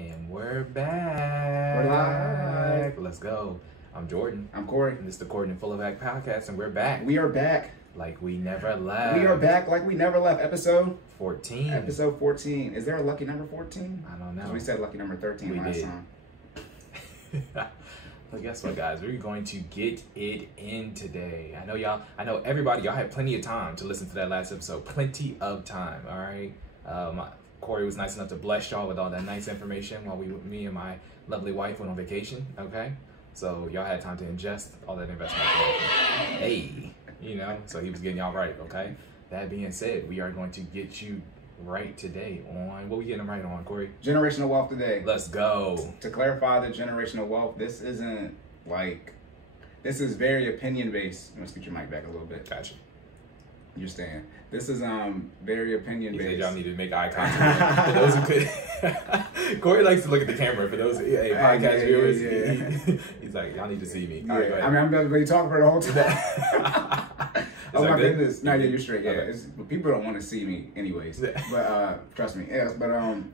And we're back. We're live. Let's go. I'm Jordan. I'm Corey. And this is the Cordan and FinallyFit podcast, and we're back. We are back. Like we never left. We are back like we never left. Episode 14. Episode 14. Is there a lucky number 14? I don't know. We said lucky number 13 last time. But guess what, guys? We're going to get it in today. I know everybody, y'all had plenty of time to listen to that last episode. Plenty of time, all right? Corey was nice enough to bless y'all with all that nice information while me and my lovely wife went on vacation, okay? So y'all had time to ingest all that investment. Hey, so he was getting y'all right, okay? That being said, we are going to get you right today on, what we getting right on, Corey? Generational wealth today. Let's go. To clarify the generational wealth, this is very opinion based. Let's get your mic back a little bit. Gotcha. You stand. This is very opinion based. Y'all need to make eye contact. For those who could, Corey likes to look at the camera. For those podcast viewers, he's like, y'all need to see me. Yeah. Right, I'm going to be talking for the whole time. Oh my goodness! No, yeah, you're straight. Yeah, okay. But people don't want to see me anyways. But trust me. Yes, but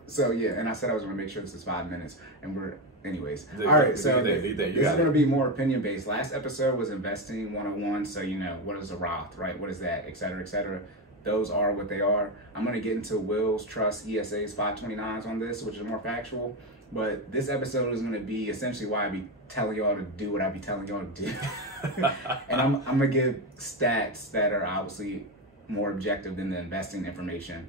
so yeah, and I said I was going to make sure this is 5 minutes, and we're anyways. All right, so this is going to be more opinion based. Last episode was investing 101. So what is a Roth, right? What is that, et cetera, et cetera. Those are what they are. I'm going to get into wills, trusts, ESAs, 529s on this, which is more factual. But this episode is going to be essentially why I be telling y'all to do what I be telling y'all to do. And I'm going to give stats that are obviously more objective than the investing information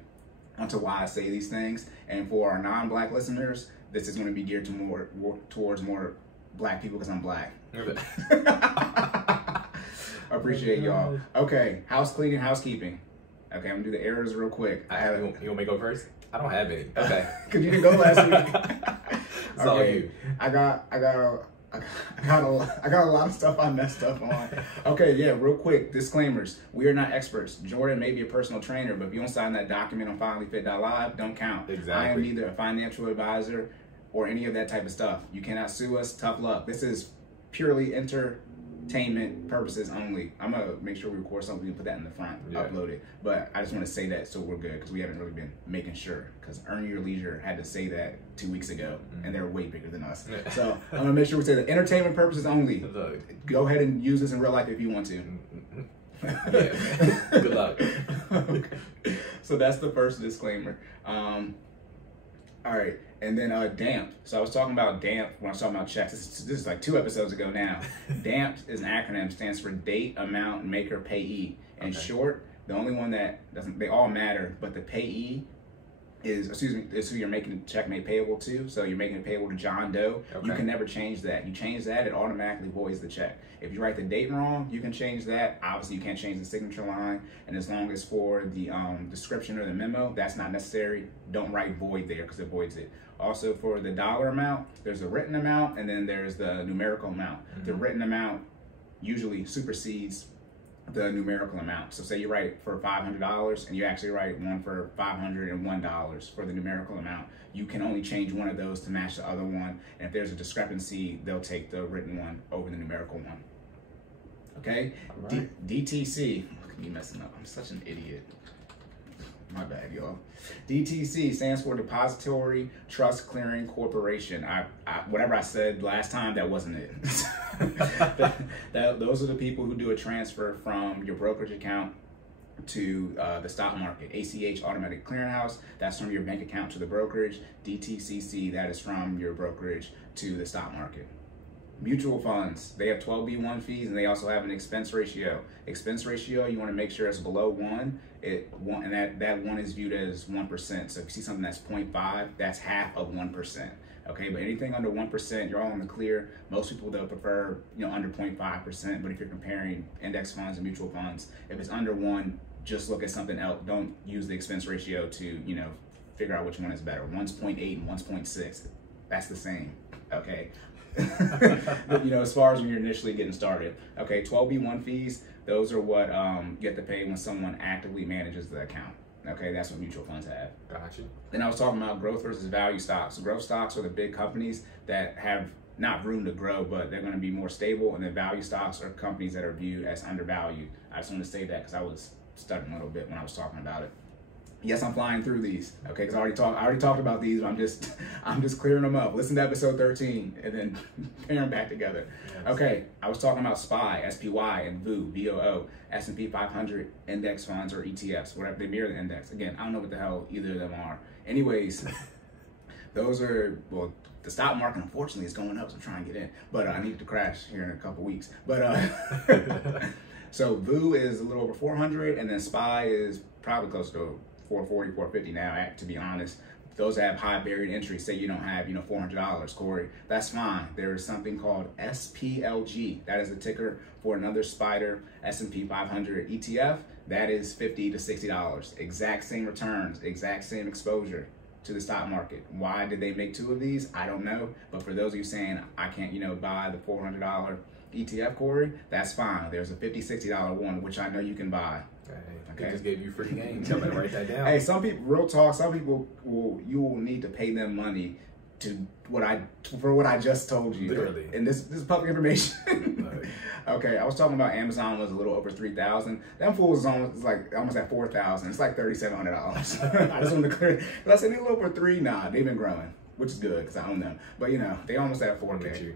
onto why I say these things. And for our non-black listeners, this is going to be geared to towards more black people because I'm black. I appreciate y'all. Okay, house cleaning, housekeeping. Okay, I'm going to do the errors real quick. You want me to go first? I don't have any. Okay. Because you didn't go last week. It's all you. I got a lot of stuff I messed up on. Okay, yeah, real quick, disclaimers. We are not experts. Jordan may be a personal trainer, but if you don't sign that document on FinallyFit.live, don't count. Exactly. I am neither a financial advisor or any of that type of stuff. You cannot sue us. Tough luck. This is purely entertainment purposes only. I'm going to make sure we record something and put that in the front, upload it. But I just want to say that so we're good because we haven't really been making sure. Because Earn Your Leisure had to say that 2 weeks ago, and they're way bigger than us. So I'm going to make sure we say that entertainment purposes only. Go ahead and use this in real life if you want to. Yeah. Good luck. Okay. So that's the first disclaimer. All right, and then DAMP. So I was talking about DAMP when I was talking about checks. This is like 2 episodes ago now. DAMP is an acronym, stands for date, amount, maker, payee. In short, the only one that doesn't, they all matter, but the payee is who you're making the check made payable to. So you're making it payable to John Doe. You can never change that. You change that, it automatically voids the check. If you write the date wrong, you can change that. Obviously, you can't change the signature line. And as long as for the description or the memo, that's not necessary. Don't write void there because it voids it. Also, for the dollar amount, there's a written amount and then there's the numerical amount. The written amount usually supersedes the numerical amount. So say you write for $500 and you actually write one for $501 for the numerical amount. You can only change one of those to match the other one. And if there's a discrepancy, they'll take the written one over the numerical one. Okay? Right. DTC. Look at me messing up. I'm such an idiot. My bad, y'all. DTC stands for Depository Trust Clearing Corporation. Whatever I said last time, that wasn't it. Those are the people who do a transfer from your brokerage account to the stock market. ACH, Automatic Clearinghouse, that's from your bank account to the brokerage. DTCC, that is from your brokerage to the stock market. Mutual funds, they have 12B1 fees and they also have an expense ratio. Expense ratio, you want to make sure it's below 1. And that 1 is viewed as 1%. So if you see something that's 0.5, that's half of 1%. Okay, but anything under 1%, you're all in the clear. Most people, they'll prefer under 0.5%. But if you're comparing index funds and mutual funds, if it's under 1, just look at something else. Don't use the expense ratio to figure out which one is better. 1's 0.8 and 1's 0.6. That's the same. Okay. As far as when you're initially getting started. Okay, 12B1 fees, those are what you have to pay when someone actively manages the account. Okay, that's what mutual funds have. Gotcha. Then I was talking about growth versus value stocks. So growth stocks are the big companies that have not room to grow, but they're going to be more stable. And then value stocks are companies that are viewed as undervalued. I just want to say that because I was stuttering a little bit when I was talking about it. Yes, I'm flying through these, okay? Because I already talked about these, but I'm just clearing them up. Listen to episode 13 and then pair them back together. Yes. Okay, I was talking about SPY, SPY, and VOO, VOO, S&P 500 index funds or ETFs, whatever. They mirror the index. Again, I don't know what the hell either of them are. Anyways, those are, well, the stock market, unfortunately, is going up, so I'm trying to get in. But I need to crash here in a couple weeks. But so VOO is a little over 400, and then SPY is probably close to 440, 450 now, to be honest. Those have high barrier to entry. Say you don't have, $400, Corey. That's fine. There is something called SPLG. That is the ticker for another Spider S&P 500 ETF. That is $50 to $60. Exact same returns, exact same exposure to the stock market. Why did they make two of these? I don't know. But for those of you saying, I can't, buy the $400 ETF, Corey, that's fine. There's a $50, $60 one, which I know you can buy. Okay. They just gave you free games. I'm gonna write that down. Hey, some people, real talk, some people you will need to pay them money for what I just told you. Literally. And this is public information. Right. Okay, I was talking about Amazon was a little over 3,000. Them fools is almost at 4,000. It's like $3,700. I just wanted to clear. I said a little over 3. Nah, they've been growing, which is good because I own them. But they almost at 4K.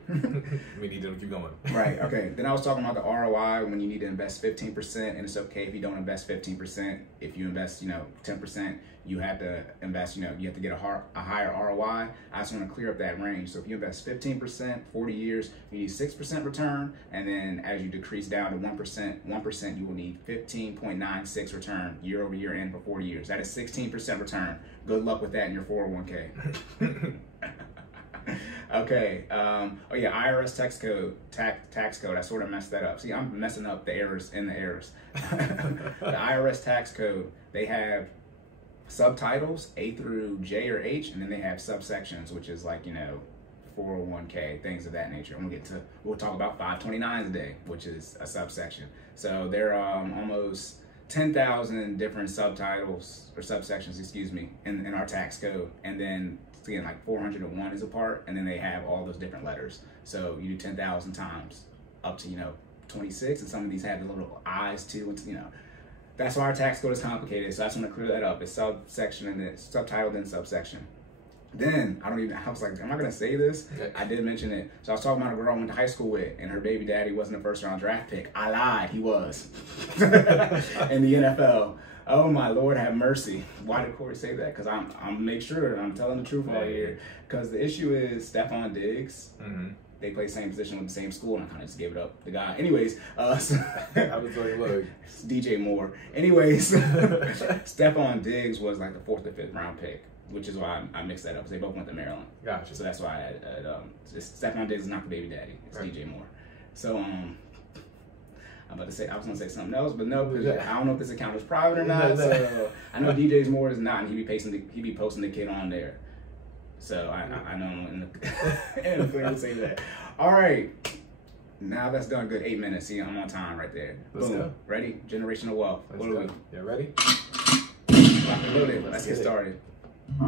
We need them to keep going. Right. Okay. Then I was talking about the ROI when you need to invest 15%, and it's okay if you don't invest 15%. If you invest, 10%, you have to invest. You have to get a higher ROI. I just want to clear up that range. So if you invest 15%, 40 years, you need 6% return, and then as you decrease down to 1%, you will need 15.96 return year over year and for 40 years. That is 16% return. Good luck with that in your 401k. Okay. Oh yeah, IRS tax code. I sort of messed that up. See, I'm messing up the errors in the errors. The IRS tax code, they have subtitles A through J or H, and then they have subsections, which is like 401k, things of that nature. We'll talk about 529s a day, which is a subsection. So there are almost 10,000 different subtitles or subsections, in our tax code, and then again, like 401 is a part, and then they have all those different letters. So you do 10,000 times up to 26, and some of these have the little I's too. That's why our tax code is complicated. So I just want to clear that up. It's subsection and then subtitle, then subsection. Then I was like, am I gonna say this? Okay. I did mention it. So I was talking about a girl I went to high school with, and her baby daddy wasn't a first round draft pick. I lied, he was in the NFL. Oh my Lord, have mercy. Why did Corey say that? Because I'm make sure I'm telling the truth all here. Because the issue is Stephon Diggs. Mm-hmm. They play the same position with the same school, and I kind of just gave it up. The guy. Anyways, I was like, look, DJ Moore. Anyways, Stephon Diggs was like the 4th or 5th round pick, which is why I mixed that up. Because they both went to Maryland. Gotcha. So that's why I had Stephon Diggs is not the baby daddy. It's right. DJ Moore. So I was gonna say something else, but no, because I don't know if this account is private or not. So I know DJ Moore is not, and he be posting the kid on there. So I know I'm in the clear to say that. All right, now that's done. Good 8 minutes. See, I'm on time right there. Let's Boom. Go. Ready? Generational wealth. Let's go. Yeah, ready? Let's get started. It's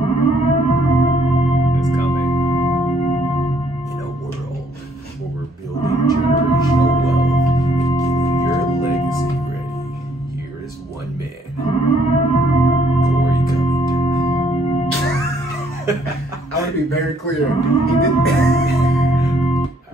coming. In a world where we're building generational wealth and getting your legacy ready, here is one man, Cory Covington. I want to be very clear.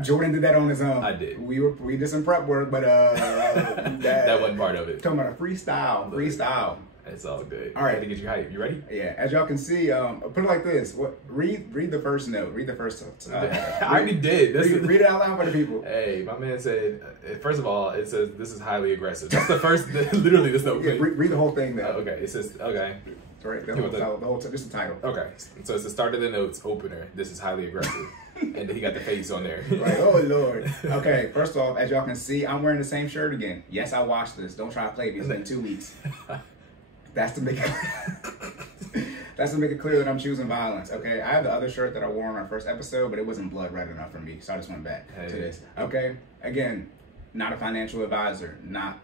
Jordan did that on his own. I did. We did some prep work, but that wasn't part of it. Talking about a freestyle. It's all good. All right, to get you hype. You ready? Yeah. As y'all can see, put it like this. Read the first note. Read the first. I already did. Read it out loud for the people. Hey, my man said. First of all, it says this is highly aggressive. That's the first. Literally, this note. Yeah, read the whole thing though. Okay. It says okay. Right. The whole just the title. Okay. So it's the start of the notes opener. This is highly aggressive. And then he got the face on there. Like, oh Lord. Okay, first off, as y'all can see, I'm wearing the same shirt again. Yes, I washed this. Don't try to play me. It's been 2 weeks. That's to make it clear that I'm choosing violence. Okay, I have the other shirt that I wore on our first episode, but it wasn't blood red enough for me, so I just went back to this. Okay, again, not a financial advisor, not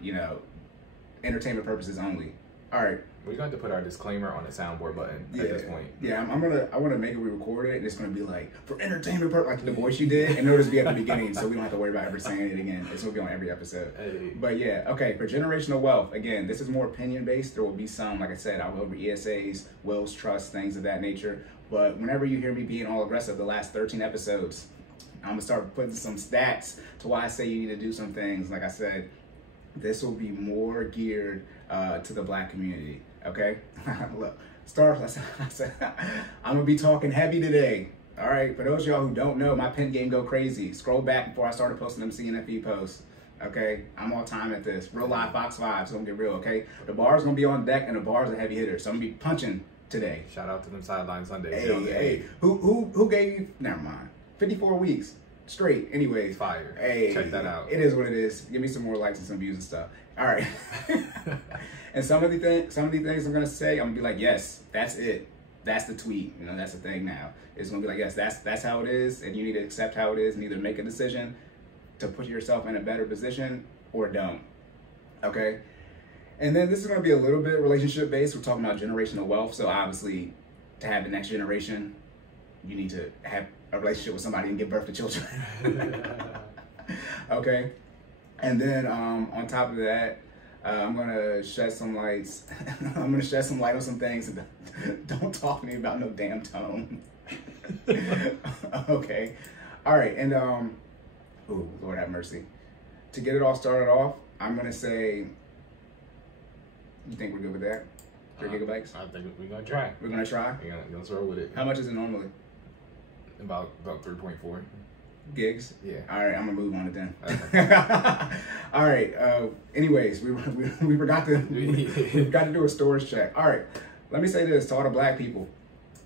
entertainment purposes only. All right, We're going to put our disclaimer on the soundboard button at this point. Yeah, I want to make it, we record it, and it's going to be like, for entertainment purpose, like the voice you did, and it'll just be at the beginning, so we don't have to worry about ever saying it again. It's going to be on every episode. Hey. But yeah, okay, for generational wealth, again, this is more opinion-based. There will be some, like I said, I'll go over ESAs, wills, trusts, things of that nature. But whenever you hear me being all aggressive the last 13 episodes, I'm going to start putting some stats to why I say you need to do some things. Like I said, this will be more geared to the Black community. Okay, look, I said, I'm gonna be talking heavy today. All right, for those of y'all who don't know, my pen game go crazy. Scroll back before I started posting them CNFE posts. Okay, I'm on time at this. Real live Fox 5, so I'm gonna get real. Okay, the bar's gonna be on deck, and the bar's a heavy hitter, so I'm gonna be punching today. Shout out to them sideline Sundays. Hey, who gave you? Never mind. 54 weeks straight. Anyways, fire. Hey, check that out. It is what it is. Give me some more likes and some views and stuff. All right. And some of the things I'm gonna say, I'm gonna be like, yes, that's it. That's the tweet. You know, that's the thing now. It's gonna be like, yes, that's how it is, and you need to accept how it is, and either make a decision to put yourself in a better position or don't. Okay. And then this is gonna be a little bit relationship based. We're talking about generational wealth. So obviously, to have the next generation, you need to have a relationship with somebody and give birth to children. Okay. And then on top of that, I'm gonna shed some lights. I'm gonna shed some light on some things. Don't talk to me about no damn tone. Okay. All right. And ooh, Lord have mercy. To get it all started off, I'm gonna say, you think we're good with that? 3 gigabytes? I think we're gonna try. We're gonna try? We're gonna roll with it. How much is it normally? About 3.4 gigs. Yeah. All right, I'm gonna move on it then. All right. Anyways, we forgot to do a storage check. All right. Let me say this to all the Black people: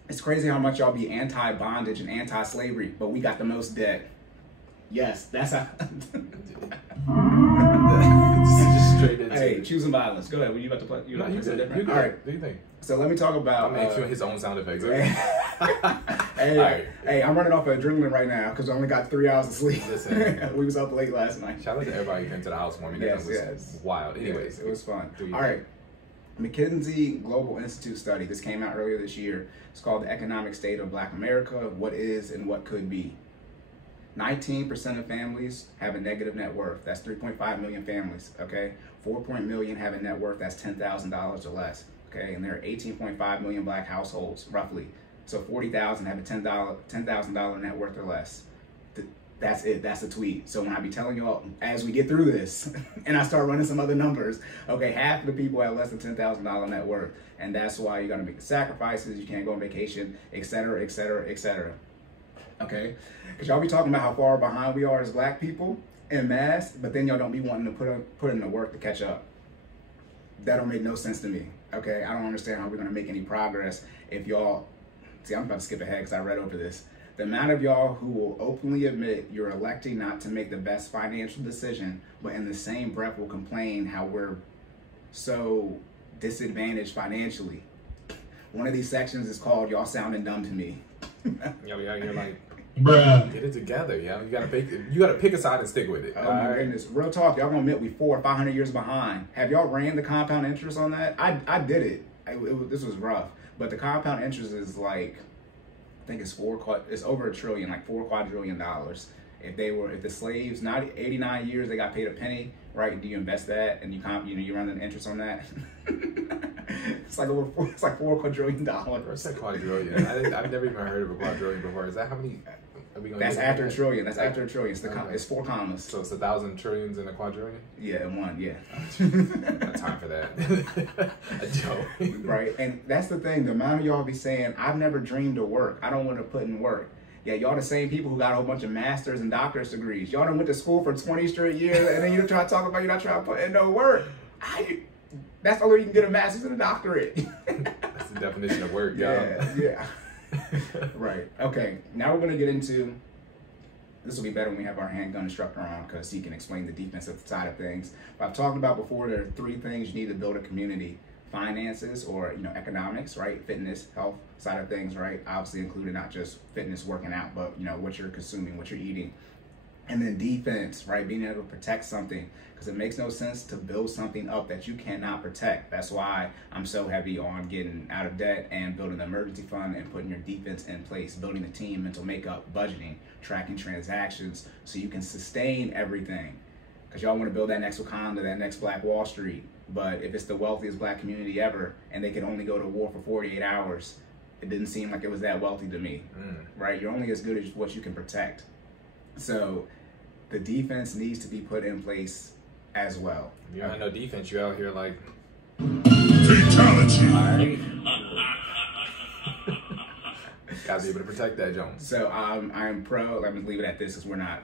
it's crazy how much y'all be anti-bondage and anti-slavery, but we got the most debt. Yes, that's how. Just straight into Hey, choosing violence. Go ahead. Were you about to play? You about to play different? All right. Do you think? So let me talk about. I'm making his own sound effects. Hey, I'm running off of adrenaline right now because I only got 3 hours of sleep. Listen, we was up late last night. Shout out to everybody who came to the housewarming. Yes, That was wild. Anyways, it was fun. All right. McKinsey Global Institute study. This came out earlier this year. It's called The Economic State of Black America, What Is and What Could Be. 19% of families have a negative net worth. That's 3.5 million families, okay? 4 million have a net worth that's $10,000 or less, okay? And there are 18.5 million Black households, roughly. So 40,000 have a $10,000 net worth or less. That's it. That's the tweet. So when I be telling y'all, as we get through this, and I start running some other numbers, okay, half of the people have less than $10,000 net worth. And that's why you got to make the sacrifices. You can't go on vacation, et cetera, et cetera, et cetera. Okay? Because y'all be talking about how far behind we are as Black people en masse, but then y'all don't be wanting to put in the work to catch up. That don't make no sense to me. Okay? I don't understand how we're going to make any progress if y'all... See, I'm about to skip ahead because I read over this. The amount of y'all who will openly admit you're electing not to make the best financial decision, but in the same breath will complain how we're so disadvantaged financially. One of these sections is called "Y'all Sounding Dumb to Me." Yeah, we out here like, bruh, get it together, yo. You gotta pick a side and stick with it. Oh my goodness, real talk. Y'all gonna admit we 400 or 500 years behind. Have y'all ran the compound interest on that? I did it. This was rough, but the compound interest is like, I think it's it's over $1 trillion, like $4 quadrillion. If the slaves, not 89 years, they got paid a penny, right? Do you invest that and you run the interest on that? It's like $4 quadrillion. What's that quadrillion? I've never even heard of a quadrillion before. Is that how many? That's after a trillion. That's after a trillion. It's 4 commas. So it's 1,000 trillions in a quadrillion? Yeah, in one, yeah. No time for that. A joke. Right, and that's the thing. The amount of y'all be saying, I've never dreamed of work. I don't want to put in work. Yeah, y'all the same people who got a whole bunch of master's and doctorate degrees. Y'all done went to school for 20 straight years, and then you try to talk about you're not trying to put in no work. That's the way you can get a master's and a doctorate. That's the definition of work, y'all. Yeah. Right. Okay. Now we're gonna get into. This will be better when we have our handgun instructor on because he can explain the defensive side of things. But I've talked about before. There are 3 things you need to build a community: finances, or economics, right? Fitness, health side of things, right? Obviously included not just fitness, working out, but what you're consuming, what you're eating, And then defense, right? Being able to protect something, because it makes no sense to build something up that you cannot protect. That's why I'm so heavy on getting out of debt and building the emergency fund and putting your defense in place, building the team, mental makeup, budgeting, tracking transactions, so you can sustain everything. Because y'all want to build that next Wakanda, that next Black Wall Street. But if it's the wealthiest Black community ever and they can only go to war for 48 hours, it didn't seem like it was that wealthy to me, right? You're only as good as what you can protect. So the defense needs to be put in place as well. You ain't no defense, you out here like fatality. All right. Gotta be able to protect that, Jones. So I'm pro. Let me leave it at this, because we're not,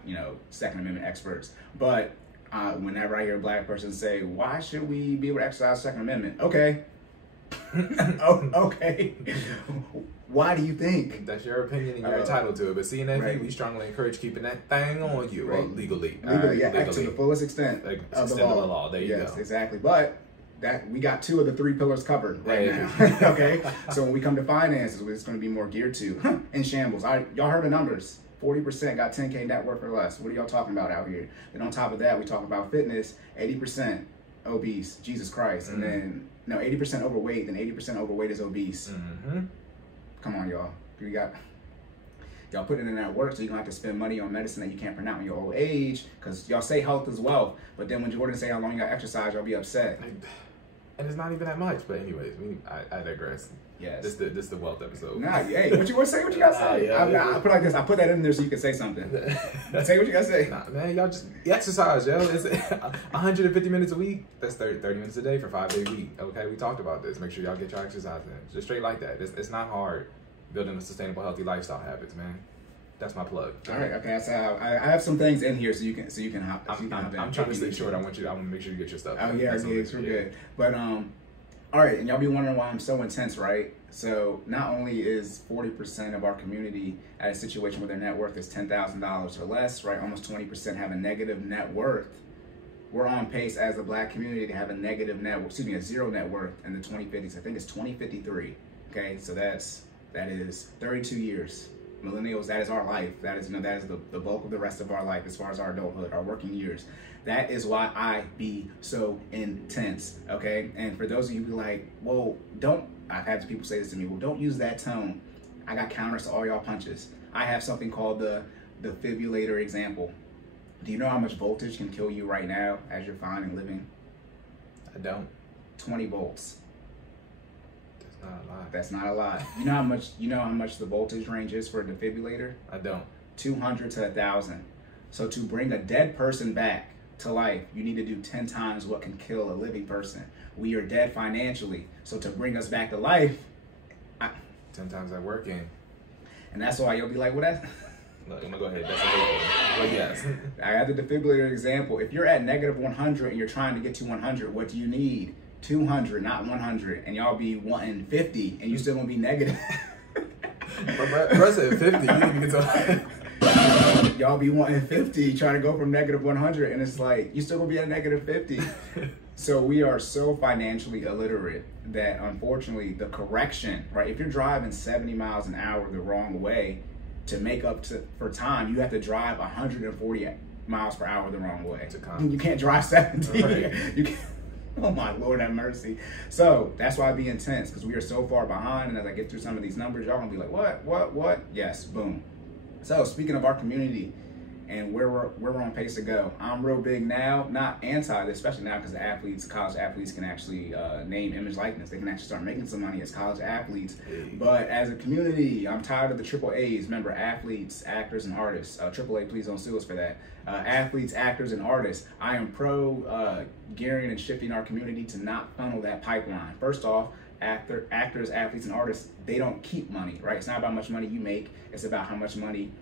Second Amendment experts. But whenever I hear a Black person say, "Why should we be able to exercise Second Amendment?" Okay. Oh, okay. Why do you think? That's your opinion and you're entitled to it. But CNFP, right. we strongly encourage keeping that thing on you, Right. well, legally. Legally, yeah, legally. to the fullest extent of the law. There you yes, go. Exactly. But that we got 2 of the 3 pillars covered right now. Okay. So when we come to finances, it's going to be more geared to in shambles. Y'all heard the numbers. 40% got 10K net worth or less. What are y'all talking about out here? And on top of that, we talk about fitness. 80% obese. Jesus Christ. And then 80% overweight. Then 80% overweight is obese. Come on, y'all. Y'all putting in that work, so you're gonna have to spend money on medicine that you can't pronounce in your old age, because y'all say health is wealth, but then when Jordan say how long you gotta exercise, y'all be upset. And it's not even that much, but anyways, I digress. Yes. This the wealth episode. Nah, hey, what you want to say? What you gotta say? I put it like this. I put that in there so you can say something. Say what you gotta say. Nah, man, y'all just exercise, yo. It's 150 minutes a week. That's 30 minutes a day for 5-day week. Okay, we talked about this. Make sure y'all get your exercise in. Just straight like that. It's not hard building a sustainable, healthy lifestyle habits, man. That's my plug. All right, okay. So I have some things in here so you can hop. I'm trying to stay short. I want to make sure you get your stuff. Oh yeah, we're good. But all right, and y'all be wondering why I'm so intense, right? So not only is 40% of our community at a situation where their net worth is $10,000 or less, right? Almost 20% have a negative net worth. We're on pace as a Black community to have a zero net worth in the 2050s. I think it's 2053. Okay, so that is 32 years. Millennials, that is our life. That is the bulk of the rest of our life as far as our adulthood, our working years. That is why I be so intense, okay? And for those of you who be like, well, I've had people say this to me, well, don't use that tone. I got counters to all y'all punches. I have something called the defibrillator example. Do you know how much voltage can kill you right now as you're fine and living? I don't. 20 volts. That's not a lot. That's not a lot. You know how much the voltage range is for a defibrillator? I don't. 200 to 1,000. So to bring a dead person back to life, you need to do 10 times what can kill a living person. We are dead financially. So to bring us back to life, 10 times that work in. And that's why you'll be like, well, that's... Look, I'm gonna go ahead. That's a big one. But yes. I have the defibrillator example. If you're at negative 100 and you're trying to get to 100, what do you need? 200, not 100. And y'all be wanting 50 and you still gonna be negative. Bro said 50. You didn't get to... Y'all be wanting 50, trying to go from negative 100, and it's like, you still gonna be at negative 50. So we are so financially illiterate that unfortunately the correction, right? If you're driving 70 miles an hour the wrong way, to make up for time, you have to drive 140 miles per hour the wrong way. You can't drive 70. Right. You can't. Oh my Lord, have mercy. So that's why I be intense, because we are so far behind. And as I get through some of these numbers, y'all gonna be like, what? Yes, boom. So speaking of our community and where we're on pace to go, I'm real big now, not anti this, especially now because the athletes, college athletes can actually name, image, likeness. They can actually start making some money as college athletes. But as a community, I'm tired of the triple A's. Remember, athletes, actors, and artists. Triple A, please don't sue us for that. Athletes, actors, and artists. I am pro gearing and shifting our community to not funnel that pipeline. First off, actors, athletes, and artists, they don't keep money, right? It's not about how much money you make. It's about how much money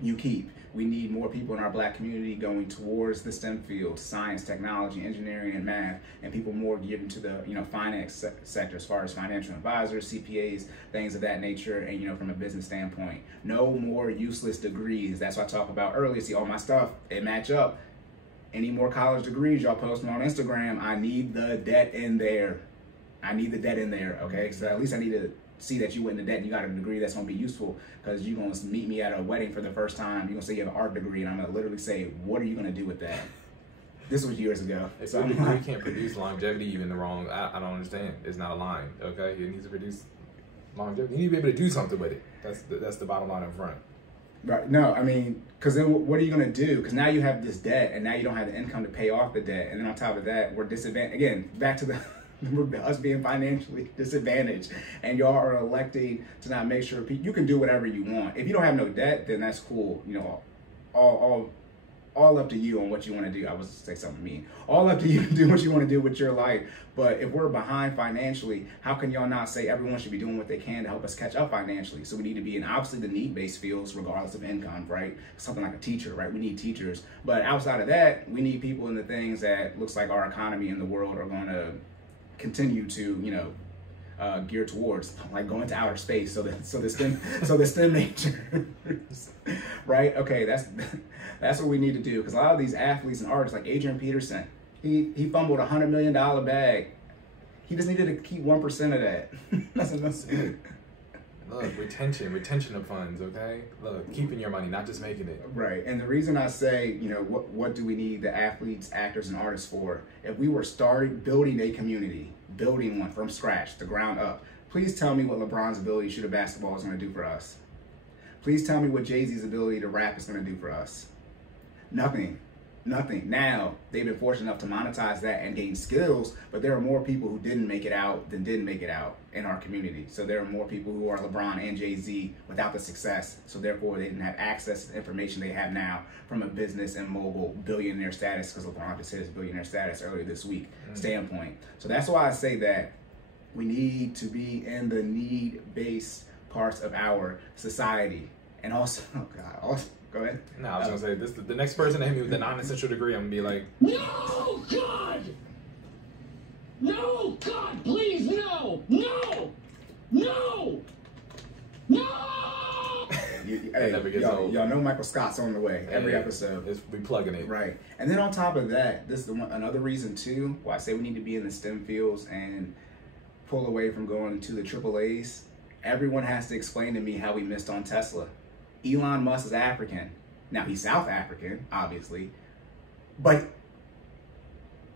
you keep. We need more people in our Black community going towards the STEM fields, science, technology, engineering, and math, and people more geared into the finance sector as far as financial advisors, CPAs, things of that nature, and from a business standpoint. No more useless degrees. That's what I talked about earlier. See, all my stuff, it match up. Any more college degrees y'all posting on Instagram, I need the debt in there. I need the debt in there, okay? So at least I need to see that you went into debt and you got a degree that's gonna be useful, because you're gonna meet me at a wedding for the first time. You're gonna say you have an art degree, and I'm gonna literally say, what are you gonna do with that? This was years ago. If your degree can't produce longevity, even the wrong, I don't understand. It's not aligned, okay? It needs to produce longevity. You need to be able to do something with it. That's the bottom line up front. Right. No, I mean, because then what are you going to do? Because now you have this debt, and now you don't have the income to pay off the debt. And then on top of that, we're disadvantaged. Again, back to us being financially disadvantaged. And y'all are electing to not make sure you can do whatever you want. If you don't have no debt, then that's cool. You know, all up to you on what you want to do. I was to say something mean. All up to you to do what you want to do with your life. But if we're behind financially, how can y'all not say everyone should be doing what they can to help us catch up financially? So we need to be in obviously the need-based fields regardless of income, right? Something like a teacher, right? We need teachers. But outside of that, we need people in the things that looks like our economy and the world are going to continue to, you know, gear towards, like going to outer space. So the STEM majors, right? Okay, that's what we need to do, because a lot of these athletes and artists, like Adrian Peterson, he fumbled a $100 million bag. He just needed to keep 1% of that. That's enough. Look, retention of funds, okay? Look, keeping your money, not just making it. Right, and the reason I say, you know, what do we need the athletes, actors, and artists for? If we were building a community, building one from scratch, the ground up, please tell me what LeBron's ability to shoot a basketball is going to do for us. Please tell me what Jay-Z's ability to rap is going to do for us. Nothing. Now, they've been fortunate enough to monetize that and gain skills, but there are more people who didn't make it out than didn't make it out in our community. So there are more people who are LeBron and Jay-Z without the success, so therefore they didn't have access to the information they have now from a business and mobile billionaire status, because LeBron just hit his billionaire status earlier this week standpoint. So that's why I say that we need to be in the need-based parts of our society. And also, go ahead. No, I was gonna say this. The next person to hit me with a non-essential degree, I'm gonna be like, no, God, no, God, please, no, no, no, no. Y'all know Michael Scott's on the way every episode. We plugging it right. And then on top of that, this is another reason too why I say we need to be in the STEM fields and pull away from going to the AAAs. Everyone has to explain to me how we missed on Tesla. Elon Musk is African. Now, he's South African, obviously. But,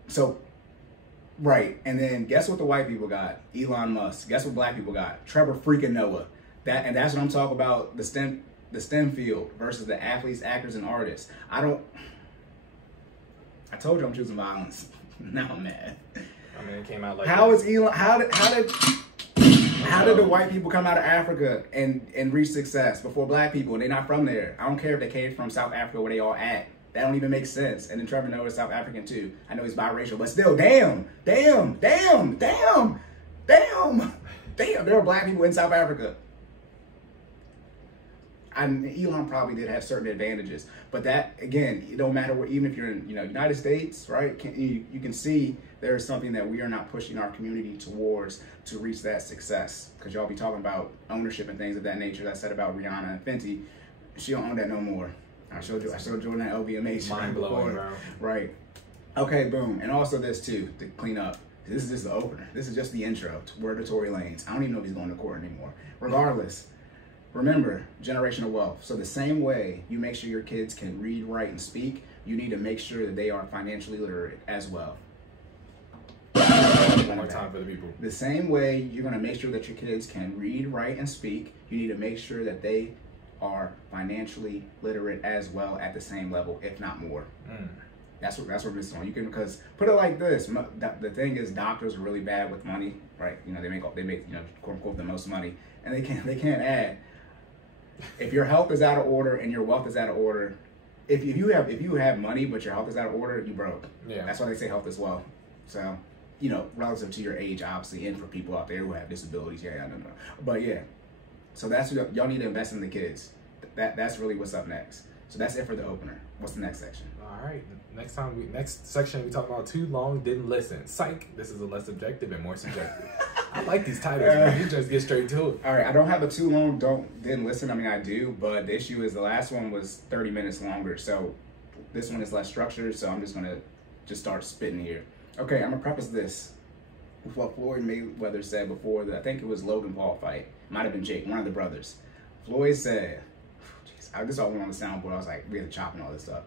so, right. And then guess what the white people got? Elon Musk. Guess what black people got? Trevor freaking Noah. And that's what I'm talking about, the STEM field versus the athletes, actors, and artists. I told you I'm choosing violence. Now I'm mad. I mean, it came out like how did the white people come out of Africa and reach success before black people? They're not from there. I don't care if they came from South Africa where they all at. That don't even make sense. And then Trevor Noah is South African too. I know he's biracial, but still, damn. There are black people in South Africa. And Elon probably did have certain advantages, but that, again, it don't matter what, even if you're in, United States, right? You can see there is something that we are not pushing our community towards to reach that success. Because y'all be talking about ownership and things of that nature. That I said about Rihanna and Fenty. She don't own that no more. I showed Jordan that LVMH. Mind blowing, bro. Right. Okay, boom. And also this too, to clean up. This is just the opener. This is just the intro to Word to Tory Lanez. I don't even know if he's going to court anymore. Regardless. Remember, generational wealth. So the same way you make sure your kids can read, write, and speak, you need to make sure that they are financially literate as well. One more time for the people. The same way you're going to make sure that your kids can read, write, and speak, you need to make sure that they are financially literate as well at the same level, if not more. That's what we're missing on. You can, because put it like this: the thing is, doctors are really bad with money, right? They make quote unquote the most money, and they can't add. If your health is out of order and your wealth is out of order, if you have money but your health is out of order, you broke. Yeah. That's why they say health is wealth. So, relative to your age, obviously, and for people out there who have disabilities, I don't know. But yeah, so that's what y'all need to invest in the kids. That's really what's up next. So that's it for the opener. What's the next section? All right. Next section, we talk about too long, didn't listen. Psych. This is a less objective and more subjective. I like these titles, man. You just get straight to it. All right. I don't have a too long, didn't listen. I mean, I do, but the issue is the last one was 30 minutes longer. So this one is less structured. So I'm just going to start spitting here. Okay. I'm going to preface this. what Floyd Mayweather said before I think it was Logan Paul fight. Might have been Jake, one of the brothers. Floyd said, this all went on the soundboard. I was like, we had to chop and all this stuff.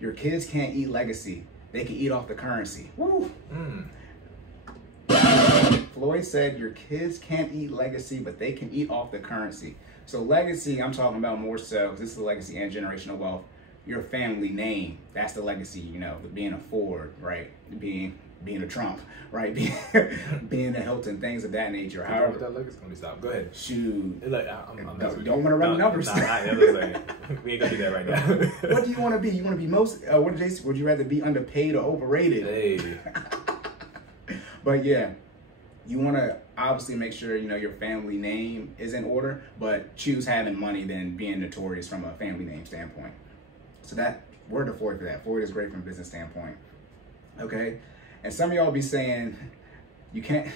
Your kids can't eat legacy. They can eat off the currency. Woo! Floyd said your kids can't eat legacy, but they can eat off the currency. So legacy, I'm talking about more so, because this is the legacy and generational wealth. Your family name, that's the legacy, you know, being a Ford, right? Being a Trump, right? Being a Hilton, things of that nature. However, that legacy gonna stop. Go ahead. Shoot. Like, I'm don't want to run numbers. We ain't gonna do that right now. What do you want to be? You want to be most, what did they say? Would you rather be underpaid or overrated? Hey. But yeah, you want to obviously make sure, you know, your family name is in order, but choose having money than being notorious from a family name standpoint. So that, word to Floyd for that. Floyd is great from a business standpoint. Okay? And some of y'all be saying, you can't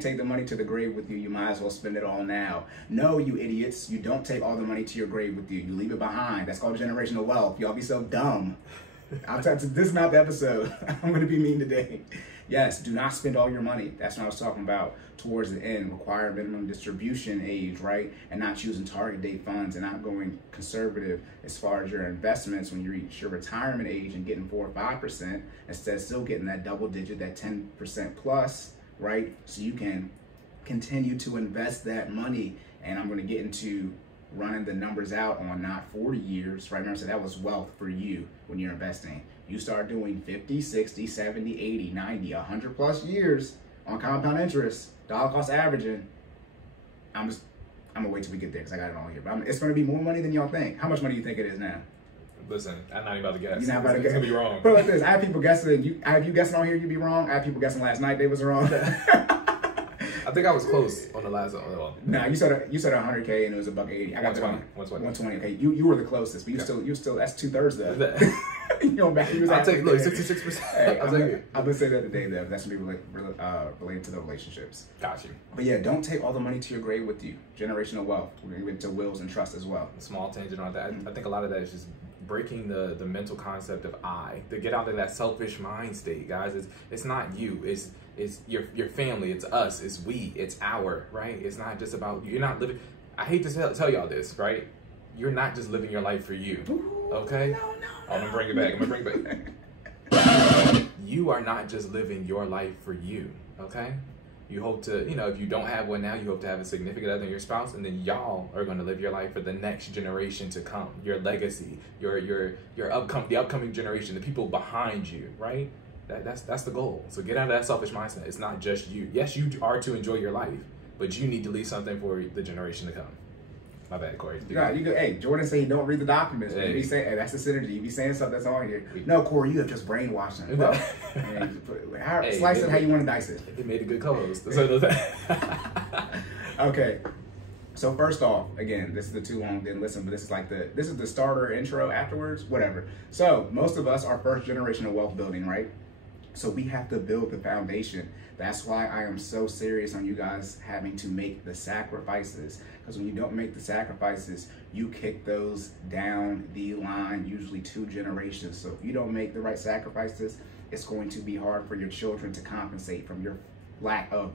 take the money to the grave with you. You might as well spend it all now. No, you idiots. You don't take all the money to your grave with you. You leave it behind. That's called generational wealth. Y'all be so dumb. This is not the episode. I'm going to be mean today. Yes, do not spend all your money. That's what I was talking about towards the end. Require minimum distribution age, right? And not choosing target date funds and not going conservative as far as your investments when you reach your retirement age and getting 4 or 5% instead of still getting that double digit, that 10% plus, right? So you can continue to invest that money. And I'm going to get into running the numbers out on not 40 years, right? Remember, so that was wealth for you when you're investing. You start doing 50, 60, 70, 80, 90, 100 plus years on compound interest, dollar cost averaging. I'm gonna wait till we get there because I got it all here. But it's gonna be more money than y'all think. How much money do you think it is now? Listen, I'm not even about to guess. You're not about to guess. It's gonna be wrong. Put it like this: I have people guessing. I have you guessing on here, you'd be wrong. I have people guessing last night, they was wrong. I think I was close on the last one. Nah, you said 100K and it was $180. I got 120. Okay, you were the closest, but you still that's 2/3 though. You know, back. I'll take 66%. Hey, I'll take it. I'm gonna say that today though. That's gonna be related to the relationships. Got you. But yeah, don't take all the money to your grave with you. Generational wealth. We're gonna get into wills and trust as well. A small tangent on that. I think a lot of that is just breaking the mental concept of I. To get out of that selfish mind state, guys. It's not you. It's your family. It's us. It's we. It's our. Right. It's not just about you. You're not living. I hate to tell y'all this. Right. You're not just living your life for you. Okay. No. I'm gonna bring it back. You are not just living your life for you. Okay. You hope to, you know, if you don't have one now, you hope to have a significant other, your spouse, and then y'all are going to live your life for the next generation to come. Your legacy, the upcoming generation, the people behind you, right? That's the goal. So get out of that selfish mindset. It's not just you. Yes, you are to enjoy your life, but you need to leave something for the generation to come. My bad, Corey. Yeah, you go. Hey, Jordan said he don't read the documents. Hey. You be saying, hey, that's the synergy. You be saying stuff that's on here. No, Corey, you have just brainwashed him. Well, slice it how you want to dice it. It made a good co-host. Okay. So first off, again, this is the too long didn't listen, but this is the starter intro afterwards, whatever. So most of us are first generation of wealth building, right? So we have to build the foundation. That's why I am so serious on you guys having to make the sacrifices. Because when you don't make the sacrifices, you kick those down the line, usually 2 generations. So if you don't make the right sacrifices, it's going to be hard for your children to compensate from your lack of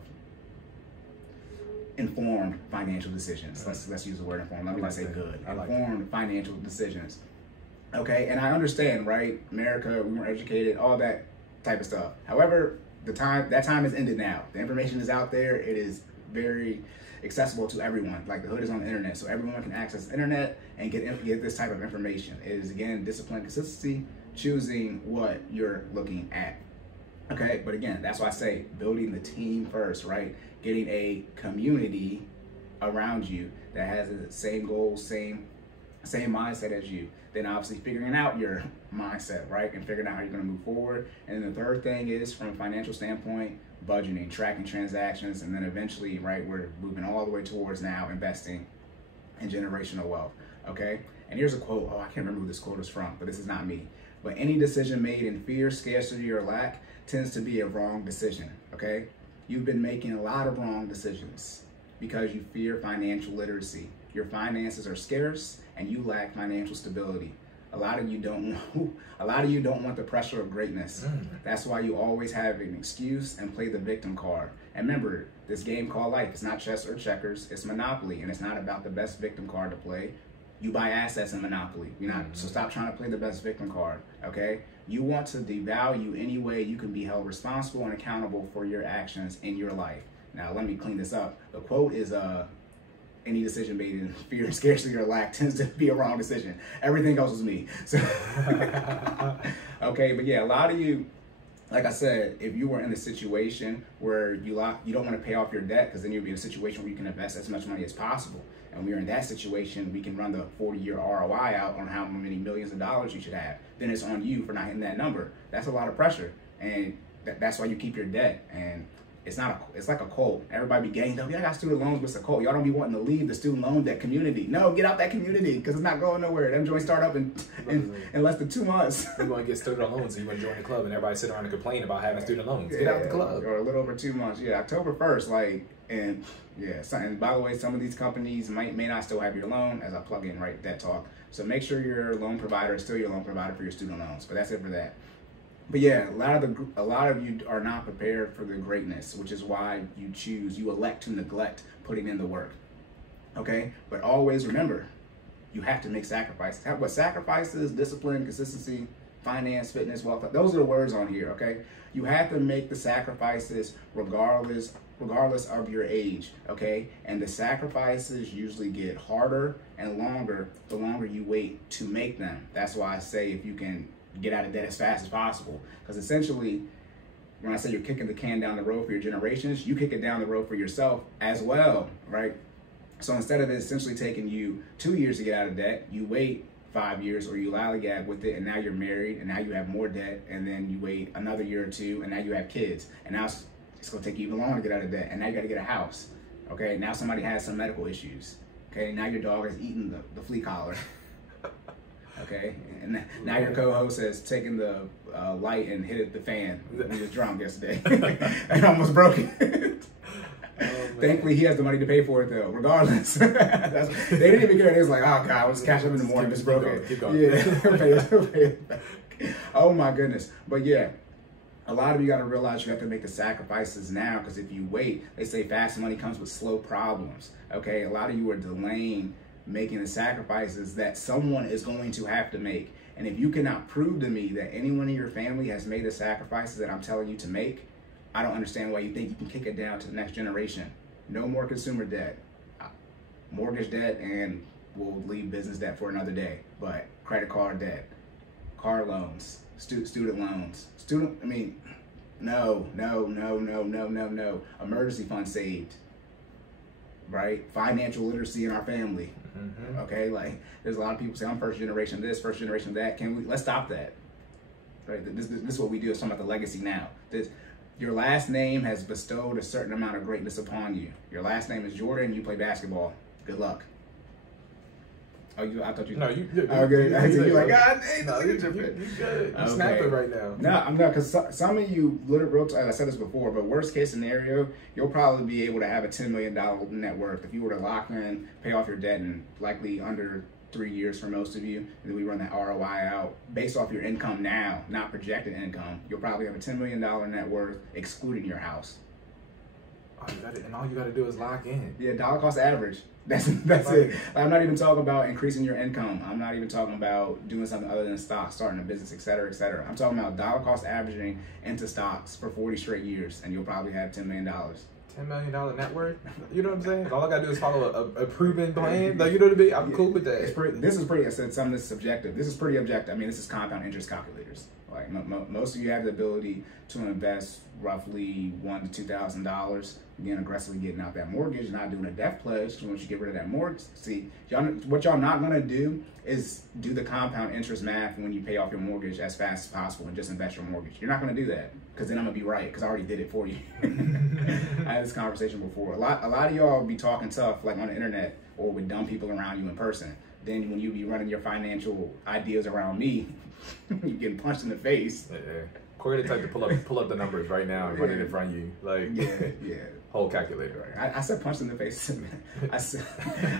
informed financial decisions. Let's use the word informed. Let me not say good. Informed financial decisions. Okay, and I understand, right? America, we weren't educated, all that type of stuff. However, that time has ended now. The information is out there. It is very accessible to everyone. Like the hood is on the internet, so everyone can access the internet and get this type of information. It is, again, discipline, consistency, choosing what you're looking at. Okay, but again, that's why I say building the team first, right? Getting a community around you that has the same goals, same mindset as you. Then obviously figuring out your mindset, right? And figuring out how you're gonna move forward. And then the third thing is, from a financial standpoint, budgeting, tracking transactions, and then eventually, right, we're moving all the way towards now investing in generational wealth, okay? And here's a quote. Oh, I can't remember who this quote is from, but this is not me. But any decision made in fear, scarcity, or lack tends to be a wrong decision, okay? You've been making a lot of wrong decisions because you fear financial literacy. Your finances are scarce and you lack financial stability. A lot of you don't want the pressure of greatness. That's why you always have an excuse and play the victim card. And remember, this game called life, it's not chess or checkers, it's Monopoly, and it's not about the best victim card to play. You buy assets in Monopoly. So stop trying to play the best victim card, okay? You want to devalue any way you can be held responsible and accountable for your actions in your life. Now, let me clean this up. The quote is, any decision made in fear, scarcity, or lack tends to be a wrong decision. Everything else is me. So, okay, but yeah, a lot of you, like I said, if you were in a situation where you don't want to pay off your debt, because then you'll be in a situation where you can invest as much money as possible. And we're in that situation, we can run the 40-year ROI out on how many millions of dollars you should have. Then it's on you for not hitting that number. That's a lot of pressure. And that's why you keep your debt. And it's like a cult. Everybody be getting, I got student loans, but it's a cult. Y'all don't be wanting to leave the student loan debt community. No, get out that community, because it's not going nowhere. Them joints start up in less than 2 months. You're going to get student loans, so you're going to join the club, and everybody sit around and complain about having student loans. Get out the club. Or a little over 2 months. Yeah, October 1st, and by the way, some of these companies may not still have your loan, as I plug in that talk. So make sure your loan provider is still your loan provider for your student loans. But that's it for that. But yeah, a lot of you are not prepared for the greatness, which is why you elect to neglect putting in the work. Okay? But always remember, you have to make sacrifices. What sacrifices, discipline, consistency, finance, fitness, wealth, those are the words on here, okay? You have to make the sacrifices regardless of your age, okay? And the sacrifices usually get harder and longer the longer you wait to make them. That's why I say if you can get out of debt as fast as possible. Because essentially, when I say you're kicking the can down the road for your generations, you kick it down the road for yourself as well, right? So instead of it essentially taking you 2 years to get out of debt, you wait 5 years, or you lollygag with it, and now you're married, and now you have more debt, and then you wait another year or two, and now you have kids, and now it's going to take you even longer to get out of debt, and now you got to get a house, okay? Now somebody has some medical issues, okay? Now your dog has eaten the flea collar. Okay, and now your co-host has taken the light and hit the fan when he was drunk yesterday and almost broke it. Thankfully, he has the money to pay for it though. Regardless, they didn't even care. They was like, "Oh God, let's catch up in the morning." Just broke it. Keep going. Yeah, pay it back. Oh my goodness, but yeah. A lot of you got to realize you have to make the sacrifices now, because if you wait, they say fast money comes with slow problems. Okay, a lot of you are delaying making the sacrifices that someone is going to have to make. And if you cannot prove to me that anyone in your family has made the sacrifices that I'm telling you to make, I don't understand why you think you can kick it down to the next generation. No more consumer debt, mortgage debt, and we'll leave business debt for another day. But credit card debt, car loans, student loans, no. Emergency fund saved, right? Financial literacy in our family. Okay, there's a lot of people say I'm first generation this, first generation that. Let's stop that. Right? This is what we do. It's talking about the legacy now. Your last name has bestowed a certain amount of greatness upon you. Your last name is Jordan. You play basketball. Good luck. Oh, I thought you. No, you. Okay, you're like, God, no, you good. You snapping right now. No, I'm not, because some of you, literally, I said this before, but worst case scenario, you'll probably be able to have a $10 million net worth if you were to lock in, pay off your debt in likely under 3 years for most of you, and then we run that ROI out based off your income now, not projected income. You'll probably have a $10 million net worth excluding your house. All you got to do is lock in. Yeah, dollar cost average. That's it. I'm not even talking about increasing your income. I'm not even talking about doing something other than stocks, starting a business, et cetera, et cetera. I'm talking about dollar cost averaging into stocks for 40 straight years, and you'll probably have $10 million. $10 million net worth? You know what I'm saying? All I gotta do is follow a proven plan. Like, you know what I mean? I'm cool with that. This is pretty. I said some of this is subjective. This is pretty objective. I mean, this is compound interest calculators. Like most of you have the ability to invest roughly $1,000 to $2,000. Again, aggressively getting out that mortgage, not doing a death pledge. Once you get rid of that mortgage, see, what y'all not gonna do is do the compound interest math when you pay off your mortgage as fast as possible and just invest your mortgage. You're not gonna do that, because then I'm gonna be right, because I already did it for you. I had this conversation before. A lot of y'all be talking tough, like on the internet or with dumb people around you in person. Then when you be running your financial ideas around me, you getting punched in the face. Corey the type to pull up the numbers right now and run it in front of you. Like, yeah. whole calculator. I said punch in the face. I said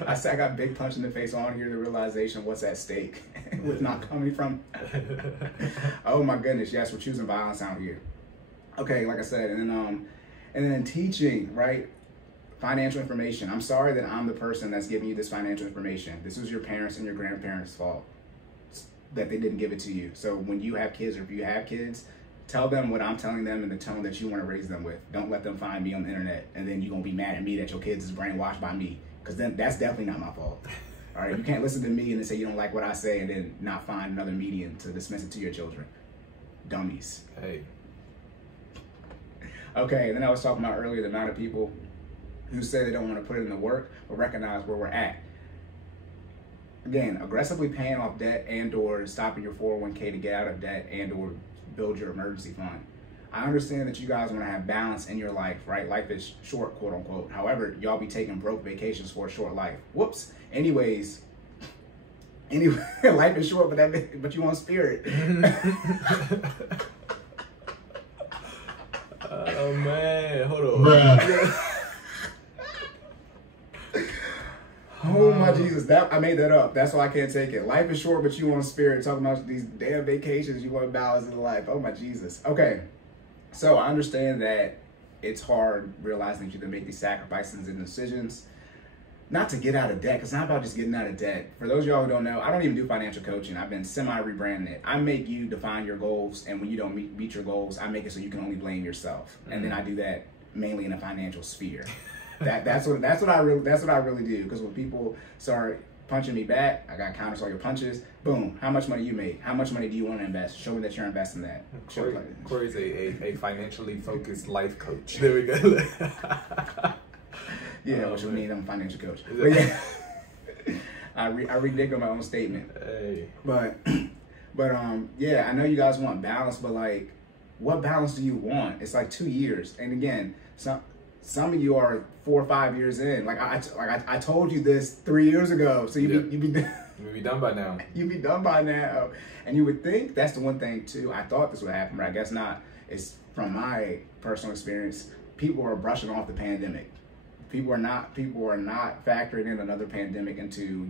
I got big punch in the face on here, the realization of what's at stake with not coming from. Oh my goodness, yes, we're choosing violence out here. Okay, like I said, and then teaching, right? Financial information. I'm sorry that I'm the person that's giving you this financial information. This was your parents and your grandparents' fault that they didn't give it to you. So when you have kids, or if you have kids, tell them what I'm telling them in the tone that you want to raise them with. Don't let them find me on the internet, and then you're going to be mad at me that your kids is brainwashed by me, because then that's definitely not my fault. All right, you can't listen to me and then say you don't like what I say and then not find another medium to dismiss it to your children. Dummies. Hey. Okay, and then I was talking about earlier the amount of people who say they don't want to put in the work but recognize where we're at. Again, aggressively paying off debt and or stopping your 401k to get out of debt and or build your emergency fund. I understand that you guys want to have balance in your life, right? Life is short, quote unquote. However, y'all be taking broke vacations for a short life. Whoops. Anyway, life is short, but you want spirit. Oh man, hold on. Oh my Jesus, I made that up. That's why I can't take it. Life is short, but you want spirit. Talking about these damn vacations, you want balance in life. Oh my Jesus. Okay, so I understand that it's hard realizing that you can make these sacrifices and decisions. Not to get out of debt, because it's not about just getting out of debt. For those of y'all who don't know, I don't even do financial coaching. I've been semi-rebranding it. I make you define your goals, and when you don't meet your goals, I make it so you can only blame yourself. And then I do that mainly in a financial sphere. That's what I really do. Because when people start punching me back, I got counters all your punches. Boom. How much money you make? How much money do you want to invest? Show me that you're investing that. Corey's a financially focused life coach. There we go. Yeah, which would mean I'm a financial coach. But yeah, I ridiculed my own statement. Hey. But yeah, I know you guys want balance, but like, what balance do you want? It's like 2 years, and again, some of you are 4 or 5 years in. Like I told you this 3 years ago, so you'd be done by now. You'd be done by now, and you would think that's the one thing too. I thought this would happen, but I guess not. It's from my personal experience. People are brushing off the pandemic. People are not factoring in another pandemic into,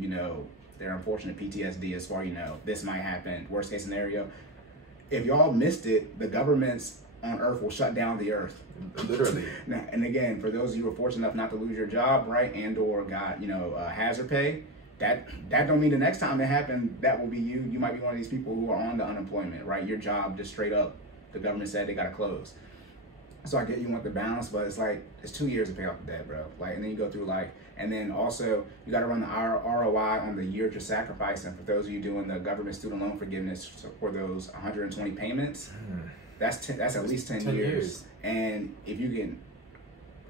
their unfortunate PTSD as far, this might happen, worst case scenario. If y'all missed it, the governments on Earth will shut down the Earth. Literally. Now, and again, for those of you who are fortunate enough not to lose your job, right, and or got, hazard pay, that don't mean the next time it happened, that will be you. You might be one of these people who are on the unemployment, right? Your job just straight up, the government said they got to close. So I get you want the balance, but it's like, it's 2 years to pay off the debt, bro. Like, and then you go through like, and then also you got to run the ROI on the year you're sacrificing. For those of you doing the government student loan forgiveness for those 120 payments, that's at least 10 years. And if you can,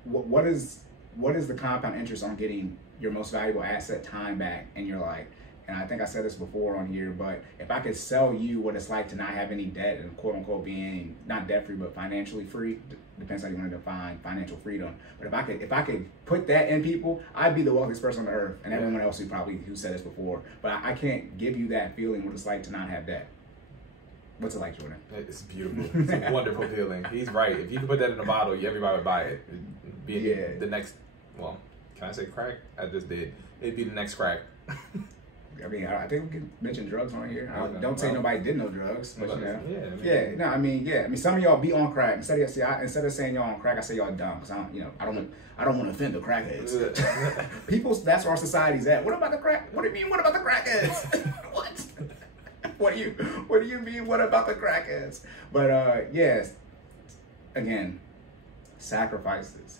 what is the compound interest on getting your most valuable asset, time, back in your life? And I think I said this before on here, but if I could sell you what it's like to not have any debt and quote unquote being not debt free, but financially free, depends how you want to define financial freedom. But if I could put that in people, I'd be the wealthiest person on the earth, and everyone else who said this before. But I can't give you that feeling what it's like to not have debt. What's it like, Jordan? It's beautiful. It's a wonderful feeling. He's right. If you could put that in a bottle, everybody would buy it. Being the next, well, can I say crack? I just did. It'd be the next crack. I mean, I think we can mention drugs on here. Don't say nobody did no drugs, but I mean, some of y'all be on crack. Instead of saying y'all on crack, I say y'all dumb, because I don't want to offend the crackheads. People, that's where our society's at. What about the crack? What do you mean? What about the crackheads? What? What do you mean? What about the crackheads? But yes, again, sacrifices.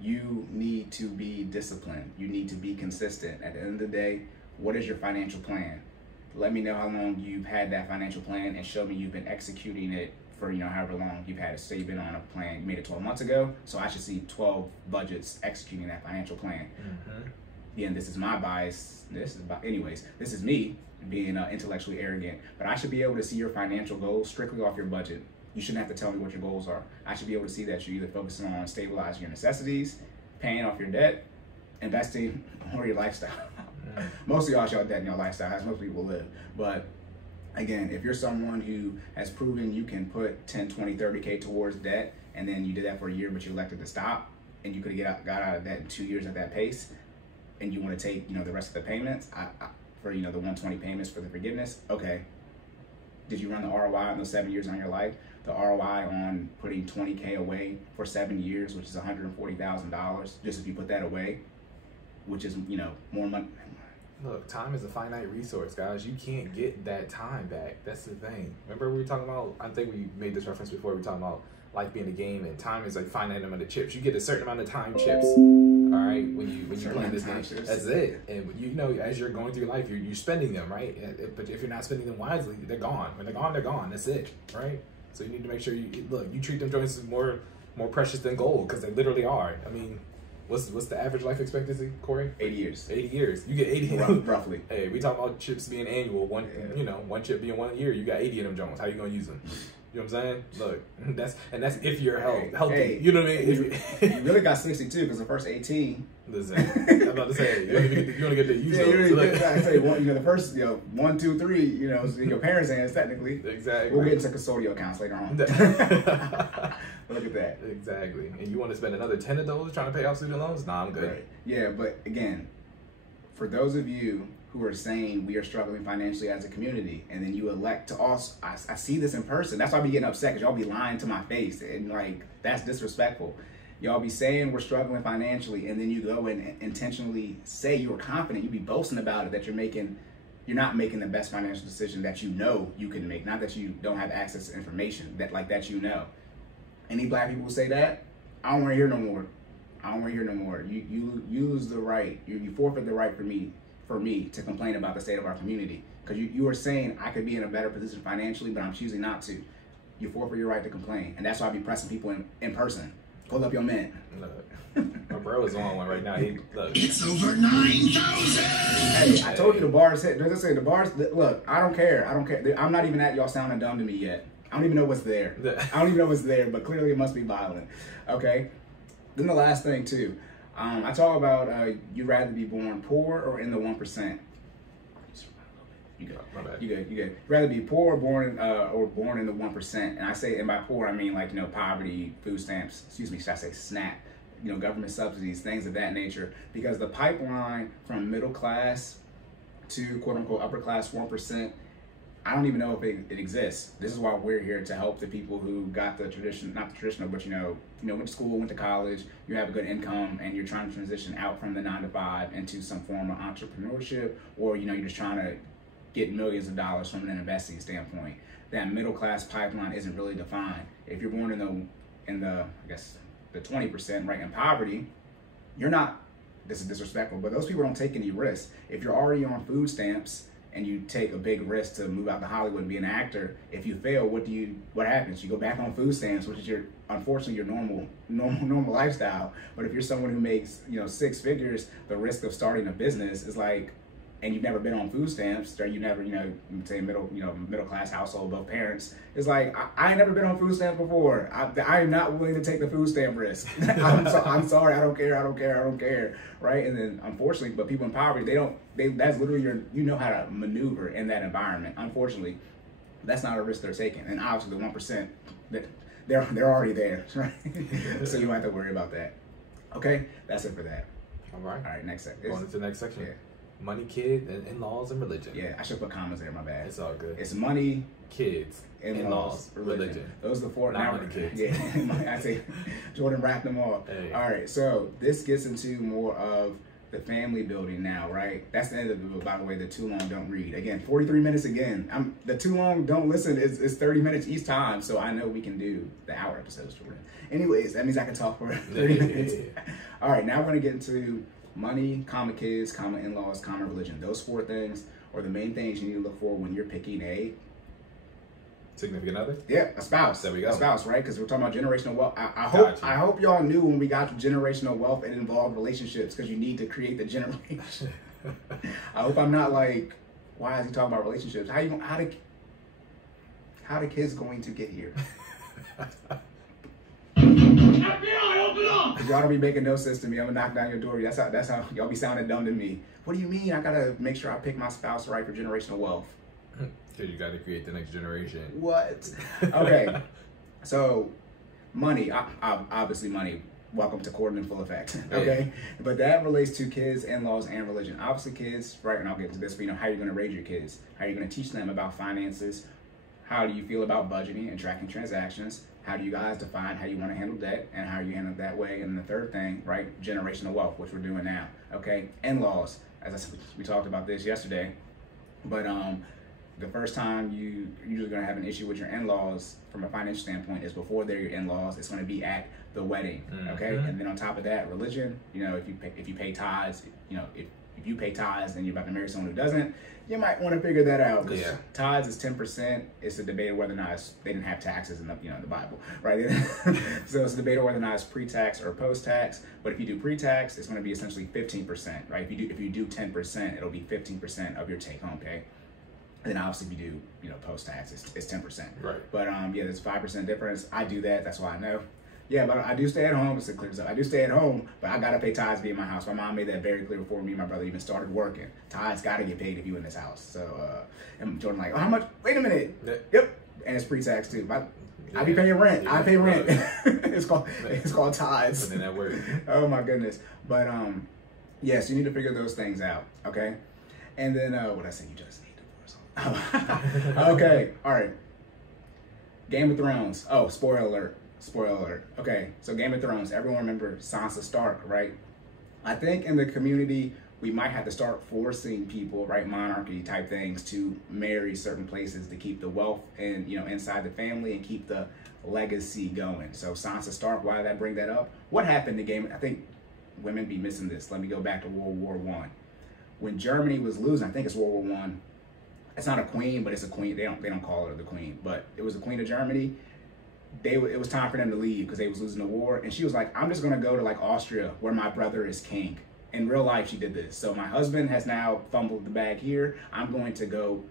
You need to be disciplined. You need to be consistent. At the end of the day, what is your financial plan? Let me know how long you've had that financial plan, and show me you've been executing it for however long you've had it. Say you've been on a plan, you made it 12 months ago, so I should see 12 budgets executing that financial plan. Again, this is my bias. This is me being intellectually arrogant, but I should be able to see your financial goals strictly off your budget. You shouldn't have to tell me what your goals are. I should be able to see that you're either focusing on stabilizing your necessities, paying off your debt, investing, or your lifestyle. Most of y'all show debt in your lifestyle, as most people live. But again, if you're someone who has proven you can put 10, 20, 30K towards debt, and then you did that for a year, but you elected to stop, and you could have got out of that in 2 years at that pace, and you want to take, the rest of the payments for, the 120 payments for the forgiveness, okay. Did you run the ROI on those 7 years on your life? The ROI on putting 20K away for 7 years, which is $140,000, just if you put that away, which is, more money. Look, time is a finite resource, guys. You can't get that time back. That's the thing. Remember we were talking about, I think we made this reference before, we were talking about life being a game, and time is a finite amount of chips. You get a certain amount of time chips, all right, when you play this game. That's it. And as you're going through life, you're spending them, right? But if you're not spending them wisely, they're gone. When they're gone, they're gone. That's it, right? So you need to make sure you treat them joints as more precious than gold, because they literally are. I mean, what's the average life expectancy, Corey? 80 years. 80 years. You get 80 roughly. Hey, we talk about chips being annual. One chip being 1 year. You got 80 of them joints. How you gonna use them? You know what I'm saying? Look, that's if you're healthy. Hey, you know what I mean? You really got 62 because the first 18. Listen, I'm about to say you only get to use those. I say the first 1, 2, 3. Your parents' hands technically. Exactly. We'll get into custodial accounts later on. Look at that. Exactly. And you want to spend another 10 of those trying to pay off student loans? Nah, I'm good. Right. Yeah, but again, for those of you who are saying we are struggling financially as a community, and then you elect to also, I see this in person. That's why I be getting upset, because y'all be lying to my face, and that's disrespectful. Y'all be saying we're struggling financially, and then you go and intentionally say you are confident, you be boasting about it, that you're not making the best financial decision that you can make, not that you don't have access to information, that you know. Any black people who say that, I don't want to hear no more. I don't want to hear no more. You lose the right, you forfeit the right for me to complain about the state of our community, because you are saying I could be in a better position financially, but I'm choosing not to. You forfeit your right to complain, and that's why I be pressing people in person. Pull up your man. Look, my bro is on one right now. It's over 9,000. Hey, I told you the bars hit. Does it say the bars? Look, I don't care. I'm not even at y'all sounding dumb to me yet. I don't even know what's there. But clearly it must be violent. Okay. Then the last thing too. I talk about you'd rather be born poor or in the 1%. You good? My bad. You good? You'd rather be poor or born in the 1%. And I say, and by poor I mean poverty, food stamps. Excuse me, should I say SNAP? Government subsidies, things of that nature. Because the pipeline from middle class to quote unquote upper class 1%. I don't even know if it exists. This is why we're here, to help the people who got not the traditional, but went to school, went to college, you have a good income, and you're trying to transition out from the 9 to 5 into some form of entrepreneurship, or you're just trying to get millions of dollars from an investing standpoint. That middle class pipeline isn't really defined. If you're born in the I guess the 20%, right, in poverty, you're not. This is disrespectful, but those people don't take any risks. If you're already on food stamps and you take a big risk to move out to Hollywood and be an actor, if you fail, what happens? You go back on food stamps, which is unfortunately your normal lifestyle. But if you're someone who makes 6 figures, the risk of starting a business is and you've never been on food stamps, or you never, say middle class household, both parents, it's I ain't never been on food stamps before. I am not willing to take the food stamp risk. I'm sorry, I don't care, right? And then unfortunately, but people in poverty, that's literally how to maneuver in that environment. Unfortunately, that's not a risk they're taking. And obviously the 1%, they're already there, right? So you don't have to worry about that. Okay, that's it for that. All right, next section. Going into the next section. Yeah. Money, kids, and in-laws, and religion. Yeah, I should put commas there, my bad. It's all good. It's money, kids, in-laws, religion. Those are the 4. Not money, kids. Yeah, I say Jordan wrapped them all. Hey. All right, so this gets into more of the family building now, right? That's the end of the book, by the way, the too long don't read. Again, 43 minutes again. The too long don't listen is 30 minutes each time, so I know we can do the hour episodes for it. Anyways, that means I can talk for 30 minutes. All right, now we're going to get into money, comma kids, comma in-laws, comma religion. Those 4 things are the main things you need to look for when you're picking a significant other. Yeah, a spouse. There we go. A spouse, right? Because we're talking about generational wealth. I hope y'all knew when we got to generational wealth, it involved relationships, because you need to create the generation. I hope I'm not why is he talking about relationships? How the kids going to get here? FBI, open up! Cause y'all don't be making no sense to me. I'm gonna knock down your door. That's how y'all be sounding dumb to me. What do you mean? I gotta make sure I pick my spouse right for generational wealth. Because you got to create the next generation. What? Okay. So, money. Obviously, money. welcome to Cordan in full effect. Okay, but that relates to kids, in-laws, and religion. Obviously, kids, right? And I'll get into this, but how you're going to raise your kids, how you're going to teach them about finances, how do you feel about budgeting and tracking transactions, how do you guys define how you want to handle debt and how you handle it that way, and the third thing, right? Generational wealth, which we're doing now. Okay, in-laws. As I said, we talked about this yesterday, but the first time you're usually going to have an issue with your in-laws from a financial standpoint is before they're your in-laws. It's going to be at the wedding, okay? And then on top of that, religion, if you pay tithes, if you pay tithes and you're about to marry someone who doesn't, you might want to figure that out. Because tithes is 10%. It's a debate of whether or not they didn't have taxes in the the Bible, right? So it's a debate of whether or not it's pre-tax or post-tax. But if you do pre-tax, it's going to be essentially 15%, right? If you do 10%, it'll be 15% of your take-home pay. And then obviously if you do, post-tax, it's 10%. Right. But there's a 5% difference. I do that. That's why I know. Yeah, but I do stay at home. It's a clear up. I do stay at home, but I gotta pay tithes to be in my house. My mom made that very clear before me and my brother even started working. Tithes gotta get paid if you in this house. So, and Jordan like, oh, how much? Wait a minute. Yep. And it's pre-tax too. I be paying rent. I pay rent. It's called tithes. And then that word. Oh my goodness. But yes, you need to figure those things out. Okay. And then what I say, you just need divorce. Okay. All right. Game of Thrones. Oh, spoiler alert. Spoiler alert. Okay, so Game of Thrones, everyone remember Sansa Stark, right? I think in the community, we might have to start forcing people, right, monarchy type things, to marry certain places to keep the wealth and, inside the family and keep the legacy going. So Sansa Stark, why did I bring that up? What happened I think women be missing this. Let me go back to World War I. When Germany was losing, I think it's World War I. It's not a queen, but it's a queen. They don't call her the queen, but it was the queen of Germany. It was time for them to leave because they was losing the war, and she was like, I'm just gonna go to like Austria where my brother is king. In real life, she did this. So my husband has now fumbled the bag here. I'm going to go,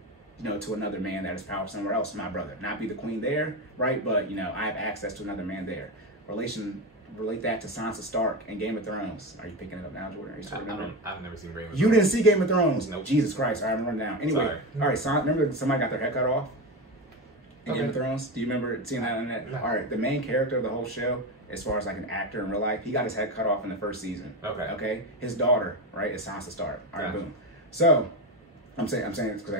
to another man that is powerful somewhere else, my brother. Not be the queen there, right? But I have access to another man there. Relate that to Sansa Stark and Game of Thrones. Are you picking it up now, Jordan? Are you still remembering? I've never seen Game of Thrones. You didn't see Game of Thrones? Nope. Jesus Christ! All right, I'm running down. Anyway, Sorry. All right. Remember somebody got their head cut off? In Okay. Game of Thrones? Do you remember seeing that on that? No. All right, the main character of the whole show, as far as like an actor in real life, he got his head cut off in the first season. Okay. Okay? His daughter, right, is Sansa Stark. All right, Gotcha. boom. So, I'm saying this because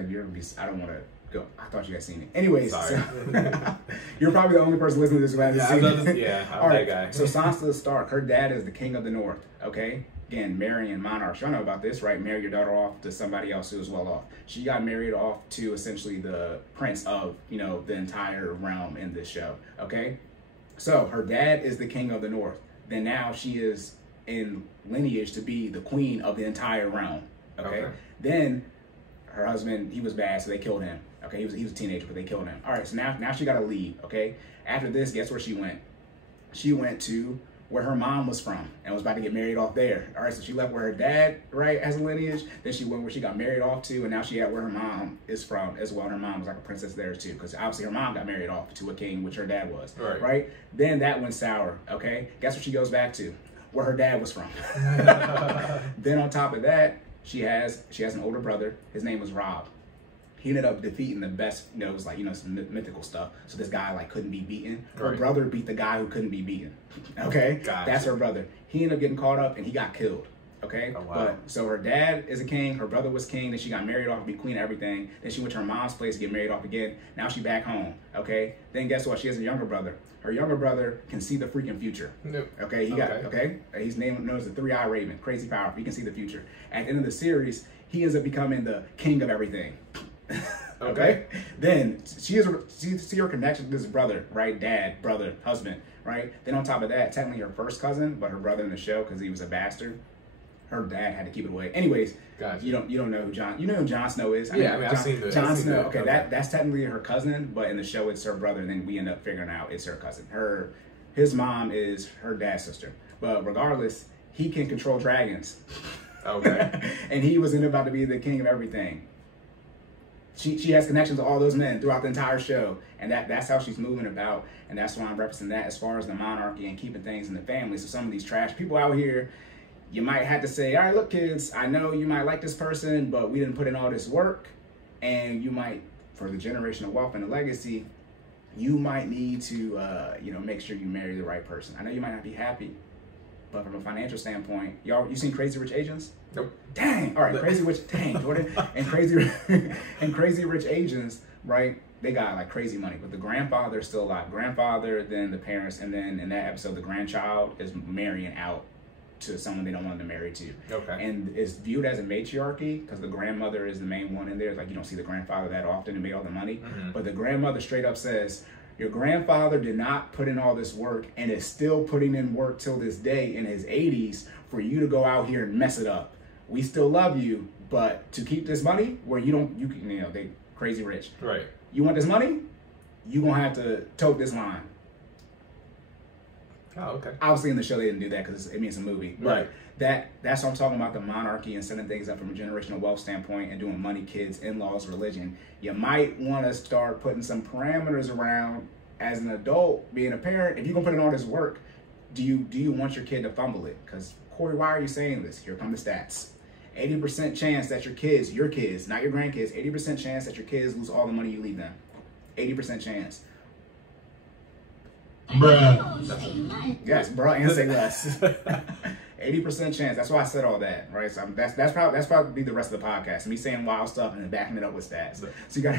I don't want to go. I thought you guys seen it. Anyways, Sorry. so, you're probably the only person listening to this who hasn't seen it. I'm All that right, guy. so Sansa Stark, her dad is the king of the North, okay? Again, marrying monarchs. Y'all know about this, right? Marry your daughter off to somebody else who is well off. She got married off to essentially the prince of, the entire realm in this show, okay? So her dad is the king of the North. Then now she is in lineage to be the queen of the entire realm, okay? Then her husband, he was bad, so they killed him. Okay, he was a teenager, but they killed him. All right, so now she got to leave, okay? After this, guess where she went? She went to where her mom was from and was about to get married off there. All right, so she left where her dad, right, has a lineage. Then she went where she got married off to, and now she at where her mom is from as well. And her mom was like a princess there too, because obviously her mom got married off to a king, which her dad was, right? Then that went sour, okay? Guess what she goes back to? Where her dad was from. Then on top of that, she has an older brother. His name was Rob. He ended up defeating the best, it was like, some mythical stuff. So this guy like couldn't be beaten. Her brother beat the guy who couldn't be beaten. Okay? Gotcha. That's her brother. He ended up getting caught up and he got killed. Okay? Oh, wow. But so her dad is a king, her brother was king, then she got married off to be queen of everything. Then she went to her mom's place to get married off again. Now she back home. Okay? Then guess what? She has a younger brother. Her younger brother can see the freaking future. Nope. Okay, he's known as the Three-Eyed Raven, crazy powerful. He can see the future. At the end of the series, he ends up becoming the king of everything. Okay. Then see her connection to this brother, right? Dad, brother, husband, right? Then on top of that, technically her first cousin, but her brother in the show because he was a bastard. Her dad had to keep it away. Anyways, gotcha. You don't know who Jon Snow is. I've seen the Jon Snow. Okay, that's technically her cousin, but in the show it's her brother, and then we end up figuring out it's her cousin. His mom is her dad's sister. But regardless, he can control dragons. Okay. And he was about to be the king of everything. She has connections to all those men throughout the entire show, and that's how she's moving about, and that's why I'm representing that as far as the monarchy and keeping things in the family. So some of these trash people out here, you might have to say, all right, look, kids, I know you might like this person, but we didn't put in all this work, and you might, for the generational wealth and the legacy, you might need to, make sure you marry the right person. I know you might not be happy, But from a financial standpoint, you seen Crazy Rich Asians? Nope. Dang. All right, Jordan, and Crazy Rich Asians, right? They got like crazy money, but the grandfather is still alive. Grandfather, then the parents, and then in that episode, the grandchild is marrying out to someone they don't want them to marry to. Okay. And it's viewed as a matriarchy because the grandmother is the main one in there. Like, you don't see the grandfather that often who made all the money. Mm-hmm. But the grandmother straight up says, your grandfather did not put in all this work and is still putting in work till this day in his 80s for you to go out here and mess it up. We still love you, but to keep this money where they crazy rich. Right. You want this money? You gonna have to tote this line. Oh, okay. Obviously in the show they didn't do that because it's a movie. Right. But that's what I'm talking about, the monarchy and setting things up from a generational wealth standpoint and doing money, kids, in-laws, religion. You might want to start putting some parameters around as an adult, being a parent. If you're going to put in all this work, do you want your kid to fumble it? Because, Corey, why are you saying this? Here come the stats. 80% chance that your kids, not your grandkids, 80% chance that your kids lose all the money you leave them. 80% chance. Bruh. Yes, bro, and say less. 80% chance. That's why I said all that, right? So that's probably the rest of the podcast. Me saying wild stuff and then backing it up with stats. So you got.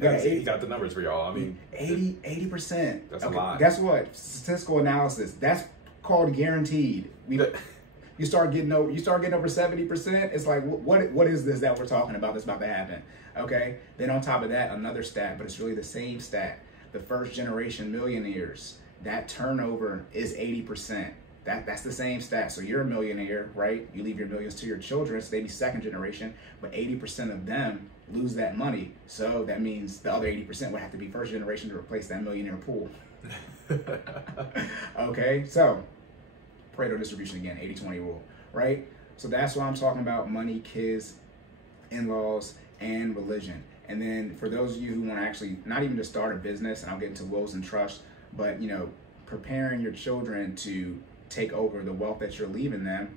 You got the numbers for y'all. I mean, 80%. That's a lot. Guess what? Statistical analysis. That's called guaranteed. You start getting over 70%. It's like, what is this that we're talking about that's about to happen? Okay. Then on top of that, another stat, but it's really the same stat. The first generation millionaires, that turnover is 80%. That's the same stat. So you're a millionaire, right? You leave your millions to your children, so they be second generation, but 80% of them lose that money. So that means the other 80% would have to be first generation to replace that millionaire pool. Okay, so Pareto distribution again, 80-20 rule, right? So that's why I'm talking about money, kids, in-laws, and religion. And then for those of you who want to actually, not even to start a business, and I'll get into wills and trusts, but preparing your children to take over the wealth that you're leaving them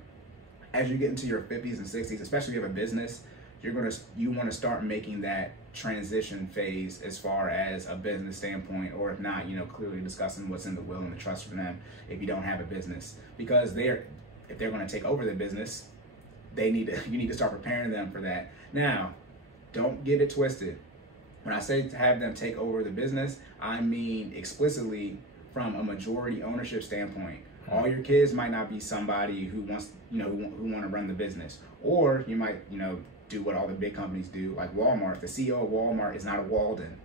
as you get into your 50s and 60s, especially if you have a business, you want to start making that transition phase as far as a business standpoint, or if not, clearly discussing what's in the will and the trust for them if you don't have a business, because if they're going to take over the business, you need to start preparing them for that. Now, don't get it twisted. When I say to have them take over the business, I mean explicitly from a majority ownership standpoint. All your kids might not be somebody who wants, who want to run the business, or you might, do what all the big companies do, like Walmart. The CEO of Walmart is not a Walden.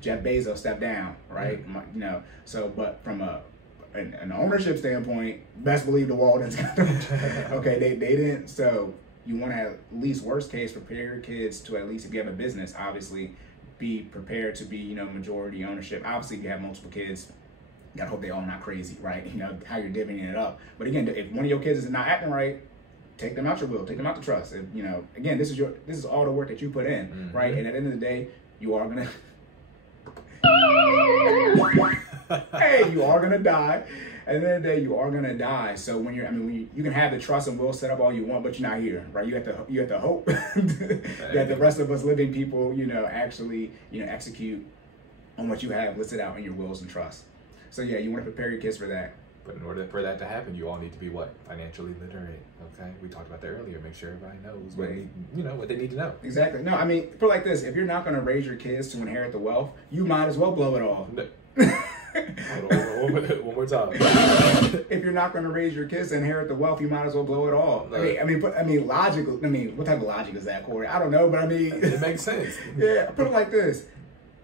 Jeff Bezos stepped down, right? Mm-hmm. So, but from an ownership standpoint, best believe the Waldens got them. Okay, they didn't. So you want to, at least worst case, prepare your kids to, at least if you have a business, obviously be prepared to be, majority ownership. Obviously, if you have multiple kids, you gotta hope they all not crazy, right? How you're divvying it up. But again, if one of your kids is not acting right, take them out your will, take them out the trust. If, again, this is all the work that you put in, mm-hmm. right? And at the end of the day, you are gonna you are gonna die. At the end of the day, you are gonna die. So when you can have the trust and will set up all you want, but you're not here, right? You have to hope that the rest of us living people, actually, execute on what you have listed out in your wills and trusts. So yeah, you want to prepare your kids for that. But in order for that to happen, you all need to be what? Financially literate. Okay, we talked about that earlier. Make sure everybody knows what they need to know. Exactly. No, put it like this: if you're not going to raise your kids to inherit the wealth, you might as well blow it all. One more time. If you're not going to raise your kids to inherit the wealth, you might as well blow it all. Logically. What type of logic is that, Corey? I don't know, but it makes sense. Yeah, put it like this.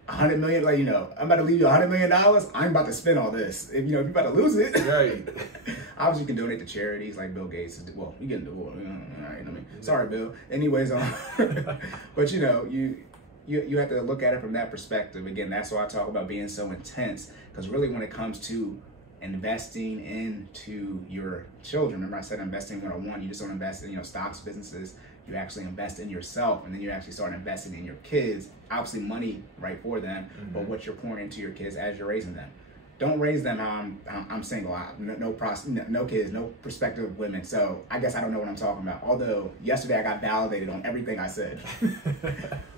$100 million, I'm about to leave you $100 million. I'm about to spend all this. If you're about to lose it, right? Obviously, you can donate to charities like Bill Gates. Well, you get all right. Sorry, Bill. Anyways, but you have to look at it from that perspective. Again, that's why I talk about being so intense, because really, when it comes to investing into your children, remember I said investing 101. You just don't invest in stocks, businesses. You actually invest in yourself, and then you actually start investing in your kids. Obviously, money, right, for them, mm-hmm. but what you're pouring into your kids as you're raising them. Don't raise them how I'm single. No kids, no prospective women. So I guess I don't know what I'm talking about. Although yesterday I got validated on everything I said.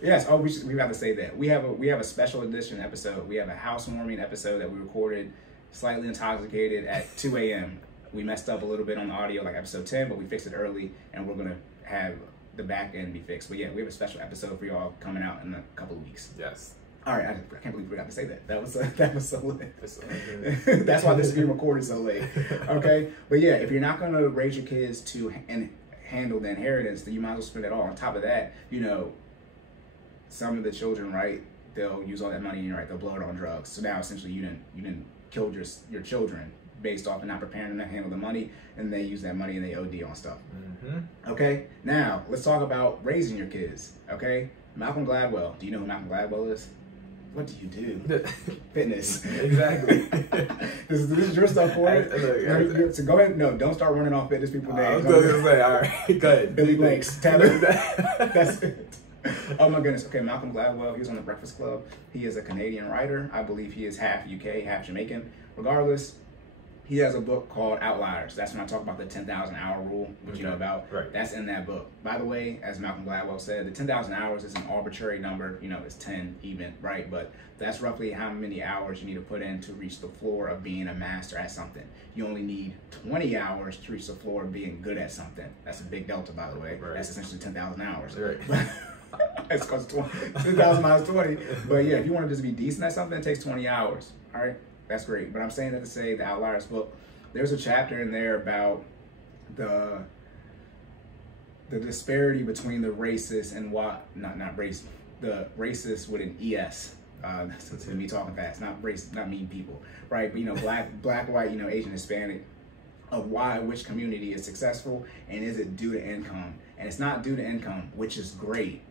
Yes. Oh, we have to say that we have a special edition episode. We have a housewarming episode that we recorded slightly intoxicated at 2 a.m. We messed up a little bit on the audio, like episode 10, but we fixed it early, and we're gonna have the back end be fixed. But yeah, we have a special episode for y'all coming out in a couple of weeks. Yes. All right, I can't believe we forgot to say that. That was so late. That's why this is being recorded so late. Okay, but yeah, if you're not gonna raise your kids to handle the inheritance, then you might as well spend it all. On top of that, you know, some of the children, right? They'll use all that money and right, they'll blow it on drugs. So now essentially you didn't kill your children based off of not preparing them to handle the money, and they use that money and they OD on stuff. Okay, now let's talk about raising your kids. Okay, Malcolm Gladwell. Do you know who Malcolm Gladwell is? What do you do? Fitness. Exactly. this is your stuff for it. So go ahead. No, don't start running off fitness people names. I was going to say, all right, go ahead. Billy Blanks. That's it. Oh my goodness. Okay, Malcolm Gladwell. He was on the Breakfast Club. He is a Canadian writer. I believe he is half UK, half Jamaican. Regardless, he has a book called Outliers. That's when I talk about the 10,000 hour rule, which you know about. Right. That's in that book. By the way, as Malcolm Gladwell said, the 10,000 hours is an arbitrary number. You know, it's 10 even, right? But that's roughly how many hours you need to put in to reach the floor of being a master at something. You only need 20 hours to reach the floor of being good at something. That's a big delta, by the way. Right. That's essentially 10,000 hours. Right. It's because 10,000 minus 20. But yeah, if you want to just be decent at something, it takes 20 hours. All right. That's great. But I'm saying that to say the Outliers book, there's a chapter in there about the disparity between the racist and the racist with an ES. To me talking fast, not race, not mean people, right? But you know, black, white, you know, Asian, Hispanic, of why which community is successful, and is it due to income? And it's not due to income, which is great.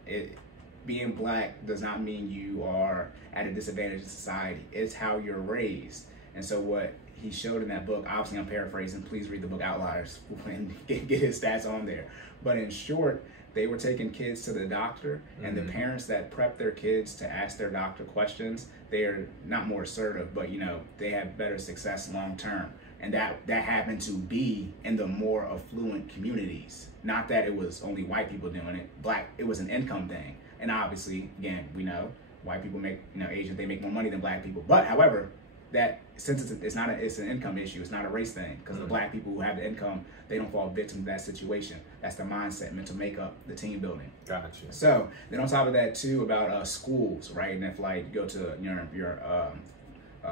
Being black does not mean you are at a disadvantage in society. It's how you're raised. And so what he showed in that book, obviously I'm paraphrasing, please read the book Outliers and get his stats on there. But in short, they were taking kids to the doctor, and the parents that prep their kids to ask their doctor questions, they are not more assertive, but you know, they have better success long term. And that happened to be in the more affluent communities. Not that it was only white people doing it. It was an income thing. And obviously, again, we know white people make, you know, Asians, they make more money than black people. But however, that since it's an income issue, it's not a race thing, because the black people who have the income, they don't fall victim to that situation. That's the mindset, mental makeup, the team building. Gotcha. So then on top of that too, about schools, right? And if like you go to your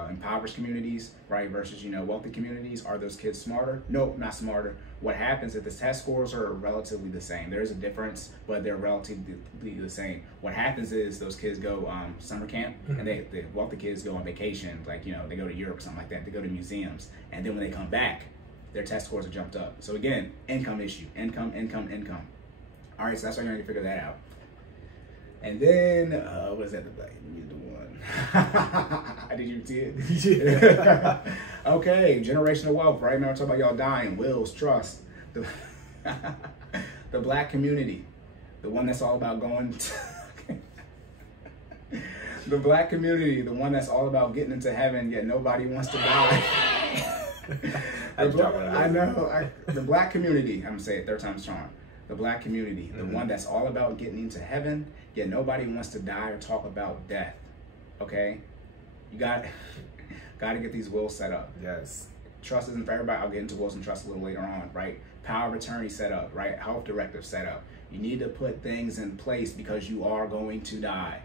impoverished communities, right, versus, you know, wealthy communities, are those kids smarter? Nope, not smarter. What happens if the test scores are relatively the same? There is a difference, but they're relatively the same. What happens is those kids go summer camp, and the wealthy kids go on vacation, like, you know, they go to Europe or something like that. They go to museums, and then when they come back, their test scores are jumped up. So again, income issue, income. All right, so that's why you need to figure that out. And then, what is that? The one. Did you see it? Yeah. Okay, generational wealth, right? Now we're talking about y'all dying, wills, trust. The black community, the one that's all about going the black community, the one that's all about getting into heaven, yet nobody wants to die. I know. The black community, I'm going to say it 3rd time's charm. The black community, the one that's all about getting into heaven, yet nobody wants to die or talk about death. Okay? You got to get these wills set up. Yes. Trust isn't for everybody. I'll get into wills and trust a little later on, right? Power of attorney set up, right? Health directive set up. You need to put things in place because you are going to die.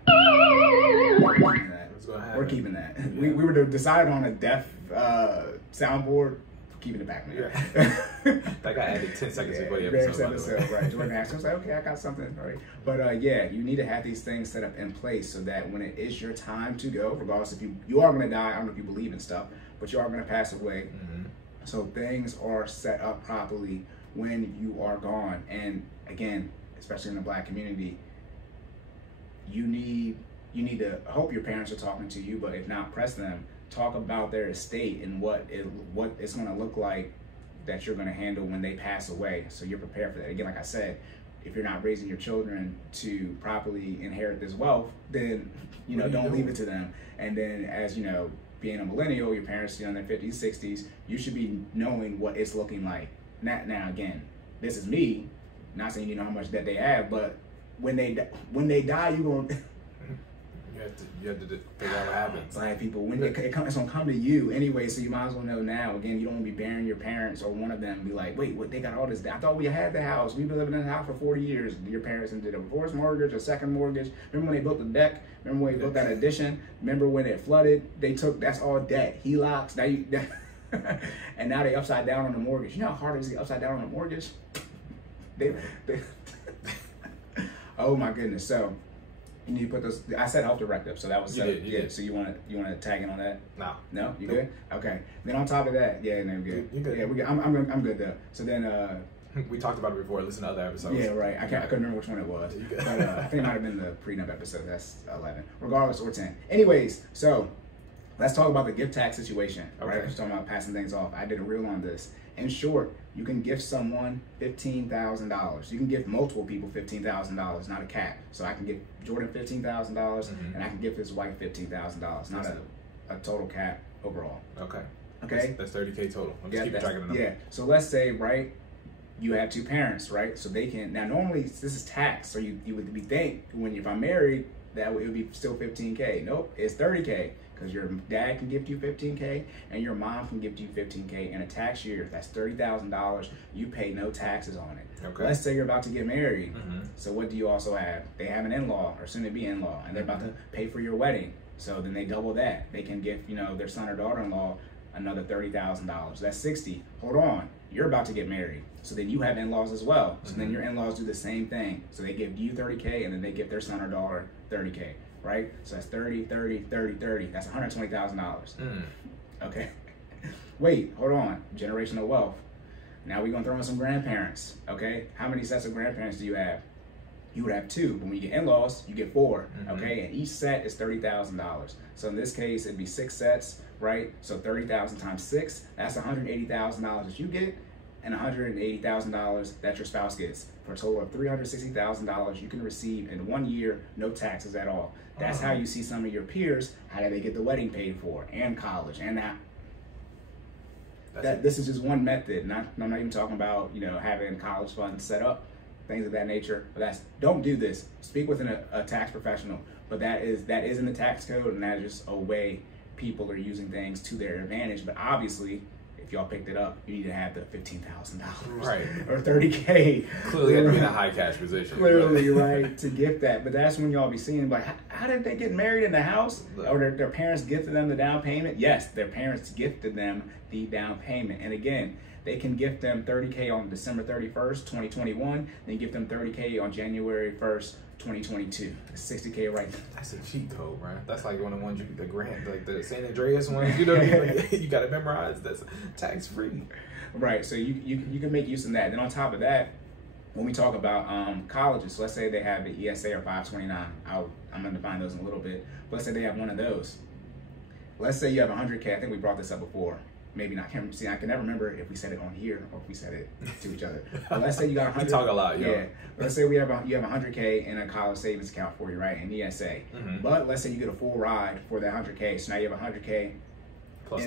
We're keeping that. Yeah. We were decided on a death soundboard. Keeping it back, man. Yeah. Like I added 10 seconds before the episode. Right. Jordan asked, I was like, okay, I got something. All right. But yeah, you need to have these things set up in place so that when it is your time to go, regardless if you are going to die, I don't know if you believe in stuff, but you are going to pass away. So things are set up properly when you are gone. And again, especially in the black community, you need to hope your parents are talking to you, but if not, press them. Talk about their estate and what it's going to look like that you're going to handle when they pass away, so you're prepared for that. Again, like I said, if you're not raising your children to properly inherit this wealth, then don't leave it to them. And then, as you know, being a millennial, your parents in their 50s, 60s, you should be knowing what it's looking like. Now again, this is me, not saying you know how much debt they have, but when they die, you going You have to figure out what happens. Black people, when it's gonna come to you anyway, so you might as well know now. Again, you don't want to be burying your parents or one of them be like, wait, what? They got all this. I thought we had the house. We've been living in the house for 40 years. Your parents did a divorce mortgage, a second mortgage. Remember when they built the deck? Remember when they built that addition? Remember when it flooded? That's all debt. HELOCs. Now and now they upside down on the mortgage. You know how hard it is to get upside down on a mortgage? They oh my goodness. So you need to put those. I said off the record, so that was you did. So you want to tag in on that? No, you good? Okay. Then on top of that, yeah, no, good. You good? Yeah, we good. I'm good though. So then we talked about it before. Listen to other episodes. Yeah, right. I couldn't remember which one it was, but I think it might have been the prenup episode. That's 11, regardless, or 10. Anyways, so let's talk about the gift tax situation. Okay. Right? We're talking about passing things off. I did a reel on this. In short, you can gift someone $15,000. You can give multiple people $15,000, not a cap. So I can give Jordan $15,000, and I can give his wife $15,000, not a total cap overall. Okay. Okay. That's 30K total. I'm just keeping track of the number. Yeah. So let's say, right, you have two parents, right? So they can, now normally this is taxed. So you would think if I'm married, that it would be still 15K. Nope, it's 30K. Because your dad can gift you 15K and your mom can gift you 15K in a tax year. That's $30,000. You pay no taxes on it. Okay. Let's say you're about to get married. So what do you also have? They have an in-law or soon to be in-law, and they're about to pay for your wedding. So then they double that. They can gift, their son or daughter-in-law another $30,000. That's 60. Hold on, you're about to get married. So then you have in-laws as well. So then your in-laws do the same thing. So they give you 30K and then they give their son or daughter 30K. Right? So that's 30, 30, 30, 30. That's $120,000. Okay. Wait, hold on. Generational wealth. Now we're going to throw in some grandparents. Okay. How many sets of grandparents do you have? You would have 2. But when you get in-laws, you get 4. Okay. And each set is $30,000. So in this case, it'd be 6 sets, right? So 30,000 times 6, that's $180,000 that you get, and $180,000 that your spouse gets, for a total of $360,000 you can receive in 1 year, no taxes at all. That's how you see some of your peers, how do they get the wedding paid for, and college, and that. This is just one method. I'm not even talking about having college funds set up, things of that nature. But don't do this. Speak with a tax professional. But that is in the tax code, and that is just a way people are using things to their advantage. But obviously, if y'all picked it up, you need to have the $15,000, right, or 30K. Clearly, you have to be in a high cash position. Clearly, right, to gift that. But that's when y'all be seeing, like, how did they get married in the house? Or their parents gifted them the down payment? Yes, their parents gifted them the down payment. And again, they can gift them 30K on December 31st, 2021. Then give them 30K on January 1st, 2022. It's 60K right there. That's a cheat code, right? That's like one of the ones like the San Andreas ones. You got to memorize. That's tax free. Right. So you can make use of that. Then on top of that, when we talk about colleges, so let's say they have the ESA or 529. I'm going to define those in a little bit. But let's say they have one of those. Let's say you have 100K. I think we brought this up before. Maybe not. I can never remember if we said it on here or if we said it to each other. But let's say you got 100. We talk a lot, yo. Yeah. Let's say you have 100K in a college savings account for you, right? In ESA. But let's say you get a full ride for that 100K. So now you have 100K plus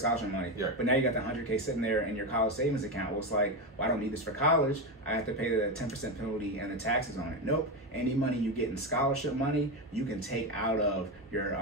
scholarship money. Yeah. But now you got the 100K sitting there in your college savings account. Well, it's like, well, I don't need this for college. I have to pay the 10% penalty and the taxes on it. Nope. Any money you get in scholarship money, you can take out of your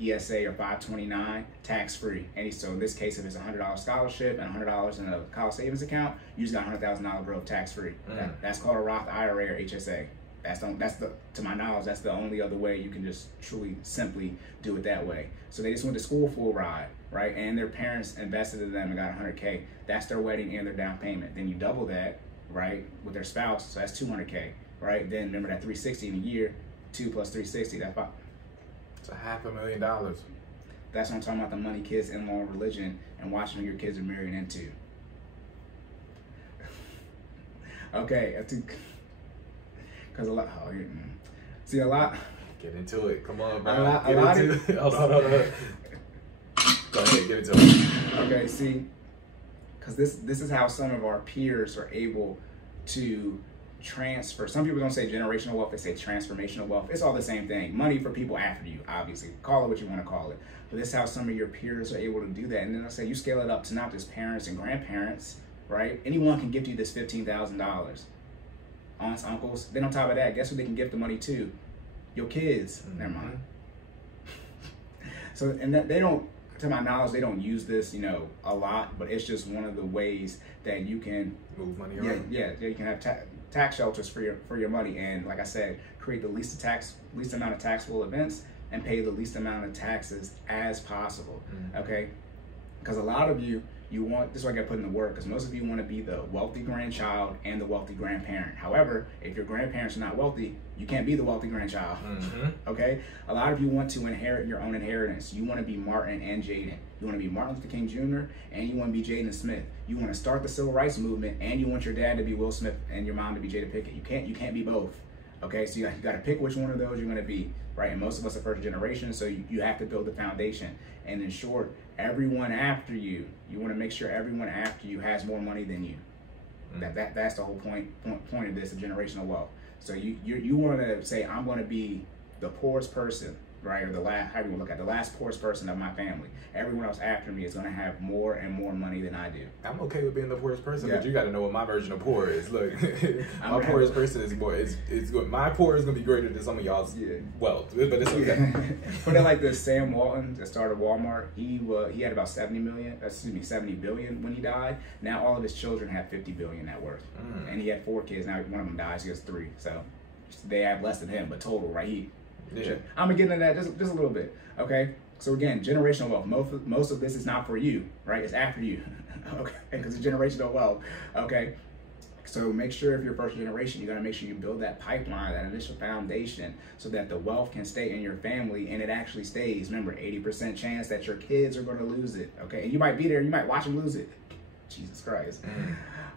ESA or 529 tax-free. And so in this case, if it's a $100 scholarship and $100 in a college savings account, you just got $100,000 growth tax-free. That's called a Roth IRA or HSA. To my knowledge, that's the only other way you can just truly simply do it that way. So they just went to school full ride, right? And their parents invested in them and got 100K. That's their wedding and their down payment. Then you double that, right, with their spouse. So that's 200K, right? Then remember that 360 in a year, 2 plus 360, that's about. It's $500,000. That's what I'm talking about, the money, kids, in-law, religion, and watching who your kids are married into. Okay, I think, because a lot, see a lot. Get into it, come on, bro. Hold on. Go ahead, get into it. Okay, see, because this is how some of our peers are able to transfer. Some people don't say generational wealth, they say transformational wealth. It's all the same thing. Money for people after you, obviously. Call it what you want to call it. But this is how some of your peers are able to do that. And then I say you scale it up to not just parents and grandparents, right? Anyone can gift you this $15,000. Aunts, uncles. Then on top of that, guess who they can gift the money to? Your kids. Mm-hmm. Never mind. So, and that they don't, to my knowledge, they don't use this, you know, a lot, but it's just one of the ways that you can move money around. Yeah, you can have tax shelters for your money, and like I said, create the least amount of taxable events and pay the least amount of taxes as possible. Okay, because a lot of you want, this is why I got put in the work, because most of you want to be the wealthy grandchild and the wealthy grandparent. However, if your grandparents are not wealthy, you can't be the wealthy grandchild. Okay, a lot of you want to inherit your own inheritance. You want to be Martin and Jaden. You want to be Martin Luther King Jr. and you want to be Jaden Smith. You want to start the civil rights movement and you want your dad to be Will Smith and your mom to be Jada Pinkett. You can't be both. Okay, so you got to pick which one of those you're going to be, right? And most of us are first generation, so you have to build the foundation. And in short, everyone after you want to make sure everyone after you has more money than you. That's the whole point of this, of generational wealth. So you want to say, I'm going to be the poorest person, right? Or the last, how do you look at the last poorest person of my family. Everyone else after me is going to have more and more money than I do. I'm okay with being the poorest person, but you got to know what my version of poor is. Look, my poorest person is more. It's good. My poor is going to be greater than some of y'all's wealth, but it's okay. Put it like this: Sam Walton, that started Walmart, he had about 70 billion when he died. Now all of his children have 50 billion net worth, and he had 4 kids. Now one of them dies, he has 3. So they have less than him, but total, right? I'm gonna get into that just a little bit. Okay. So again, generational wealth. Most of this is not for you, right? It's after you, okay? Because it's generational wealth, okay? So make sure if you're first generation, you gotta make sure you build that pipeline, that initial foundation, so that the wealth can stay in your family and it actually stays. Remember, 80% chance that your kids are gonna lose it, okay? And you might be there, you might watch them lose it. Jesus Christ.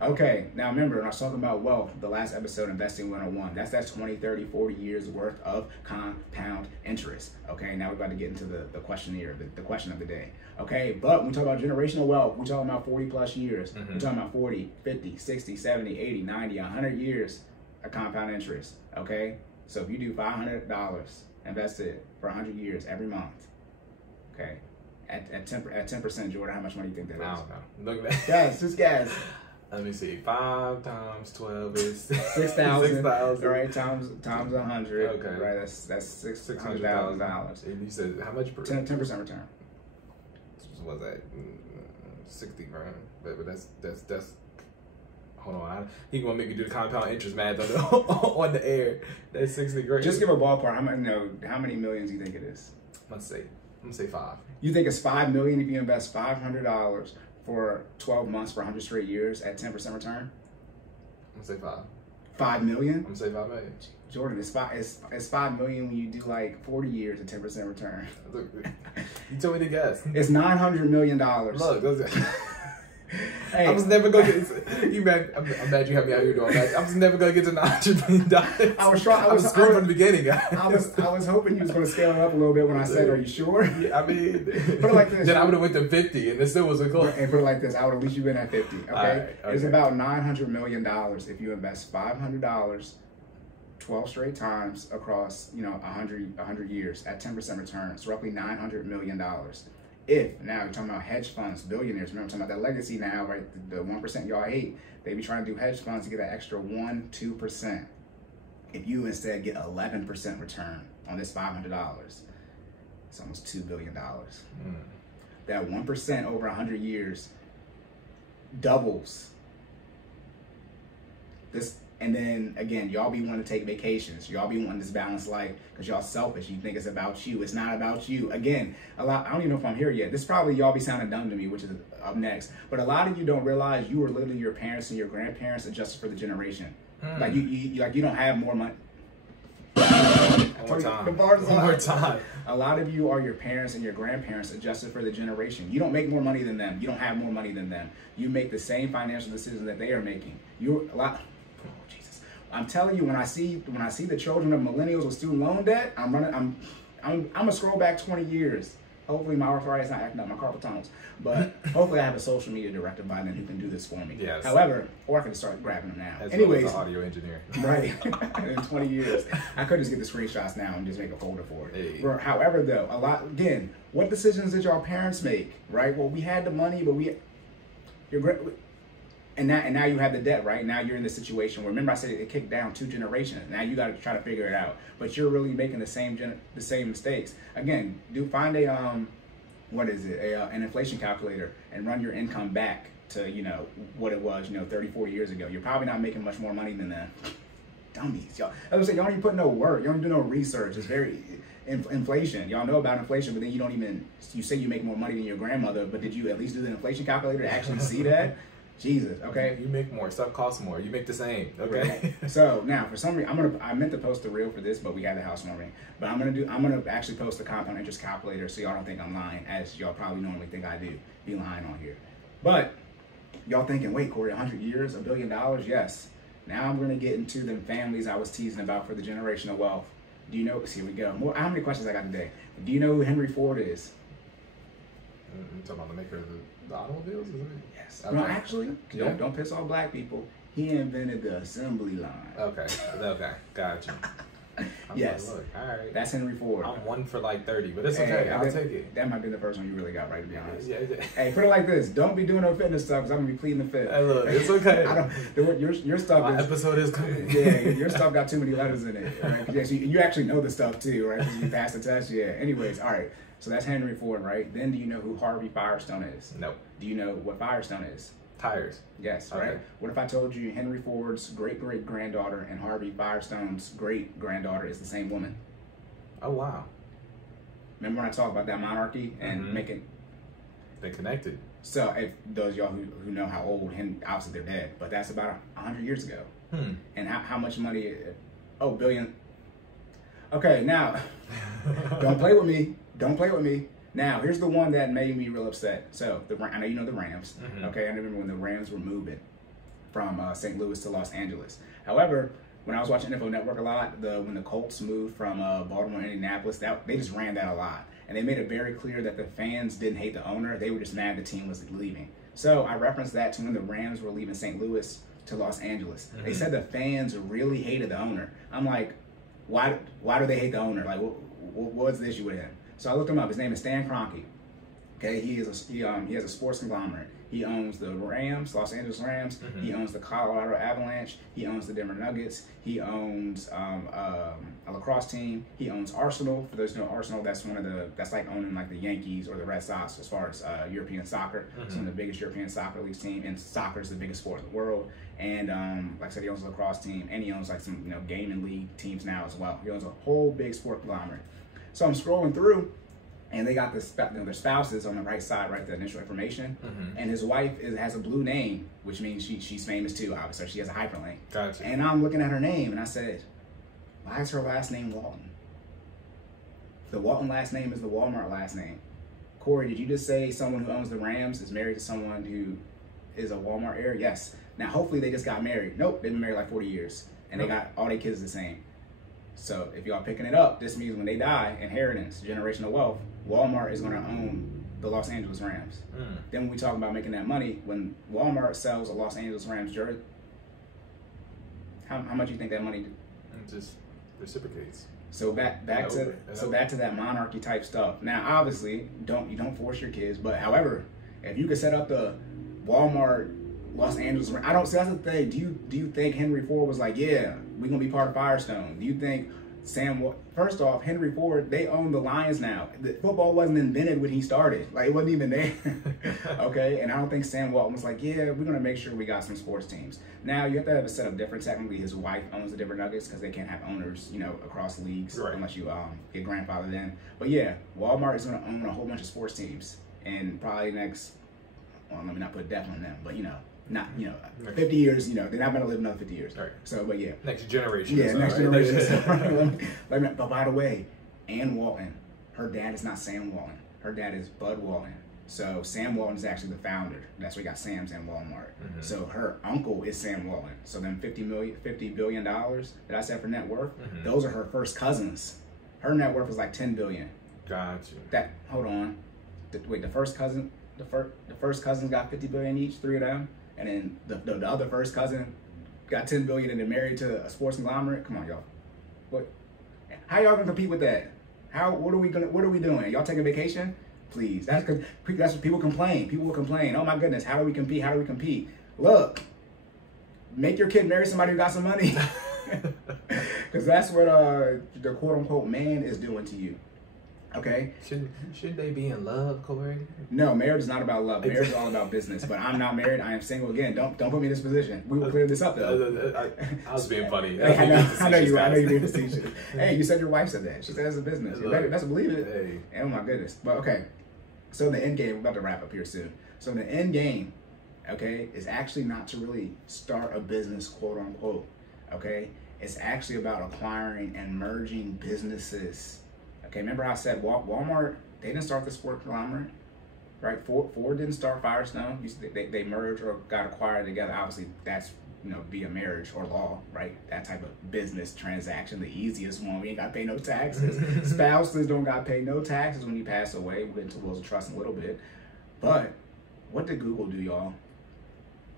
Okay, now remember, when I was talking about wealth, the last episode, Investing 101, that's 20, 30, 40 years worth of compound interest. Okay, now we're about to get into the questionnaire, the question of the day. Okay, but when we talk about generational wealth, we're talking about 40 plus years. We're talking about 40, 50, 60, 70, 80, 90, 100 years of compound interest. Okay, so if you do $500 invested for 100 years every month, okay, at 10%, Jordan, how much money do you think that is? I don't know. Look at that. Guys, just guys. Let me see. 5 times 12 is 6,000. Right, times 100. Okay. Right, that's $600,000. And you said how much per? 10% return. So what's that? 60 grand. But that's. Hold on. He gonna make you do the compound interest math on the air. That's 60 grand. Just give a ballpark. How many millions do you think it is? I'm gonna say 5. You think it's $5 million if you invest $500 for 12 months for 100 straight years at 10% return? I'm gonna say 5. 5 million? I'm gonna say 5 million. Jordan, it's 5 million when you do like 40 years at 10% return. Look, you told me to guess. It's $900 million. Look, hey, I was never gonna get. I'm mad you have me out here doing that. I was never gonna get to $900 million. I was screwed from the beginning. I was hoping you was gonna scale it up a little bit when I said, "Are you sure?" Yeah, I mean, put it like this. Then I would have went to 50, and it still wasn't close. And put it like this: I would at least you been at 50. Okay, okay. It's about $900 million if you invest $500, 12 straight times across 100 years at 10% return. It's roughly $900 million. If now you're talking about hedge funds, billionaires, remember I'm talking about that legacy now, right? The 1% y'all hate, they be trying to do hedge funds to get that extra 1-2%. If you instead get 11% return on this $500, it's almost $2 billion. That 1% over 100 years doubles this. And then again, y'all be wanting to take vacations. Y'all be wanting this balanced life because y'all selfish. You think it's about you. It's not about you. Again, I don't even know if I'm here yet. This probably y'all be sounding dumb to me, which is up next. But a lot of you don't realize you were literally your parents and your grandparents adjusted for the generation. Like you don't have more money. One more time. A lot of you are your parents and your grandparents adjusted for the generation. You don't make more money than them. You don't have more money than them. You make the same financial decisions that they are making. I'm telling you, when I see the children of millennials with student loan debt, I'm gonna scroll back 20 years. Hopefully my arthritis not acting up my carpal tunnels, but hopefully I have a social media director by then who can do this for me. Yes. However, or I can start grabbing them now. Anyways, well as an audio engineer. Right. In 20 years, I could just get the screenshots now and just make a folder for it. Hey. However, though, what decisions did your parents make? Right. Well, we had the money, but And now you have the debt, right? Now you're in the situation where, remember I said it kicked down 2 generations. Now you got to try to figure it out. But you're really making the same mistakes. Again, find a an inflation calculator and run your income back to, you know, what it was, you know, 30, 40 years ago. You're probably not making much more money than that. Dummies, y'all. I was saying, y'all don't even put no work. You don't do no research. It's very inflation. Y'all know about inflation, but then you say you make more money than your grandmother, but did you at least do the inflation calculator to actually see that? Jesus, okay. You make more. Stuff costs more. You make the same. Okay. Right. So now, for some reason, I meant to post the reel for this, but we had the housewarming. But I'm gonna actually post the compound interest calculator, so y'all don't think I'm lying, as y'all probably normally think I do. Be lying on here. But y'all thinking, wait, Corey, 100 years, $1 billion? Yes. Now I'm gonna get into them families I was teasing about for the generational wealth. Do you know? Here we go. How many questions I got today? Do you know who Henry Ford is? You talking about the maker of the automobiles, isn't it? Yes. Okay. No, actually, don't piss off black people. He invented the assembly line. Okay. Gotcha. Yes. Like, look, all right. That's Henry Ford. I'm 1 for like 30, but it's okay. I'll take it. That might be the first one you really got right, to be honest. Yeah. Hey, put it like this. Don't be doing no fitness stuff, because I'm going to be pleading the fifth. Hey, look, it's okay. Your stuff My episode is coming. Yeah, your stuff got too many letters in it. Right? Yes, you actually know the stuff too, right? Because you passed the test. Yeah. Anyways, all right. So that's Henry Ford, right? Then do you know who Harvey Firestone is? Nope. Do you know what Firestone is? Tires. Yes, Okay. right? What if I told you Henry Ford's great-great-granddaughter and Harvey Firestone's great-granddaughter is the same woman? Oh, wow. Remember when I talked about that monarchy and making... They connected. So, if those of y'all who know how old, obviously they're dead, but that's about 100 years ago. And how much money... Oh, billion... Okay, now, don't play with me. Don't play with me. Now, here's the one that made me real upset. So, I know you know the Rams. Okay, I remember when the Rams were moving from St. Louis to Los Angeles. However, when I was watching Info Network a lot, when the Colts moved from Baltimore to Indianapolis, they just ran that a lot. And they made it very clear that the fans didn't hate the owner. They were just mad the team was leaving. So, I referenced that to when the Rams were leaving St. Louis to Los Angeles. They said the fans really hated the owner. I'm like, why do they hate the owner? Like, what's the issue with him? So I looked him up. His name is Stan Kroenke. Okay, he has a sports conglomerate. He owns the Rams, Los Angeles Rams. He owns the Colorado Avalanche. He owns the Denver Nuggets. He owns a lacrosse team. He owns Arsenal. For those who know Arsenal, that's like owning like the Yankees or the Red Sox as far as European soccer. It's one of the biggest European soccer leagues team, and soccer is the biggest sport in the world. And like I said, he owns a lacrosse team, and he owns like some gaming league teams now as well. He owns a whole big sport conglomerate. So I'm scrolling through, and they got their spouses on the right side, right, the initial information. And his wife has a blue name, which means she's famous too, obviously. She has a hyperlink. Gotcha. And I'm looking at her name, and I said, why is her last name Walton? The Walton last name is the Walmart last name. Corey, did you just say someone who owns the Rams is married to someone who is a Walmart heir? Yes. Now, hopefully they just got married. Nope, they've been married like 40 years. And they got all their kids the same. So if y'all picking it up, this means when they die, inheritance, generational wealth, Walmart is going to own the Los Angeles Rams. Then when we talk about making that money, when Walmart sells a Los Angeles Rams jersey, how much do you think that money It just reciprocates. So back to that monarchy type stuff. Now, obviously, you don't force your kids, but however, if you could set up the Walmart Los Angeles, I don't see, that's the thing. Do you think Henry Ford was like, yeah, we're gonna be part of Firestone? Do you think first off, Henry Ford, they own the Lions now. The football wasn't invented when he started. Like, it wasn't even there. Okay, and I don't think Sam Walton was like, yeah, we're gonna make sure we got some sports teams. Now you have to have it set up different. Technically, his wife owns the Denver Nuggets because they can't have owners, across leagues unless you get grandfathered in. But yeah, Walmart is gonna own a whole bunch of sports teams, and probably next. Well, let me not put death on them, but not 50 years. They're not gonna live another 50 years. Right. So, but yeah, next generation. Yeah, next right? generation. But by the way, Ann Walton, her dad is not Sam Walton. Her dad is Bud Walton. So Sam Walton is actually the founder. That's where you got Sam's and Walmart. So her uncle is Sam Walton. So them $50 billion that I said for net worth, those are her first cousins. Her net worth is like $10 billion. Gotcha. Hold on. The first cousin got $50 billion each, 3 of them, and then the other first cousin got $10 billion and they're married to a sports conglomerate. Come on, y'all. What? How y'all gonna compete with that? What are we doing? Y'all taking vacation? Please. That's what people complain. People will complain. Oh my goodness, how do we compete? look, make your kid marry somebody who got some money. Because that's what the quote-unquote man is doing to you. Okay? Shouldn't they be in love, Corey? No, marriage is not about love. Marriage is all about business. But I'm not married. I am single. Again, don't put me in this position. We will clear this up, though. I was being funny. I know you're being facetious. Hey, you said your wife said that. She said it's a business. You better believe it. Hey. Oh, my goodness. But, okay. So, in the end game, we're about to wrap up here soon. So, in the end game, okay, is actually not to really start a business, quote-unquote. Okay? It's actually about acquiring and merging businesses. Okay, remember how I said Walmart, they didn't start the sport conglomerate, right? Ford didn't start Firestone. They merged or got acquired together. Obviously, that's, via marriage or law, right? That type of business transaction, the easiest one. We ain't got to pay no taxes. Spouses don't got to pay no taxes when you pass away. We'll get into wills of trust in a little bit. But what did Google do, y'all?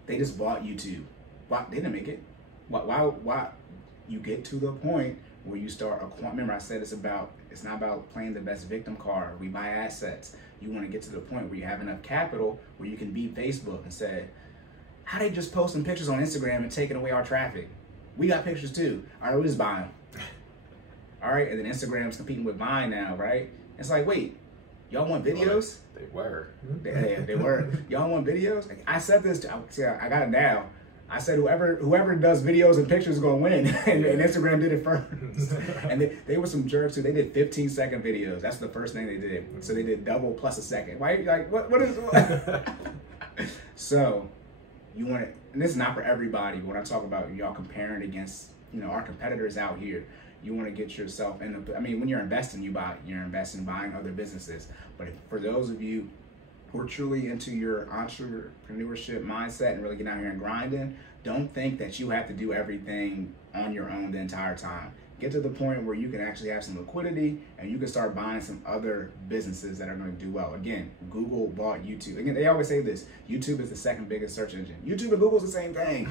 They just bought YouTube. Why? They didn't make it. Why? You get to the point where you start acquiring. Remember, I said it's not about playing the best victim card. We buy assets. You want to get to the point where you have enough capital where you can beat Facebook and say, how they just posting pictures on Instagram and taking away our traffic? We got pictures too. All right, we just buy them. All right, and then Instagram's competing with Vine now, right? It's like, wait, y'all want videos? They were. They were. Y'all want videos? I said this. I got it down. I said whoever does videos and pictures is gonna win, and Instagram did it first. And they were some jerks too. They did 15-second videos. That's the first thing they did. So they did double plus a second. Why? Like what is? So you want to, and this is not for everybody. When I talk about y'all comparing against our competitors out here, you want to get yourself in. When you're investing, you're investing buying other businesses. But for those of you who are truly into your entrepreneurship mindset and really getting out here and grinding, don't think that you have to do everything on your own the entire time. Get to the point where you can actually have some liquidity and you can start buying some other businesses that are going to do well. Again, Google bought YouTube. Again, they always say this, YouTube is the second biggest search engine. YouTube and Google's the same thing.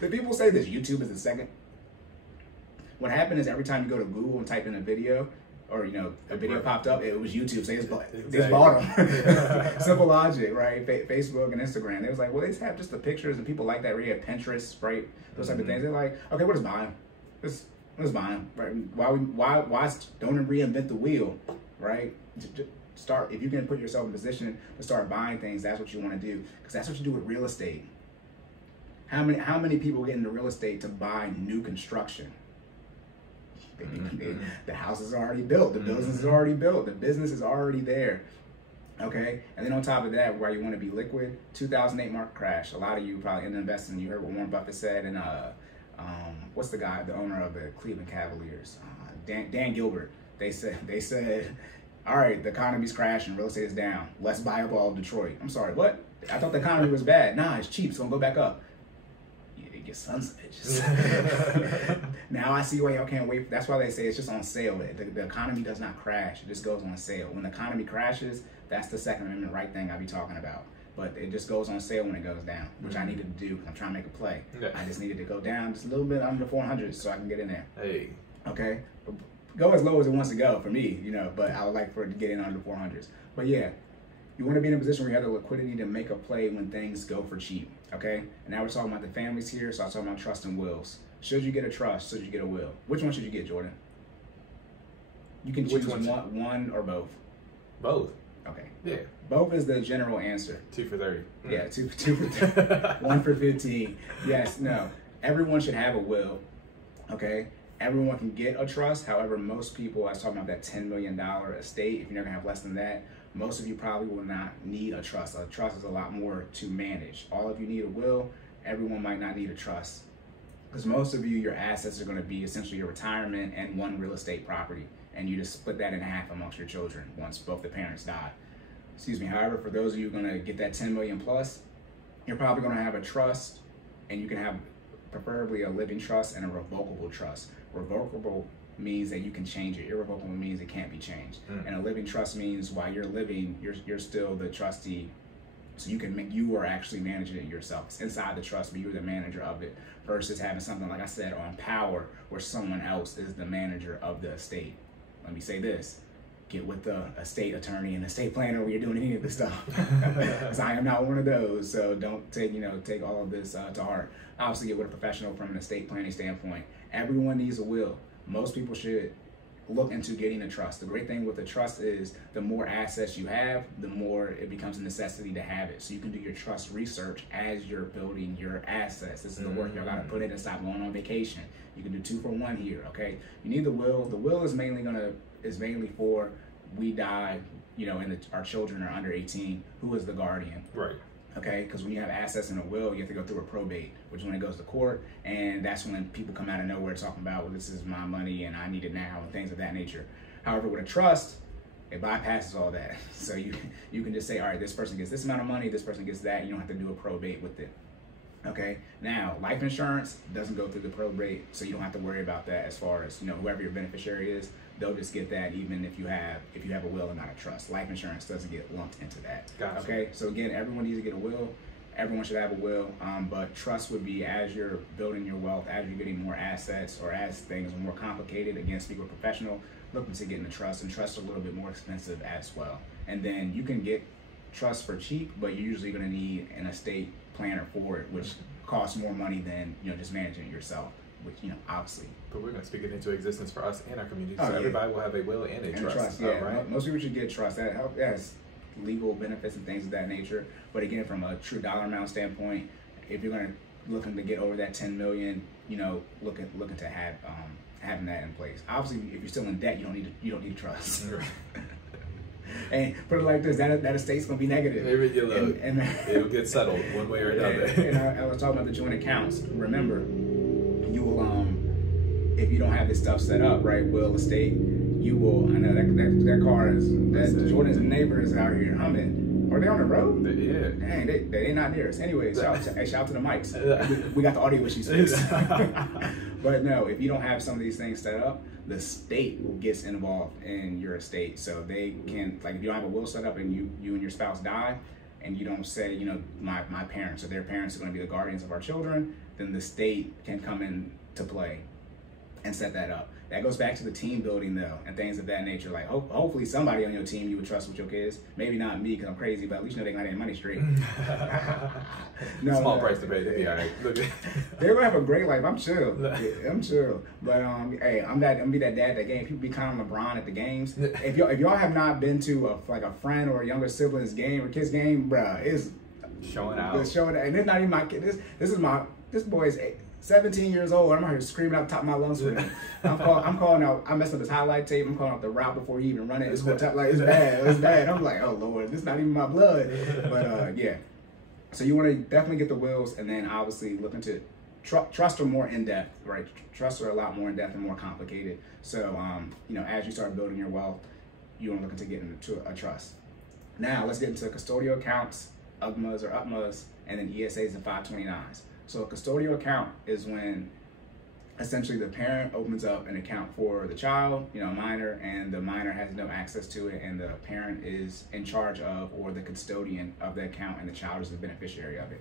The people say this, YouTube is the second. What happened is every time you go to Google and type in a video, or a video popped up, it was YouTube, so they just bought them. Simple logic, right? Facebook and Instagram, they was like, well, they just have just the pictures and people like that. We have Pinterest, right? Those type of things. They're like, okay, we'll just buy them. Let's buy them, right? Why don't reinvent the wheel, right? Start, if you can put yourself in a position to start buying things, that's what you want to do, because that's what you do with real estate. How many people get into real estate to buy new construction? The house is already built, the business is already built, the business is already there. Okay, and then on top of that, where you want to be liquid, 2008 market crash. A lot of you probably ended up investing. You heard what Warren Buffett said, and what's the guy, the owner of the Cleveland Cavaliers, Dan Gilbert. They said, all right, the economy's crashing, real estate is down. Let's buy up all of Detroit. I'm sorry, what? I thought the economy was bad. Nah, it's cheap. It's gonna go back up. Your sons of bitches. Now I see why y'all can't wait. That's why they say it's just on sale. The economy does not crash. It just goes on sale. When the economy crashes, that's the Second Amendment right thing I be talking about. But it just goes on sale when it goes down, which I needed to do. I'm trying to make a play. Yeah. I just needed to go down just a little bit under 400 so I can get in there. Hey. Okay? Go as low as it wants to go for me, but I would like for it to get in under 400s. But yeah, you want to be in a position where you have the liquidity to make a play when things go for cheap. Okay? And now we're talking about the families here, so I'm talking about trust and wills. Should you get a trust? Should you get a will? Which one should you get, Jordan? You can choose one or both. Both. Okay. Yeah. Both is the general answer. 2 for 30. Yeah, 2 for 30. 1 for 15. Yes, no. Everyone should have a will. Okay? Everyone can get a trust. However, most people, I was talking about that $10 million estate, if you're not going to have less than that, most of you probably will not need a trust. A trust is a lot more to manage. All of you need a will. Everyone might not need a trust. Because most of you, your assets are going to be essentially your retirement and one real estate property. And you just split that in half amongst your children once both the parents die. Excuse me. However, for those of you who are going to get that 10 million plus, you're probably going to have a trust, and you can have preferably a living trust and a revocable trust. Revocable means that you can change it. Irrevocable means it can't be changed. And a living trust means while you're living, you're still the trustee. So you are actually managing it yourself. It's inside the trust, but you're the manager of it, versus having something, like I said, on power, where someone else is the manager of the estate. Let me say this. get with the estate attorney and estate planner when you're doing any of this stuff. Because I am not one of those, so don't take all of this to heart. Obviously, get with a professional from an estate planning standpoint. Everyone needs a will. Most people should look into getting a trust. The great thing with the trust is the more assets you have, the more it becomes a necessity to have it. So you can do your trust research as you're building your assets. This is the work y'all gotta put in and stop going on vacation. You can do 2 for 1 here, okay? You need the will. The will is mainly for we die, and our children are under 18. Who is the guardian? Right. Okay, because when you have assets in a will, you have to go through a probate, which is when it goes to court, and that's when people come out of nowhere talking about, well, this is my money and I need it now and things of that nature. However, with a trust, it bypasses all that. So you can just say, all right, this person gets this amount of money, this person gets that. You don't have to do a probate with it. Okay, now life insurance doesn't go through the probate, so you don't have to worry about that as far as, whoever your beneficiary is, they'll just get that even if you have a will and not a trust. Life insurance doesn't get lumped into that. Gotcha. Okay, so again, everyone needs to get a will. Everyone should have a will, but trust would be as you're building your wealth, as you're getting more assets, or as things are more complicated. Again, speak with a professional, look into getting a trust, and trust is a little bit more expensive as well. And then you can get trust for cheap, but you're usually going to need an estate planner for it, which costs more money than just managing it yourself, which obviously. But we're going to speak it into existence for us and our community, Oh, so yeah. everybody will have a will and a trust. Yeah, right? Most people should get trust. That has legal benefits and things of that nature. But again, from a true dollar amount standpoint, if you're going to looking to get over that 10 million, looking to have having that in place. Obviously, if you're still in debt, you don't need trust. And put it like this, that estate's gonna be negative. And it'll get settled one way or another. And I was talking about the joint accounts. Remember, you will if you don't have this stuff set up, right, will, estate, you will. I know that car is Jordan's neighbors out here humming. Are they on the road? Yeah. Dang, they ain't not near us. Anyways, shout out to the mics. We got the audio issues fixed. But no, if you don't have some of these things set up, the state gets involved in your estate. So they can, like, if you don't have a will set up and you and your spouse die, and you don't say, my parents or their parents are going to be the guardians of our children, then the state can come in to play and set that up. That goes back to the team building, though, and things of that nature. Like, hopefully somebody on your team you would trust with your kids. Maybe not me, because I'm crazy, but at least they're going to have their money straight. Small price to pay. They'll be all right. They're going to have a great life. I'm chill. Yeah, I'm chill. But, hey, I'm going to be that dad at that game. People be counting LeBron at the games. If y'all have not been to a friend or a younger sibling's game or kid's game, bruh, it's showing out. And it's not even my kid. This boy's 17 years old. I'm out here screaming out the top of my lungs for him. I'm calling out. I messed up his highlight tape. I'm calling out the route before he even run it. It's bad. It's bad. I'm like, oh Lord, this is not even my blood. But yeah. So you want to definitely get the wills, and then obviously look into trust are more in depth, right? Trusts are a lot more in depth and more complicated. So as you start building your wealth, you want to look into getting into a trust. Now let's get into custodial accounts, UGMAs or UPMAs, and then ESAs and 529s. So a custodial account is when essentially the parent opens up an account for the child, a minor, and the minor has no access to it, and the parent is in charge of, or the custodian of the account, and the child is the beneficiary of it.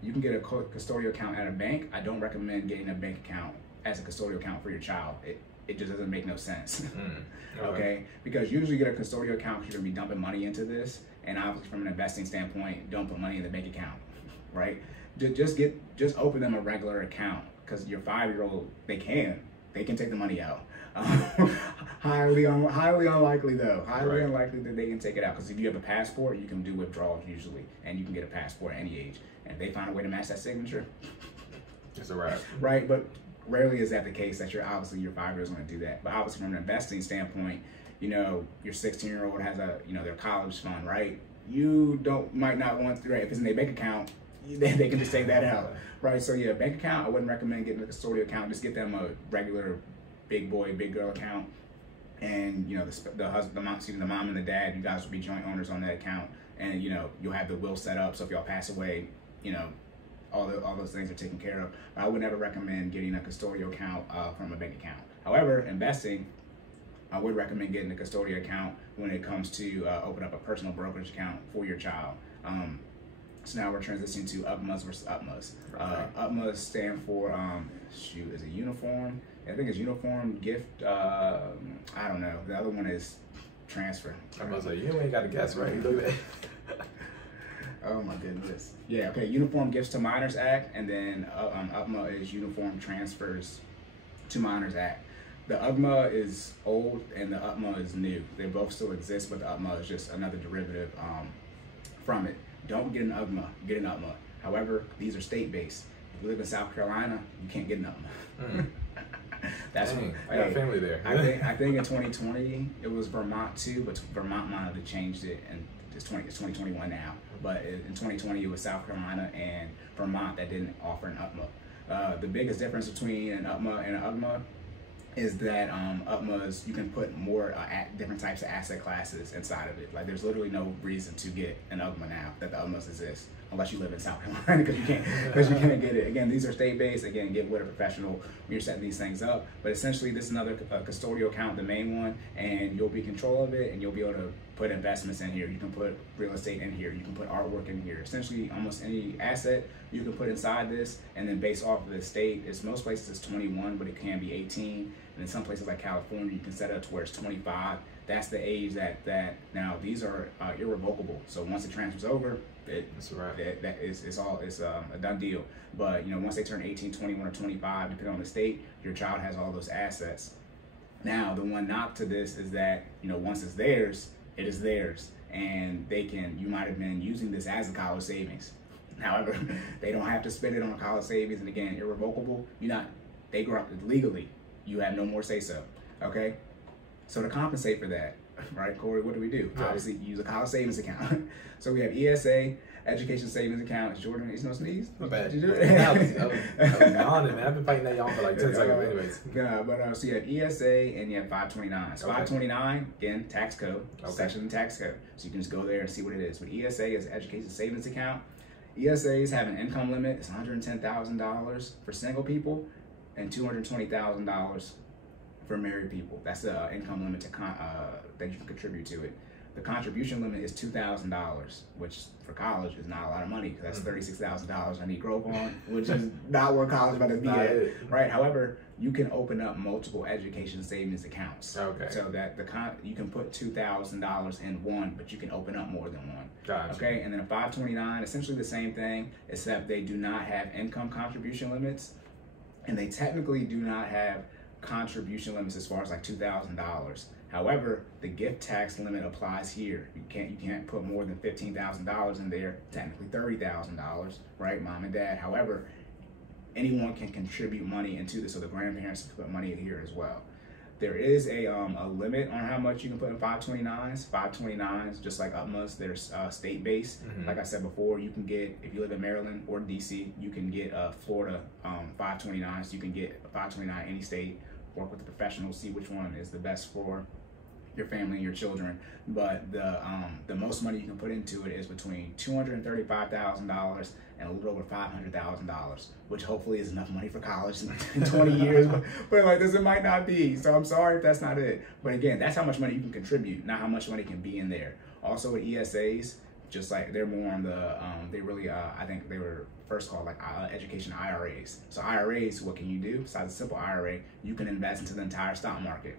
You can get a custodial account at a bank. I don't recommend getting a bank account as a custodial account for your child. It just doesn't make no sense. Okay? Because usually you get a custodial account because you're gonna be dumping money into this, and obviously from an investing standpoint, don't put money in the bank account, right? Just open them a regular account, because your 5-year-old, they can take the money out. Highly unlikely though. Highly unlikely that they can take it out, because if you have a passport, you can do withdrawals usually, and you can get a passport at any age. And if they find a way to match that signature, it's a wrap. Right, but rarely is that the case that your 5-year-old is going to do that. But obviously from an investing standpoint, your 16-year-old has their college fund, right? You might not want to, right? If it's in their bank account, they can just take that out, right? So yeah, bank account, I wouldn't recommend getting a custodial account. Just get them a regular big boy, big girl account, and the husband, the mom and the dad, you guys will be joint owners on that account, and you'll have the will set up. So if y'all pass away, all those things are taken care of. But I would never recommend getting a custodial account from a bank account. However, investing, I would recommend getting a custodial account when it comes to open up a personal brokerage account for your child. So now we're transitioning to UPMAs versus UPMAs. UPMAs stand for, is it uniform? I think it's uniform gift. I don't know. The other one is transfer. I was like, you ain't got to guess, right? Look at that. Oh my goodness. Yeah, okay. Uniform Gifts to Minors Act, and then UGMA is Uniform Transfers to Minors Act. The UGMA is old and the UGMA is new. They both still exist, but the UGMA is just another derivative from it. Don't get an UGMA, get an UGMA. However, these are state-based. If you live in South Carolina, you can't get an UGMA. That's Dang, I got family there. I think in 2020 it was Vermont too, but Vermont might have changed it, and it's 2021 now. But in 2020 it was South Carolina and Vermont that didn't offer an UGMA. The biggest difference between an UGMA and an UGMA is that UGMAs, you can put more different types of asset classes inside of it. Like there's literally no reason to get an UGMA now that the UGMAs exist, unless you live in South Carolina, because you can't get it. Again, these are state-based. Again, get with a professional when you're setting these things up. But essentially, this is another custodial account, the main one, and you'll be in control of it, and you'll be able to put investments in here. You can put real estate in here. You can put artwork in here. Essentially, almost any asset you can put inside this, and then based off of the state, it's most places it's 21, but it can be 18. And in some places like California, you can set it up to where it's 25. That's the age that now these are irrevocable. So once it transfers over, it's a done deal. But you know, once they turn 18, 21, or 25, depending on the state, your child has all those assets. Now, the one knock to this is that, you know, once it's theirs, it is theirs, and you might have been using this as a college savings. However, they don't have to spend it on a college savings, and again, irrevocable. They grew up legally. You have no more say so. Okay, so to compensate for that, right, Corey, what do we do? Right. Obviously, use a college savings account. So we have ESA, Education Savings Account. Is Jordan, he's no sneeze? Not bad. Did you do it? I'm gone, man. I've been fighting that yawn for like 10 seconds anyways. Yeah, but so you have ESA and you have 529. So 529, again, tax code, section in tax code. So you can just go there and see what it is. But ESA is Education Savings Account. ESAs have an income limit. It's $110,000 for single people and $220,000 for married people. That's the income limit that you can contribute to it. The contribution limit is $2,000, which for college is not a lot of money, because that's $36,000 I need growth on, which is not where college is about to be at, right? However, you can open up multiple education savings accounts. Okay. So that you can put $2,000 in one, but you can open up more than one. Gotcha. Okay, and then a 529, essentially the same thing, except they do not have income contribution limits, and they technically do not have contribution limits as far as like $2,000. However, the gift tax limit applies here. You can't put more than $15,000 in there, technically $30,000, right, mom and dad. However, anyone can contribute money into this, so the grandparents can put money in here as well. There is a limit on how much you can put in 529s. 529s, just like UGMAs, they're state-based. Like I said before, you can get, if you live in Maryland or DC, you can get Florida 529s. You can get 529 any state. Work with the professionals, see which one is the best for your family and your children. But the most money you can put into it is between $235,000 and a little over $500,000, which hopefully is enough money for college in 20 years. But like this, it might not be. So I'm sorry if that's not it. But again, that's how much money you can contribute, not how much money can be in there. Also with ESAs, just like they're more on the, they really, I think they were first called like education IRAs. So IRAs, what can you do? Besides a simple IRA, you can invest into the entire stock market.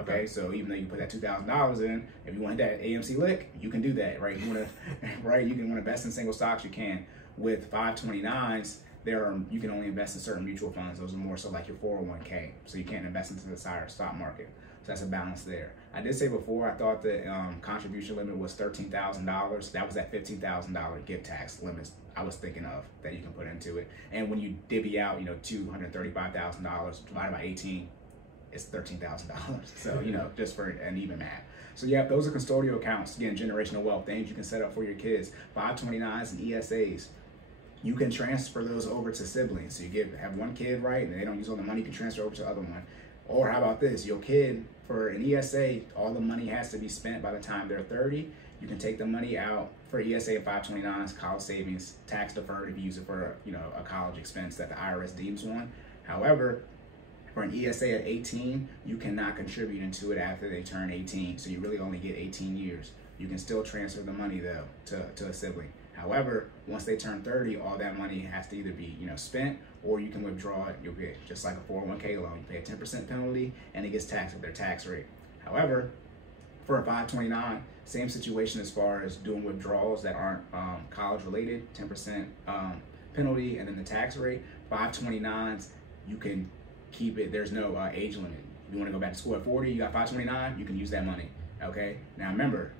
Okay, so even though you put that $2,000 in, if you want that AMC lick, you can do that, right? You want to, right? You can want to invest in single stocks, you can. With 529s, you can only invest in certain mutual funds. Those are more so like your 401k. So you can't invest into the entire stock market. So that's a balance there. I did say before, I thought the contribution limit was $13,000. That was that $15,000 gift tax limit I was thinking of that you can put into it. And when you divvy out, you know, $235,000 divided by 18, it's $13,000. So, you know, just for an even math. So yeah, those are custodial accounts. Again, generational wealth, things you can set up for your kids. 529s and ESAs. You can transfer those over to siblings. So you have one kid, right, and they don't use all the money, you can transfer over to the other one. Or how about this? Your kid, for an ESA, all the money has to be spent by the time they're 30. You can take the money out for ESA and 529s, college savings, tax deferred if you use it for, you know, a college expense that the IRS deems one. However, for an ESA at 18, you cannot contribute into it after they turn 18. So you really only get 18 years. You can still transfer the money though to a sibling. However, once they turn 30, all that money has to either be, you know, spent, or you can withdraw it. You'll get just like a 401k loan. You pay a 10% penalty, and it gets taxed at their tax rate. However, For a 529, same situation as far as doing withdrawals that aren't college related, 10% penalty, and then the tax rate. 529s, you can keep it. There's no age limit. You want to go back to school at 40, you got 529, you can use that money. Okay. Now remember,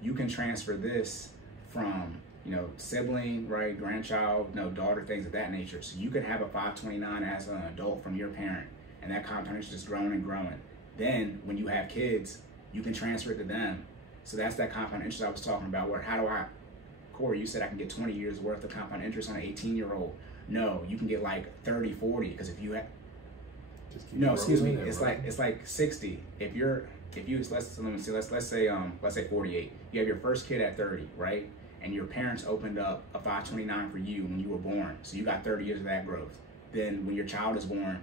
you can transfer this from, you know, sibling, right, grandchild, no, daughter, things of that nature. So you could have a 529 as an adult from your parent, and that compound interest is growing and growing. Then when you have kids, you can transfer it to them. So that's that compound interest I was talking about, where how do I, Corey, you said I can get 20 years worth of compound interest on an 18-year-old. No, you can get like 30, 40, because if you have, no, excuse me, it's like 60. If you let's say 48. You have your first kid at 30, right? And your parents opened up a 529 for you when you were born. So you got 30 years of that growth. Then when your child is born,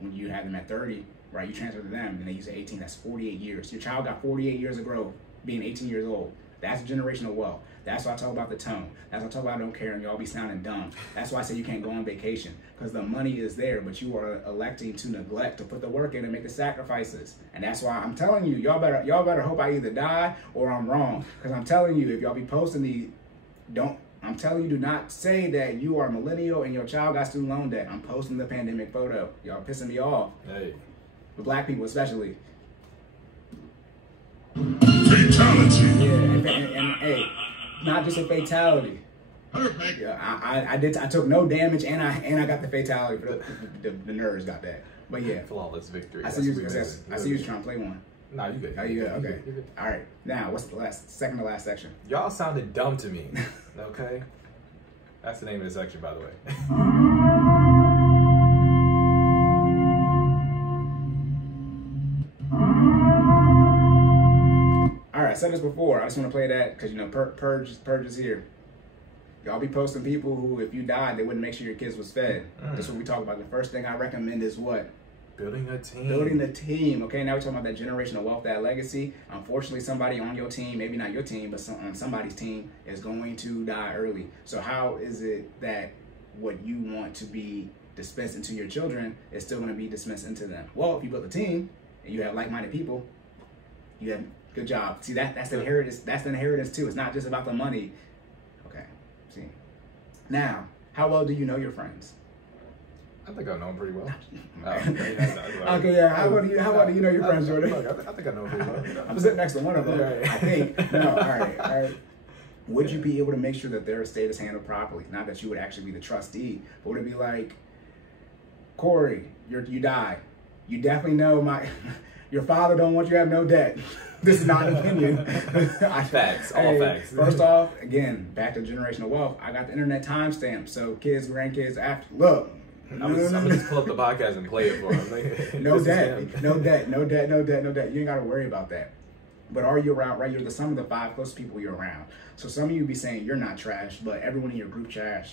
when you have them at 30, right, you transfer to them, and they use 18, that's 48 years. Your child got 48 years of growth being 18 years old. That's generational wealth. That's why I talk about the tone. That's why I talk about I don't care and y'all be sounding dumb. That's why I say you can't go on vacation, because the money is there, but you are electing to neglect to put the work in and make the sacrifices. And that's why I'm telling you, y'all better hope I either die or I'm wrong. Because I'm telling you, if y'all be posting these, I'm telling you, do not say that you are a millennial and your child got student loan debt. I'm posting the pandemic photo. Y'all pissing me off. Hey. With black people especially. Fatality. Yeah, and hey, not just a fatality. Perfect. Yeah, I took no damage, and I got the fatality. But the nerds got that. But yeah, Flawless victory. I see you trying to play one. Nah, you good. Oh, you good? Okay. You good. All right. Now, what's the second to last section? Y'all sounded dumb to me. Okay. That's the name of the section, by the way. All right. I said this before. I just want to play that because, you know, Purge is here. Y'all be posting people who, if you died, they wouldn't make sure your kids was fed. That's what we talk about. The first thing I recommend is what? Building a team. Building the team. Okay, now we're talking about that generational wealth, that legacy. Unfortunately, somebody on your team, maybe not your team, but on somebody's team, is going to die early. So how is it that what you want to be dispensed into your children is still going to be dispensed into them? Well, if you build a team and you have like-minded people, you have good job. See, that's the inheritance. That's the inheritance too. It's not just about the money. Okay. See. Now, how well do you know your friends? I think I know him pretty well. Okay, yeah. How well do you know your friends, Jordan? I think I know him pretty well. I'm sitting next to one of them. I think. No, all right. Would you be able to make sure that their estate is handled properly? Not that you would actually be the trustee, but would it be like, Corey, you died. You definitely know your father don't want you to have no debt. This is not an opinion. Facts, all facts. First off, again, back to generational wealth. I got the internet timestamp, so kids, grandkids, after look. I'm gonna just pull up the podcast and play it for them. No debt. You ain't gotta worry about that. But are you around, right? You're the sum of the 5 closest people you're around. So some of you be saying you're not trash, but everyone in your group chat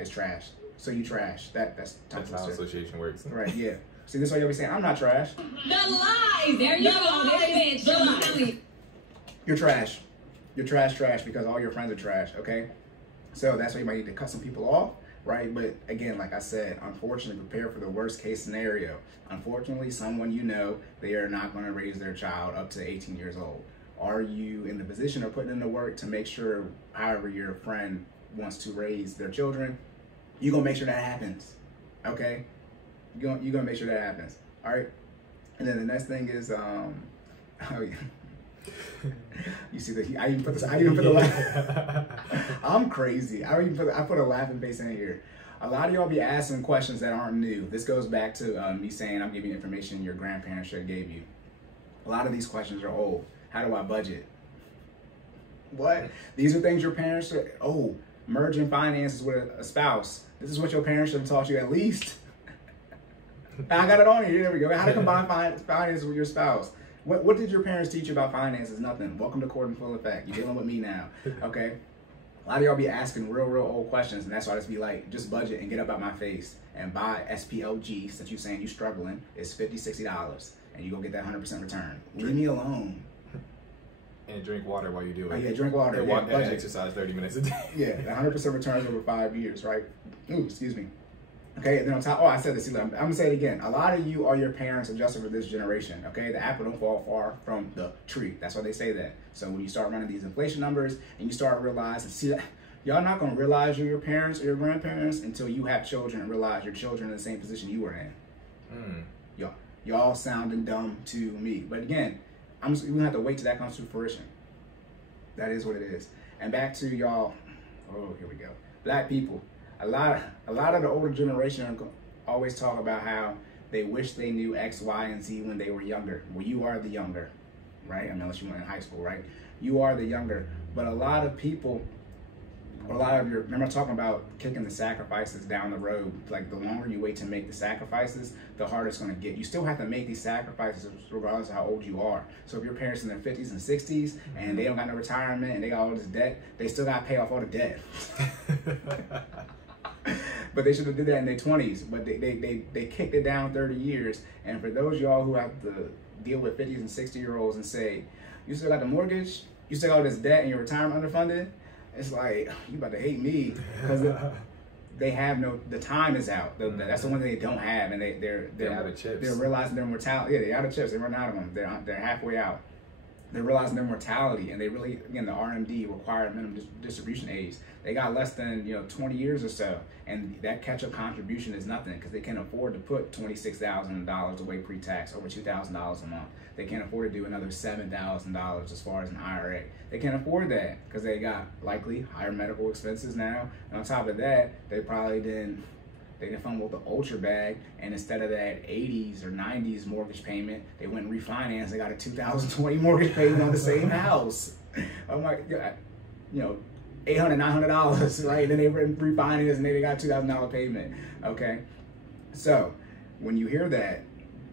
is trash. So you trash. That's how association works. Right, yeah. See, this is why you'll be saying, I'm not trash. The lies! There you go. There's the lies. You're trash. You're trash because all your friends are trash, okay? So that's why you might need to cut some people off, right? But again, like I said, unfortunately, prepare for the worst case scenario. Unfortunately, someone you know, they are not going to raise their child up to 18 years old. Are you in the position or putting in the work to make sure, however your friend wants to raise their children, you're going to make sure that happens, okay? You're going to make sure that happens, all right? And then the next thing is, oh yeah. You see I even put the laugh. I'm crazy. I put a laughing face in here. A lot of y'all be asking questions that aren't new. This goes back to me saying I'm giving you information your grandparents should have gave you. A lot of these questions are old. How do I budget? What? These are things your parents should, merging finances with a spouse. This is what your parents should have taught you at least. I got it on here. There we go. How to combine finances with your spouse. What did your parents teach you about finances? Nothing. Welcome to Cordan Full Effect. You're dealing with me now. Okay? A lot of y'all be asking real old questions, and that's why I just be like, just budget and get up out my face and buy SPLG, since you're saying you're struggling, it's $50, $60, and you go get that 100% return. Leave me alone. And drink water while you do it. Oh yeah, drink water. And exercise 30 minutes a day. Yeah, 100% returns over 5 years, right? Ooh, excuse me. Okay, and then on top, I said this, I'm gonna say it again. A lot of you are your parents adjusted for this generation. Okay, the apple don't fall far from the tree. That's why they say that. So when you start running these inflation numbers and you start realizing, see that y'all not gonna realize you're your parents or your grandparents until you have children and realize your children are in the same position you were in. Y'all sounding dumb to me. But again, we're gonna have to wait till that comes to fruition. That is what it is. And back to y'all. Oh, here we go. Black people. A lot of the older generation always talk about how they wish they knew X, Y, and Z when they were younger. Well, you are the younger, right? I mean, unless you went in high school, right? You are the younger. But a lot of people, remember talking about kicking the sacrifices down the road. Like the longer you wait to make the sacrifices, the harder it's going to get. You still have to make these sacrifices regardless of how old you are. So if your parents in their 50s and 60s and they don't got no retirement and they got all this debt, they still got to pay off all the debt. But they should have did that in their 20s. But they kicked it down 30 years. And for those y'all who have to deal with 50s and 60-year-olds and say, you still got the mortgage, you still got all this debt and your retirement underfunded, it's like, you about to hate me. Because they have the time is out. That's the one thing they don't have. And they're out of chips. They're realizing their mortality. Yeah, they're out of chips. They run out of them. They're halfway out. They're realizing their mortality, and they really, again, the RMD, required minimum distribution age, they got less than 20 years or so, and that catch-up contribution is nothing because they can't afford to put $26,000 away pre-tax, over $2,000 a month. They can't afford to do another $7,000 as far as an IRA. They can't afford that because they got likely higher medical expenses now, and on top of that, they probably didn't fumble the ultra bag, and instead of that 80s or 90s mortgage payment, they went and refinanced. They got a 2020 mortgage payment on the same house. I'm like, $800, $900, right? And then they refinanced and they got a $2,000 payment. Okay, so when you hear that,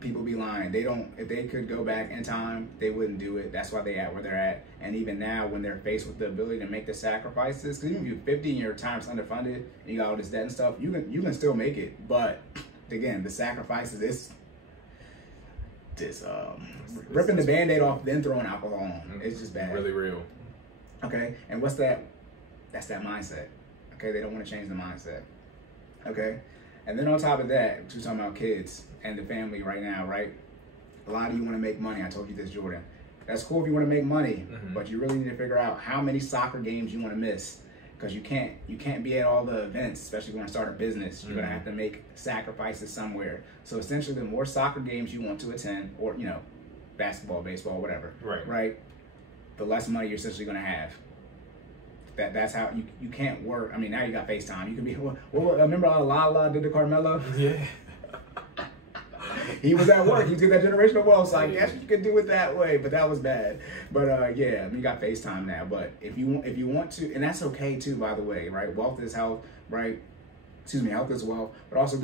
people be lying. They don't. If they could go back in time, they wouldn't do it. That's why they at where they're at. And even now, when they're faced with the ability to make the sacrifices, because even if you're 50 and your retirement's underfunded and you got all this debt and stuff, you can still make it. But again, the sacrifices ripping the Band-Aid off, then throwing alcohol on. It's just bad. Really real. Okay, and what's that? That's that mindset. Okay, they don't want to change the mindset. Okay, and then on top of that, we're talking about kids and the family right now, right? A lot of you want to make money. I told you this, Jordan. That's cool if you want to make money, but you really need to figure out how many soccer games you want to miss, because you can't be at all the events, especially when you start a business. You're gonna have to make sacrifices somewhere. So essentially, the more soccer games you want to attend, or basketball, baseball, whatever, right, the less money you're essentially gonna have. That's how you can't work. I mean, now you got FaceTime. You can be. Remember how Lala did to Carmelo? Yeah. He was at work. He did that generational wealth, so I guess you could do it that way, but that was bad. But yeah, I mean, you got FaceTime now. But if you want to, and that's okay too, by the way, right? Wealth is health, right? Excuse me, health is wealth. But also,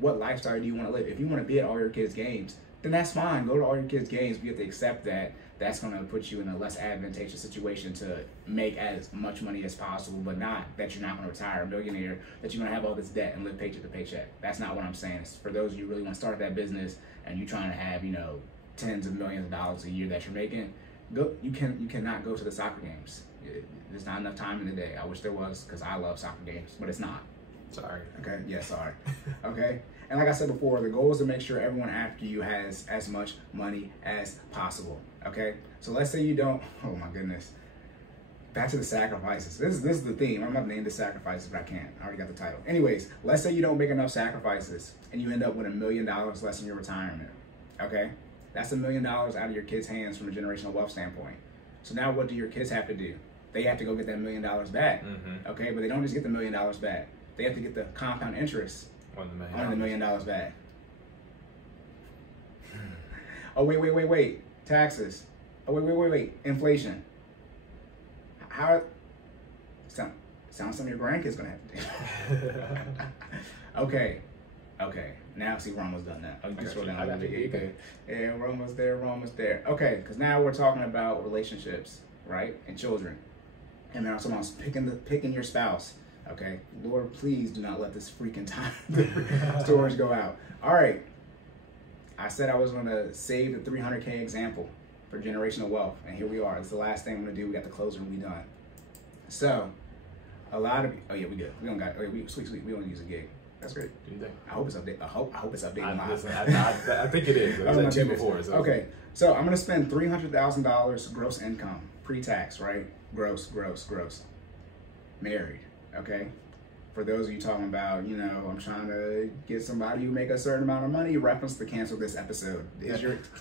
what lifestyle do you want to live? If you want to be at all your kids' games, then that's fine. Go to all your kids' games. But you have to accept that that's going to put you in a less advantageous situation to make as much money as possible, but not that you're not going to retire a millionaire, that you're going to have all this debt and live paycheck to paycheck. That's not what I'm saying. It's for those of you who really want to start that business and you're trying to have, tens of millions of dollars a year that you're making, you cannot go to the soccer games. There's not enough time in the day. I wish there was, because I love soccer games, but it's not. Sorry. Okay, yeah, sorry. Okay, and like I said before, the goal is to make sure everyone after you has as much money as possible. Okay, so let's say you don't. Oh my goodness. Back to the sacrifices. This is the theme. I'm not name the sacrifices, but I can't. I already got the title. Anyways, let's say you don't make enough sacrifices and you end up with $1 million less in your retirement. Okay, that's $1 million out of your kids' hands from a generational wealth standpoint. So now, what do your kids have to do? They have to go get that $1 million back. Okay, but they don't just get the $1 million back. They have to get the compound interest on the $1 million back. Oh, wait. Taxes. Oh, wait. Inflation. How? Sounds something your grandkids gonna have to do. Okay. Now, see, we're almost done now. Oh, you can scroll down a little bit. Yeah, we're almost there. Okay, because now we're talking about relationships, right, and children. And then also picking your spouse. Okay, Lord, please do not let this freaking time storage go out. All right, I said I was going to save the 300K example for generational wealth, and here we are. It's the last thing I'm going to do. We got the closer and we done. So, a lot of we good. We don't got. Sweet. We don't use a gig. That's great. What do you think? I hope it's updated. I hope it's updated. Listen, I think it is. It was Oh, at my 2 goodness. before. So. Okay, so I'm gonna spend $300,000 gross income, pre-tax, right? Gross. Married, okay? For those of you talking about, you know, I'm trying to get somebody who make a certain amount of money, reference to cancel this episode.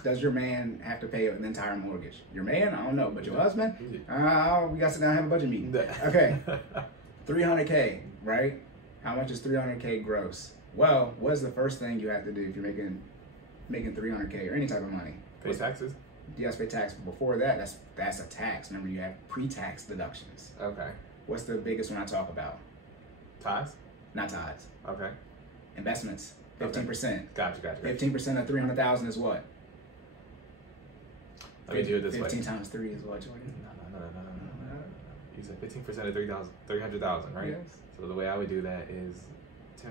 Does your man have to pay an entire mortgage? Your man? I don't know, but your husband? We gotta sit down and have a budget meeting. Okay, 300K, right? How much is 300K gross? Well, what's the first thing you have to do if you're making 300K or any type of money? Pay taxes? Yes, pay tax. But before that, that's a tax. Remember, you have pre-tax deductions. Okay. What's the biggest one I talk about? Tithes? Not tithes. Okay. Investments. 15%. Gotcha. 15% of 300,000 is what? Let me do it this way. 15 times 3 is what, Jordan? No. You said 15% of 300,000, right? Yes. So the way I would do that is 10%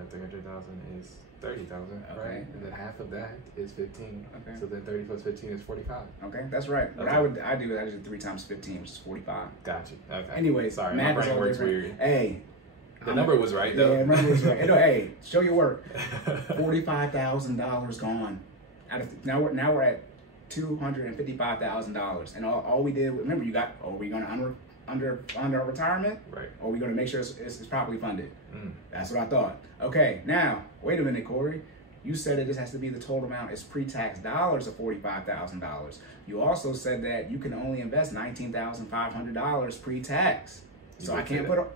of 300,000 is 30,000, Okay. right? And then half of that is 15. Okay. So then 30 plus 15 is 45. Okay, that's right. What Okay. I do 3 times 15, which is 45. Gotcha. Okay. Anyways, sorry, math my is brain all works different. weird. Hey. The number was right though. Yeah, the number was right. No, hey, show your work. $45,000 gone. Now we're at $255,000, and all we did. Remember, are we going to under our retirement? Right. Or are we going to make sure it's properly funded? Mm. That's what I thought. Okay, now wait a minute, Corey. You said that this has to be the total amount is pre-tax dollars of $45,000. You also said that you can only invest $19,500 pre-tax. So I can't put.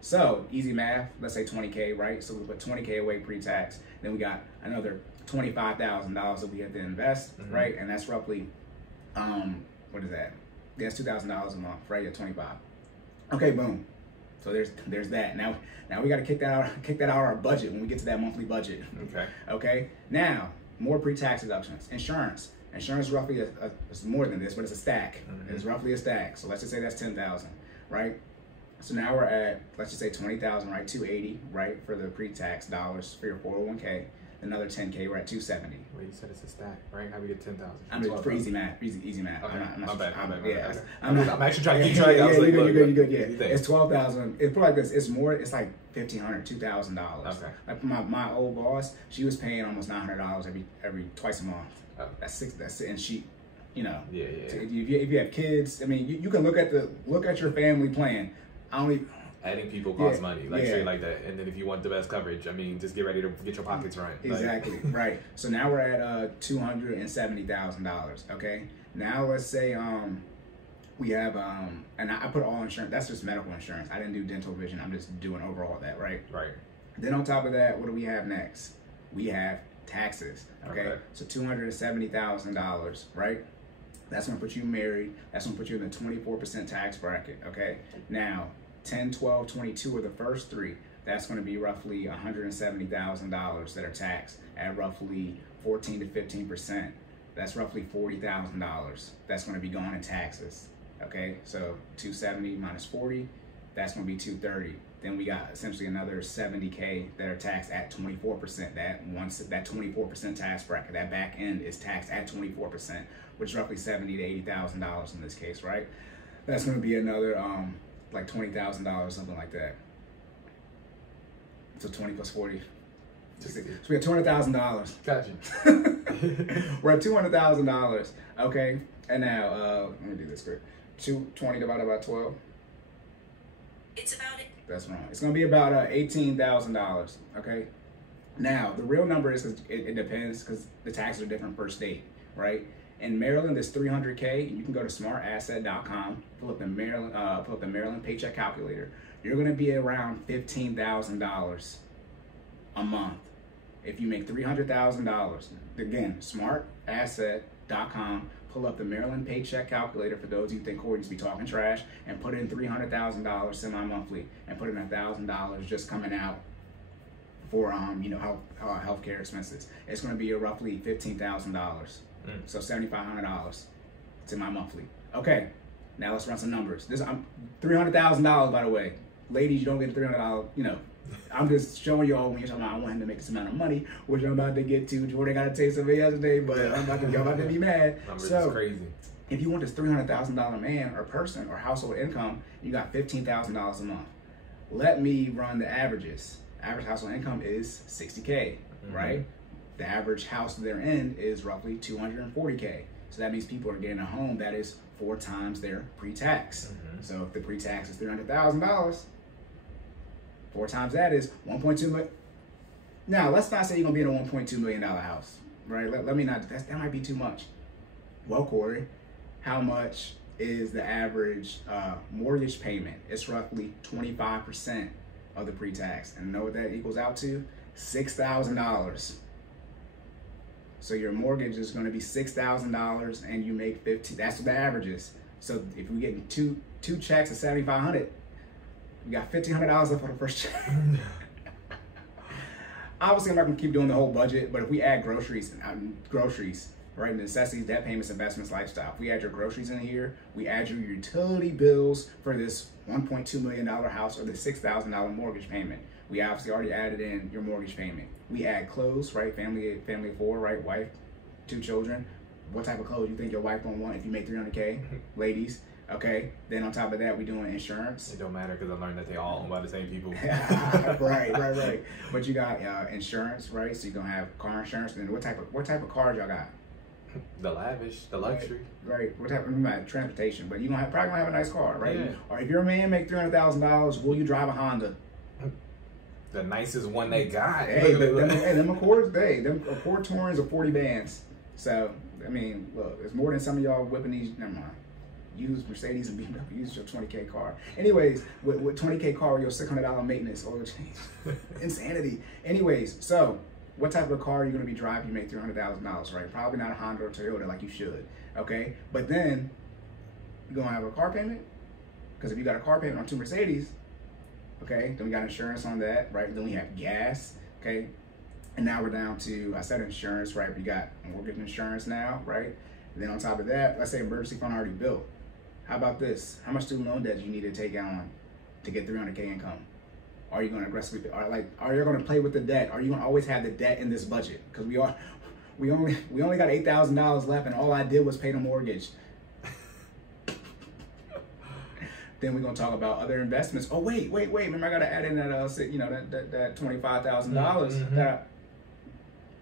So easy math. Let's say 20K, right? So we put 20K away pre-tax. Then we got another $25,000 that we have to invest, right? And that's roughly, what is that? That's $2,000 a month, right? At 25. Okay, boom. So there's that. Now we got to kick that out of our budget when we get to that monthly budget. Okay. Okay. Now more pre-tax deductions. Insurance roughly it's more than this, but it's a stack. It's roughly a stack. So let's just say that's 10,000, right? So now we're at, let's just say 20,000, right? 280, right? For the pre-tax dollars for your 401k. Another 10K, we're at 270. Wait, you said it's a stack, right? How we get 10,000? I'm just for easy math. Easy math. Okay. I'm bad. I'm actually trying to keep track. I was like, you're good. Yeah, you think? it's 12,000. It's probably like this. It's more. It's like $1,500, $2,000. Okay. Like my old boss, she was paying almost $900 every twice a month. Oh. That's it. And she, you know, Yeah. If you have kids, I mean, you can look at your family plan. Adding people costs money, like yeah. straight like that. And then if you want the best coverage, I mean, just get ready to get your pockets right. Exactly, right. So now we're at $270,000. Okay. Now let's say we have and I put all insurance. That's just medical insurance. I didn't do dental vision. I'm just doing overall that, right? Right. Then on top of that, what do we have next? We have taxes. Okay. So $270,000, right? That's gonna put you married. That's gonna put you in the 24% tax bracket. Okay. Now 10, 12, 22 are the first three. That's going to be roughly $170,000 that are taxed at roughly 14 to 15%. That's roughly $40,000. That's going to be gone in taxes. Okay, so 270 minus 40, that's going to be 230. Then we got essentially another 70K that are taxed at 24%. That 24% tax bracket, that back end is taxed at 24%, which is roughly $70,000 to $80,000 in this case, right? That's going to be another like $20,000, something like that. So 20 plus 40. So we have $200,000. Gotcha. We're at $200,000. Okay. And now, let me do this quick. 20 divided by 12. It's about it. That's wrong. It's going to be about $18,000. Okay. Now, the real number is, because it depends, because the taxes are different per state, right? In Maryland, it's $300K. You can go to smartasset.com, pull up the Maryland paycheck calculator. You're going to be around $15,000 a month if you make $300,000. Again, smartasset.com, pull up the Maryland paycheck calculator for those who think Cory needs to be talking trash, and put in $300,000 semi-monthly, and put in $1,000 just coming out for healthcare expenses. It's going to be roughly $15,000. So $7,500 to my monthly. Okay, now let's run some numbers. I'm $300,000, by the way. Ladies, you don't get $300. You know, I'm just showing you all when you're talking about I want him to make this amount of money, which I'm about to get to. Jordan got a taste of it yesterday, but I'm about to be mad. Numbers so is crazy. If you want this $300,000 man or person or household income, you got $15,000 a month. Let me run the averages. average household income is 60K, right? The average house they're in is roughly 240K. So that means people are getting a home that is 4 times their pre-tax. So if the pre-tax is $300,000, 4 times that is 1.2 million. Now, let's not say you're gonna be in a $1.2 million house, right? Let me not, that might be too much. Well, Corey, how much is the average mortgage payment? It's roughly 25% of the pre-tax. And know what that equals out to? $6,000. So your mortgage is gonna be $6,000 and you make 15, that's what the average is. So if we get two checks of $7,500, we got $1,500 left for the first check. Obviously, I'm not gonna keep doing the whole budget, but if we add groceries, right, necessities, debt payments, investments, lifestyle. If we add your groceries in here, we add your utility bills for this $1.2 million house or the $6,000 mortgage payment. We obviously already added in your mortgage payment. We add clothes, right? Family of 4, right? Wife, 2 children. What type of clothes you think your wife won't want if you make $300K, ladies? Okay. Then on top of that, we doing insurance. It don't matter because I learned that they all owned by the same people. right. But you got insurance, right? So you're gonna have car insurance. And what type of cars y'all got? The lavish, the luxury. Right. What type of transportation? But you're probably gonna have a nice car, right? Yeah. Or if your man make $300,000, will you drive a Honda? The nicest one they got. Hey, them Accords, them Accord Tourings are 40 bands. So I mean, look, it's more than some of y'all whipping these. Never mind. Use Mercedes and BMW. Use your 20K car. Anyways, with 20K car, your $600 maintenance, oil change, insanity. Anyways, so what type of car are you going to be driving? You make $300,000, right? Probably not a Honda or Toyota like you should. Okay, but then you're gonna have a car payment because if you got a car payment on 2 Mercedes, okay, then we got insurance on that, right? Then we have gas, okay, and now we're down to, I said insurance, right? We got mortgage insurance now, right? And then on top of that, let's say emergency fund already built. How about this? How much student loan debt do you need to take on to get 300K income? Are you going to aggressively, are you going to play with the debt? Are you going to always have the debt in this budget? Because we only got $8,000 left, and all I did was pay the mortgage. Then we're going to talk about other investments. Oh wait! Remember, I got to add in that that $25,000.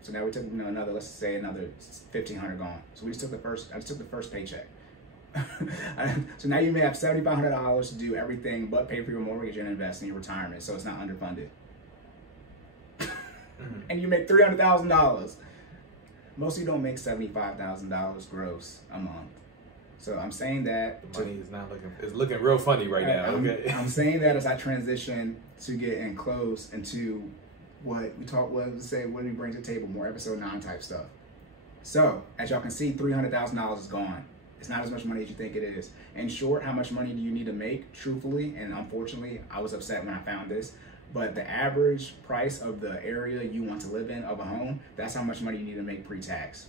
So now we took another, let's say another $1,500 gone. So we just took I just took the first paycheck. So now you may have $7,500 to do everything but pay for your mortgage and invest in your retirement, so it's not underfunded. And you make $300,000. Most of you don't make $75,000 gross a month. So I'm saying that the money is not looking real funny right now. Okay. I'm saying that as I transition to get close into what we what do we bring to the table, more episode 9 type stuff. So as y'all can see, $300,000 is gone. It's not as much money as you think it is. In short, how much money do you need to make? Truthfully, and unfortunately, I was upset when I found this, but the average price of the area you want to live in of a home, that's how much money you need to make pre-tax.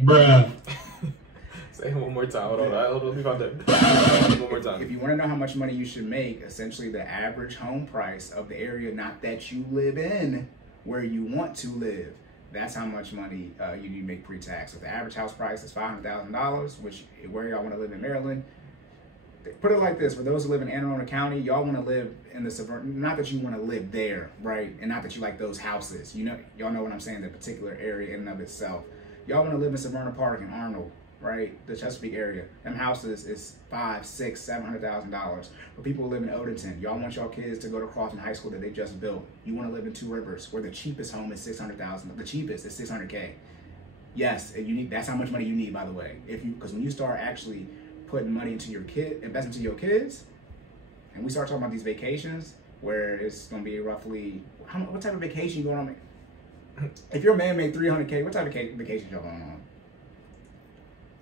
Bruh. Say it one more time. Hold on. One more time. If you want to know how much money you should make, essentially the average home price of the area, not that you live in, where you want to live, that's how much money you need to make pre-tax. So the average house price is $500,000, which where y'all want to live in Maryland. Put it like this: for those who live in Anne Arundel County, y'all want to live in the suburban. Not that you want to live there, right? And not that you like those houses. Y'all know what I'm saying. The particular area in and of itself. Y'all want to live in Severna Park in Arnold, right? The Chesapeake area. Them houses is $500,000, $600,000, $700,000. For people who live in Odenton, y'all want y'all kids to go to Crofton High School that they just built. You want to live in Two Rivers, where the cheapest home is $600,000. The cheapest is $600K. Yes, that's how much money you need, by the way. Because when you start actually putting money into your investing into your kids, and we start talking about these vacations, where it's going to be roughly, what type of vacation you going on? If your man made $300K, what type of vacation y'all going on?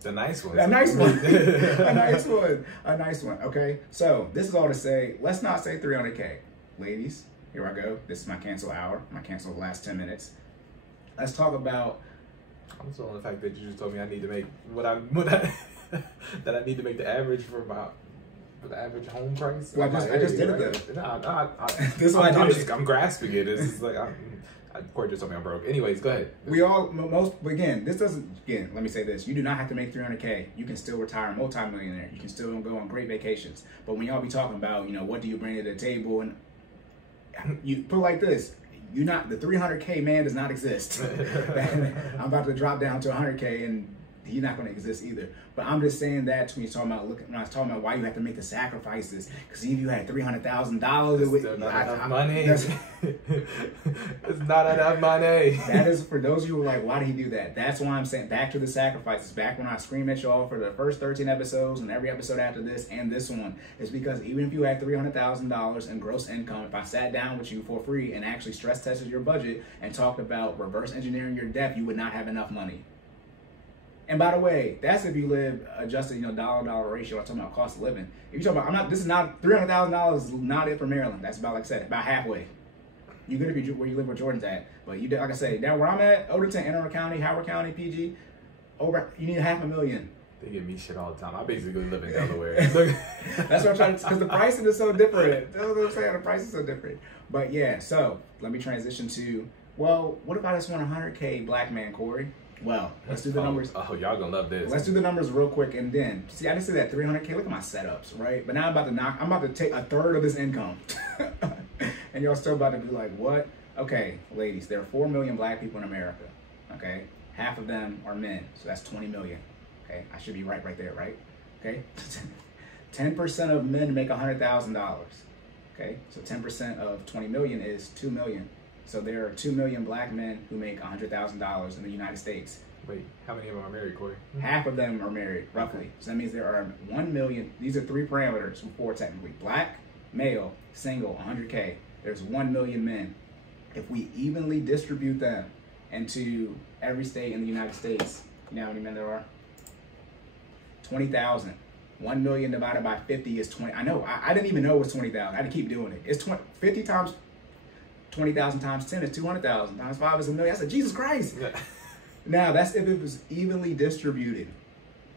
The nice one. A nice one. A nice one. A nice one. Okay. So this is all to say, let's not say $300K. Ladies, here I go. This is my cancel hour. My cancel the last 10 minutes. Let's talk about. I'm still on the fact that you just told me I need to make that I need to make the average for the average home price. Well, I just did it though. I'm grasping it. It's like Cory just told me I'm broke. Anyways, go ahead. Let me say this. You do not have to make $300K. You can still retire multi-millionaire. You can still go on great vacations. But when y'all be talking about, what do you bring to the table? And you put it like this. You're not, the 300K man does not exist. I'm about to drop down to 100K and he's not going to exist either. But I'm just saying that when you're talking about when I was talking about why you have to make the sacrifices, because if you had $300,000, it would not enough money. It's not enough money. That is for those of you who are like, why did he do that? That's why I'm saying back to the sacrifices. Back when I screamed at y'all for the first 13 episodes and every episode after this and this one, is because even if you had $300,000 in gross income, if I sat down with you for free and actually stress tested your budget and talked about reverse engineering your debt, you would not have enough money. And by the way, that's if you live adjusted, dollar ratio. I'm talking about cost of living. If you're talking about, this is not $300,000 is not it for Maryland. That's about, like I said, about halfway. You good if you where you live where Jordan's at, but you like I say, down where I'm at, Overton, Anne Arundel County, Howard County, PG, you need $500,000. They give me shit all the time. I basically live in Delaware. That's what I'm trying to, because the pricing is so different. That's what I'm saying. The price is so different. But yeah, so let me transition to, well, what if I just want 100K black man, Corey? Well, let's do the numbers. Oh, y'all gonna love this. Let's do the numbers real quick, and then see. I just said that 300K. Look at my setups, right? But now I'm about to take a third of this income, and y'all still about to be like, what? Okay, ladies, there are 4 million black people in America. Okay, half of them are men, so that's 20 million. Okay, I should be right there, right? Okay, 10% of men make $100,000. Okay, so 10% of 20 million is 2 million. So there are 2 million black men who make $100,000 in the United States. Wait, how many of them are married, Corey? Half of them are married, roughly. Okay. So that means there are 1 million. These are 3 parameters, 4 technically. Black, male, single, 100K. There's 1 million men. If we evenly distribute them into every state in the United States, you know how many men there are? 20,000. 1 million divided by 50 is 20. I know, I didn't even know it was 20,000. I had to keep doing it. It's 50 times 20,000 times 10 is 200,000 times 5 is 1 million. I said, Jesus Christ. Yeah. Now that's if it was evenly distributed.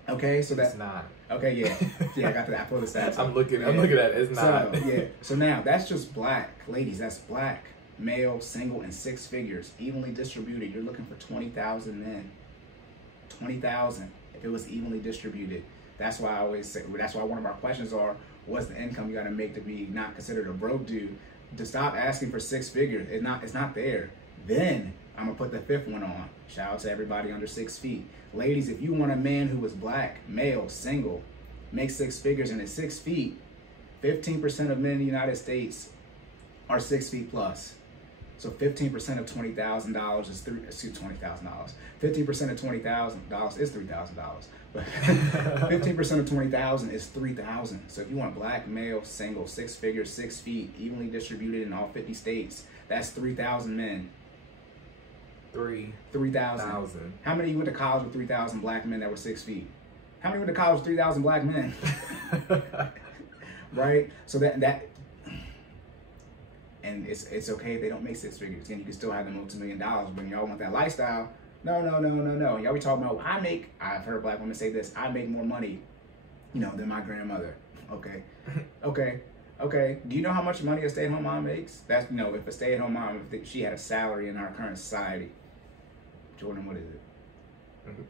Okay, so that's not. Okay, yeah, I got to that. I pulled the stats. I'm looking at it. It's not. So, yeah. So now that's just black, ladies. That's black, male, single, and 6 figures, evenly distributed. You're looking for 20,000 men. 20,000. If it was evenly distributed, that's why I always say. That's why one of our questions are, what's the income you got to make to be not considered a broke dude? To stop asking for 6 figures. It's not there. Then I'm gonna put the 5th one on. Shout out to everybody under 6 feet. Ladies, if you want a man who is black, male, single, makes 6 figures and is 6 feet, 15% of men in the United States are 6 feet plus. So 15% of $20,000 is $20,000. 15% of $20,000 is $3,000. But 15% of 20,000 is 3,000. So if you want black, male, single, 6 figures, 6 feet, evenly distributed in all 50 states, that's 3,000 men. 3,000. How many went to college with 3,000 black men that were 6 feet? How many went to college with 3,000 black men? Right? So that and it's okay if they don't make 6 figures. Again, you can still have the multi-million-dollar, but y'all want that lifestyle. No. Y'all be talking about, I've heard black women say this, I make more money, than my grandmother. Okay. Do you know how much money a stay-at-home mom makes? That's, if a stay-at-home mom, if she had a salary in our current society. Jordan, what is it?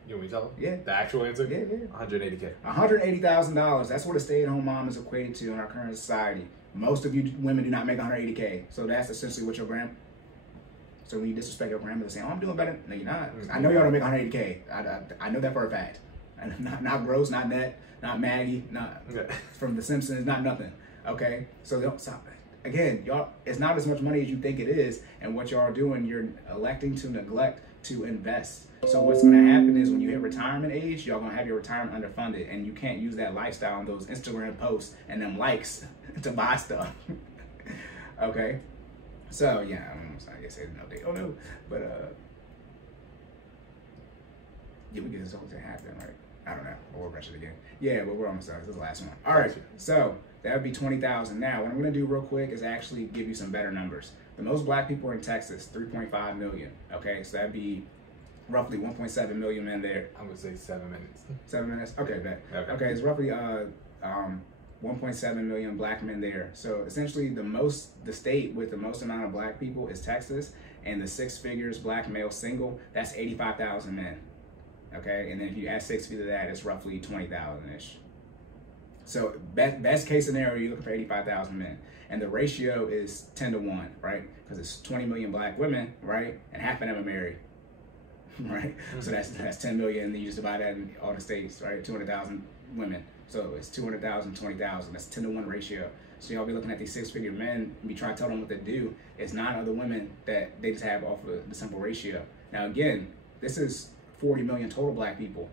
You want me to tell them? Yeah. The actual answer? Yeah. $180K. $180,000. That's what a stay-at-home mom is equated to in our current society. Most of you women do not make $180K. So that's essentially what so when you disrespect your grandmother saying, I'm doing better. No, you're not. I know y'all don't make $180K. I know that for a fact. Not gross, not net, not Maggie, not from The Simpsons, not nothing. Okay? So again, y'all, it's not as much money as you think it is. And what y'all are doing, you're electing to neglect to invest. So what's going to happen is when you hit retirement age, y'all going to have your retirement underfunded, and you can't use that lifestyle on those Instagram posts and them likes to buy stuff. Okay? So, yeah, I guess I didn't update. Oh, no. But, yeah, we get this whole thing happen, right? I don't know. We'll rush it again. Yeah, but we're almost done. This is the last one. All right. So, that would be 20,000. Now, what I'm going to do real quick is actually give you some better numbers. The most black people are in Texas, 3.5 million. Okay, so that'd be roughly 1.7 million men there. I'm gonna say 7 minutes. 7 minutes? Okay, bet. Okay, it's roughly 1.7 million black men there. So essentially the state with the most amount of black people is Texas, and the 6 figures black male single, that's 85,000 men. Okay, and then if you add 6 feet to that, it's roughly 20,000-ish. So best case scenario, you're looking for 85,000 men. And the ratio is 10 to 1, right? Because it's 20 million black women, right? And half of them are married, right? So that's 10 million, and then you just divide that in all the states, right? 200,000 women. So it's 200,000, 20,000. That's 10 to 1 ratio. So y'all be looking at these 6-figure men and be trying to tell them what to do. It's 9 other women that they just have off of the simple ratio. Now again, this is 40 million total black people.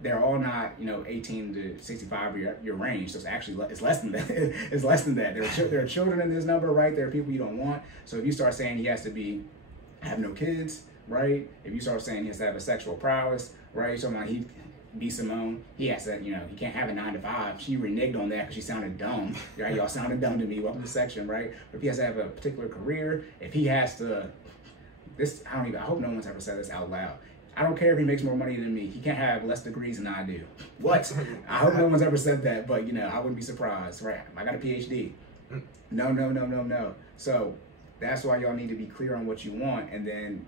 They're all not, 18 to 65 your range. So it's actually it's less than that. It's less than that. There are children in this number, right? There are people you don't want. So if you start saying he has to have no kids, right? If you start saying he has to have a sexual prowess, right? So he be Simone, he has to, he can't have a 9 to 5. She reneged on that because she sounded dumb. Right? Y'all sounded dumb to me. Welcome to the section, right? But if he has to have a particular career, if he has to, I hope no one's ever said this out loud. I don't care if he makes more money than me. He can't have less degrees than I do. What? I hope no one's ever said that, but I wouldn't be surprised, right? I got a PhD. No. So that's why y'all need to be clear on what you want, and then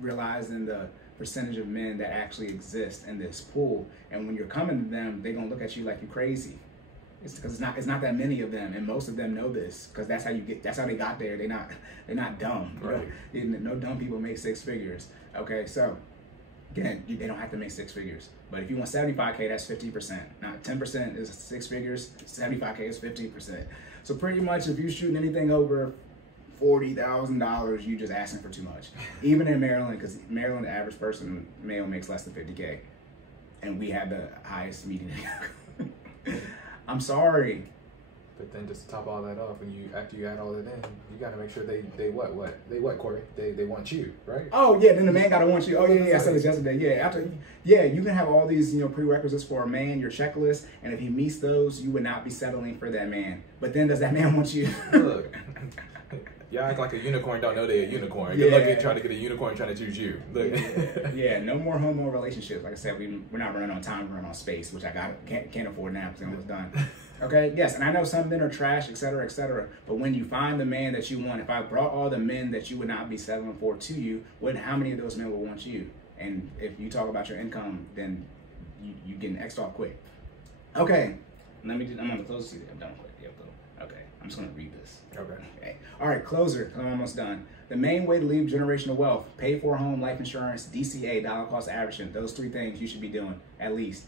realizing the percentage of men that actually exist in this pool. And when you're coming to them, they're gonna look at you like you're crazy. It's because it's not that many of them, and most of them know this because that's how they got there. They're not dumb. Right. No dumb people make 6 figures. Okay, so. Again, they don't have to make 6 figures. But if you want 75K, that's 50%. Now, 10% is 6 figures, 75K is 15%. So pretty much if you're shooting anything over $40,000, you're just asking for too much. Even in Maryland, because Maryland, the average person, male, makes less than 50K. And we have the highest median income. I'm sorry. But then just to top all that off, after you add all that in, you got to make sure they what, Corey? They want you, right? Oh yeah, then the man got to want you. Oh yeah, I said this yesterday. Yeah, you can have all these prerequisites for a man, your checklist, and if he meets those, you would not be settling for that man. But then does that man want you? Look, y'all act like a unicorn don't know they're a unicorn. Good luck at trying to get a unicorn trying to choose you. Look. Yeah, no more homo relationships. Like I said, we're not running on time, we're running on space, which I can't afford now because I'm almost done. Okay, yes, and I know some men are trash, etc., but when you find the man that you want, if I brought all the men that you would not be settling for to you, how many of those men would want you? And if you talk about your income, then you getting X'd off quick. Okay, I'm on the closer seat. I'm done with it. Okay, I'm just gonna read this. Okay. All right, closer, I'm almost done. The main way to leave generational wealth: pay for a home, life insurance, DCA, dollar cost averaging. Those 3 things you should be doing at least.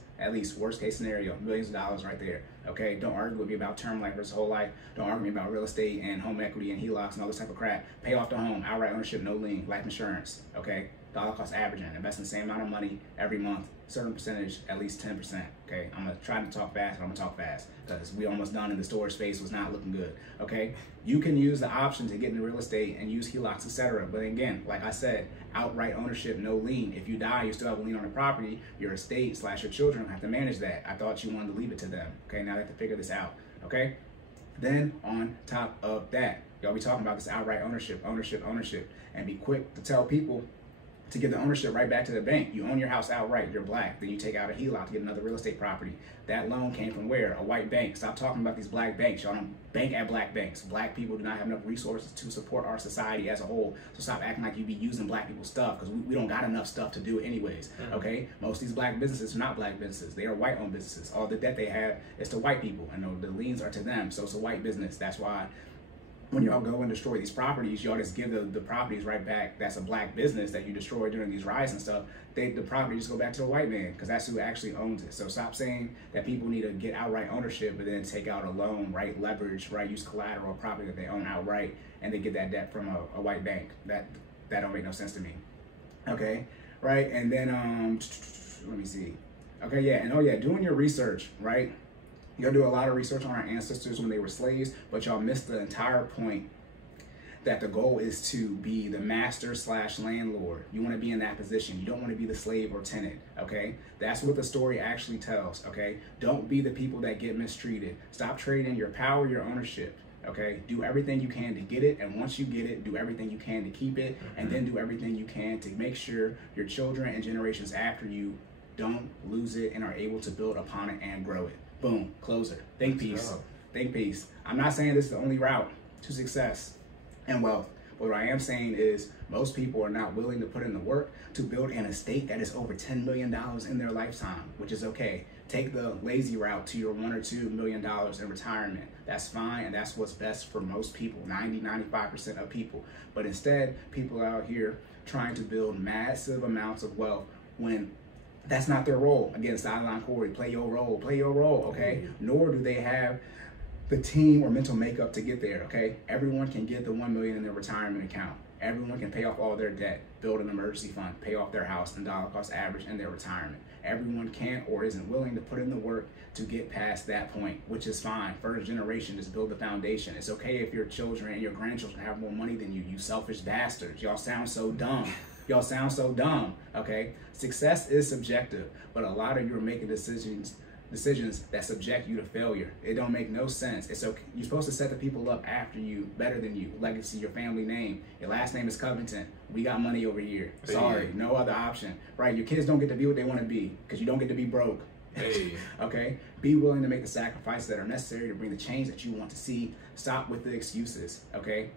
Worst case scenario, millions of dollars right there. Okay, don't argue with me about term life versus whole life. Don't argue with me about real estate and home equity and HELOCs and all this type of crap. Pay off the home, outright ownership, no lien, life insurance. Okay, dollar cost averaging. Invest in the same amount of money every month, certain percentage, at least 10%. Okay, I'm gonna try to talk fast, but I'm gonna talk fast because we almost done and the storage space was not looking good. Okay, you can use the option to get into real estate and use HELOCs, etc. But again, like I said, outright ownership, no lien. If you die, you still have a lien on the property. Your estate / your children have to manage that. I thought you wanted to leave it to them. Okay, now they have to figure this out. Okay, then on top of that, y'all be talking about this outright ownership, and be quick to tell people to give the ownership right back to the bank. You own your house outright, you're black, then you take out a HELOC to get another real estate property. That loan came from where? A white bank. Stop talking about these black banks. Y'all don't bank at black banks. Black people do not have enough resources to support our society as a whole. So stop acting like you be using black people's stuff because we don't got enough stuff to do it anyways, okay? Most of these black businesses are not black businesses. They are white-owned businesses. All the debt they have is to white people, and the liens are to them, so it's a white business. That's why when y'all go and destroy these properties, y'all just give the properties right back. That's a black business that you destroy during these riots and stuff. The property just go back to the white man because that's who actually owns it. So stop saying that people need to get outright ownership but then take out a loan, right, leverage, right, use collateral property that they own outright and they get that debt from a white bank. That don't make no sense to me. Okay, right, and then let me see. Okay, yeah, and doing your research, right? Y'all do a lot of research on our ancestors when they were slaves, but y'all missed the entire point that the goal is to be the master / landlord. You want to be in that position. You don't want to be the slave or tenant, okay? That's what the story actually tells, okay? Don't be the people that get mistreated. Stop trading your power, your ownership, okay? Do everything you can to get it, and once you get it, do everything you can to keep it, and then do everything you can to make sure your children and generations after you don't lose it and are able to build upon it and grow it. Boom, closer. Think peace. Think peace. I'm not saying this is the only route to success and wealth. But what I am saying is most people are not willing to put in the work to build an estate that is over $10 million in their lifetime, which is okay. take the lazy route to your $1 or $2 million in retirement. That's fine, and that's what's best for most people, 95% of people. But instead, people are out here trying to build massive amounts of wealth when that's not their role. Again, sideline Corey, play your role, okay? Nor do they have the team or mental makeup to get there, okay? Everyone can get the $1 million in their retirement account. Everyone can pay off all their debt, build an emergency fund, pay off their house and dollar cost average in their retirement. Everyone can or isn't willing to put in the work to get past that point, which is fine. First generation, just build the foundation. It's okay if your children and your grandchildren have more money than you, you selfish bastards. Y'all sound so dumb. Y'all sound so dumb, okay? Success is subjective, but a lot of you are making decisions that subject you to failure. It don't make no sense. It's okay. You're supposed to set the people up after you better than you. Legacy, your family name. Your last name is Covington. We got money over here. Sorry, no other option. Right? Your kids don't get to be what they want to be because you don't get to be broke. Hey. Okay? Be willing to make the sacrifices that are necessary to bring the change that you want to see. Stop with the excuses. Okay?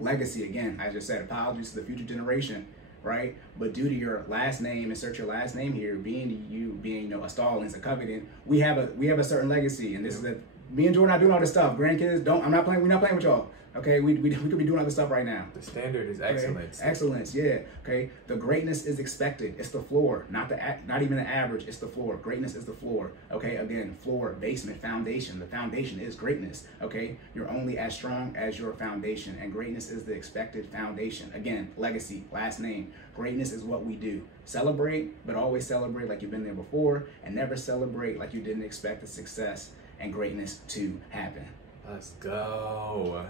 Legacy, again, I just said, apologies to the future generation. Right? But due to your last name, insert your last name here, being a Stallings, a Covington, we have a certain legacy, and this is that me and Jordan are doing all this stuff. Grandkids, we're not playing with y'all. Okay, we could be doing other stuff right now. The standard is excellence. Okay? Excellence, yeah. Okay, the greatness is expected. It's the floor, not even the average. It's the floor. Greatness is the floor. Okay, again, floor, basement, foundation. The foundation is greatness. Okay, you're only as strong as your foundation, and greatness is the expected foundation. Again, legacy, last name. Greatness is what we do. Celebrate, but always celebrate like you've been there before, and never celebrate like you didn't expect the success and greatness to happen. Let's go.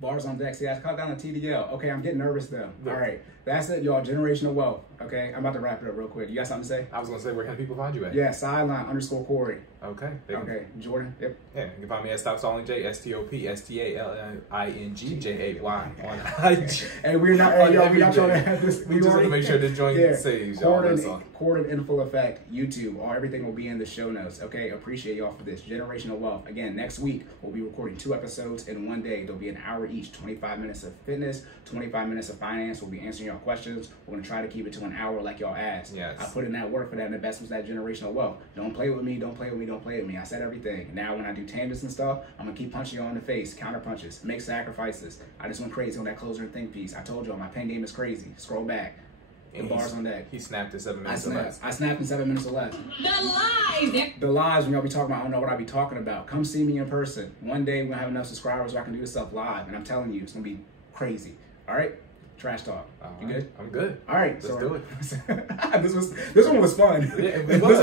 Bars on deck. See, I caught down the TDL. Okay, I'm getting nervous though. All right, that's it, y'all. Generational wealth. Okay, I'm about to wrap it up real quick. You got something to say? I was gonna say, where can people find you at? Yeah, sideline_Corey. Okay. Okay, Jordan. Yep. Yeah, you can find me at Stop Stalling J, STOPSTALLING JAY on IG. Hey, we're not trying to have this. We just want to make sure this joint saves, y'all. Cordan in full effect, YouTube, everything will be in the show notes. Okay, appreciate y'all for this. Generational wealth. Again, next week we'll be recording 2 episodes in one day. There'll be an hour each, 25 minutes of fitness, 25 minutes of finance. We'll be answering y'all questions. We're gonna try to keep it to an hour like y'all asked. Yes. I put in that work for that investment, that generational wealth. Don't play with me, don't play with me, don't play with me. I said everything. Now when I do tangents and stuff, I'm gonna keep punching y'all in the face, counter punches, make sacrifices. I just went crazy on that closer and think piece. I told y'all my pen game is crazy. Scroll back. The bars on deck. He snapped in 7 minutes or less. I snapped in 7 minutes or less. The lies. The lies, when y'all be talking about, I don't know what I be talking about. Come see me in person. One day we're gonna have enough subscribers where I can do this stuff live, and I'm telling you, it's gonna be crazy. All right? Trash talk. You good? I'm good. All right. Let's do it. This one was fun. Yeah, it was.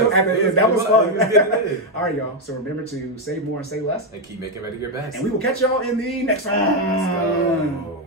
That was fun. It was all right, y'all. So remember to save more and say less. And keep making ready your best. And we will catch y'all in the next one. Let's go.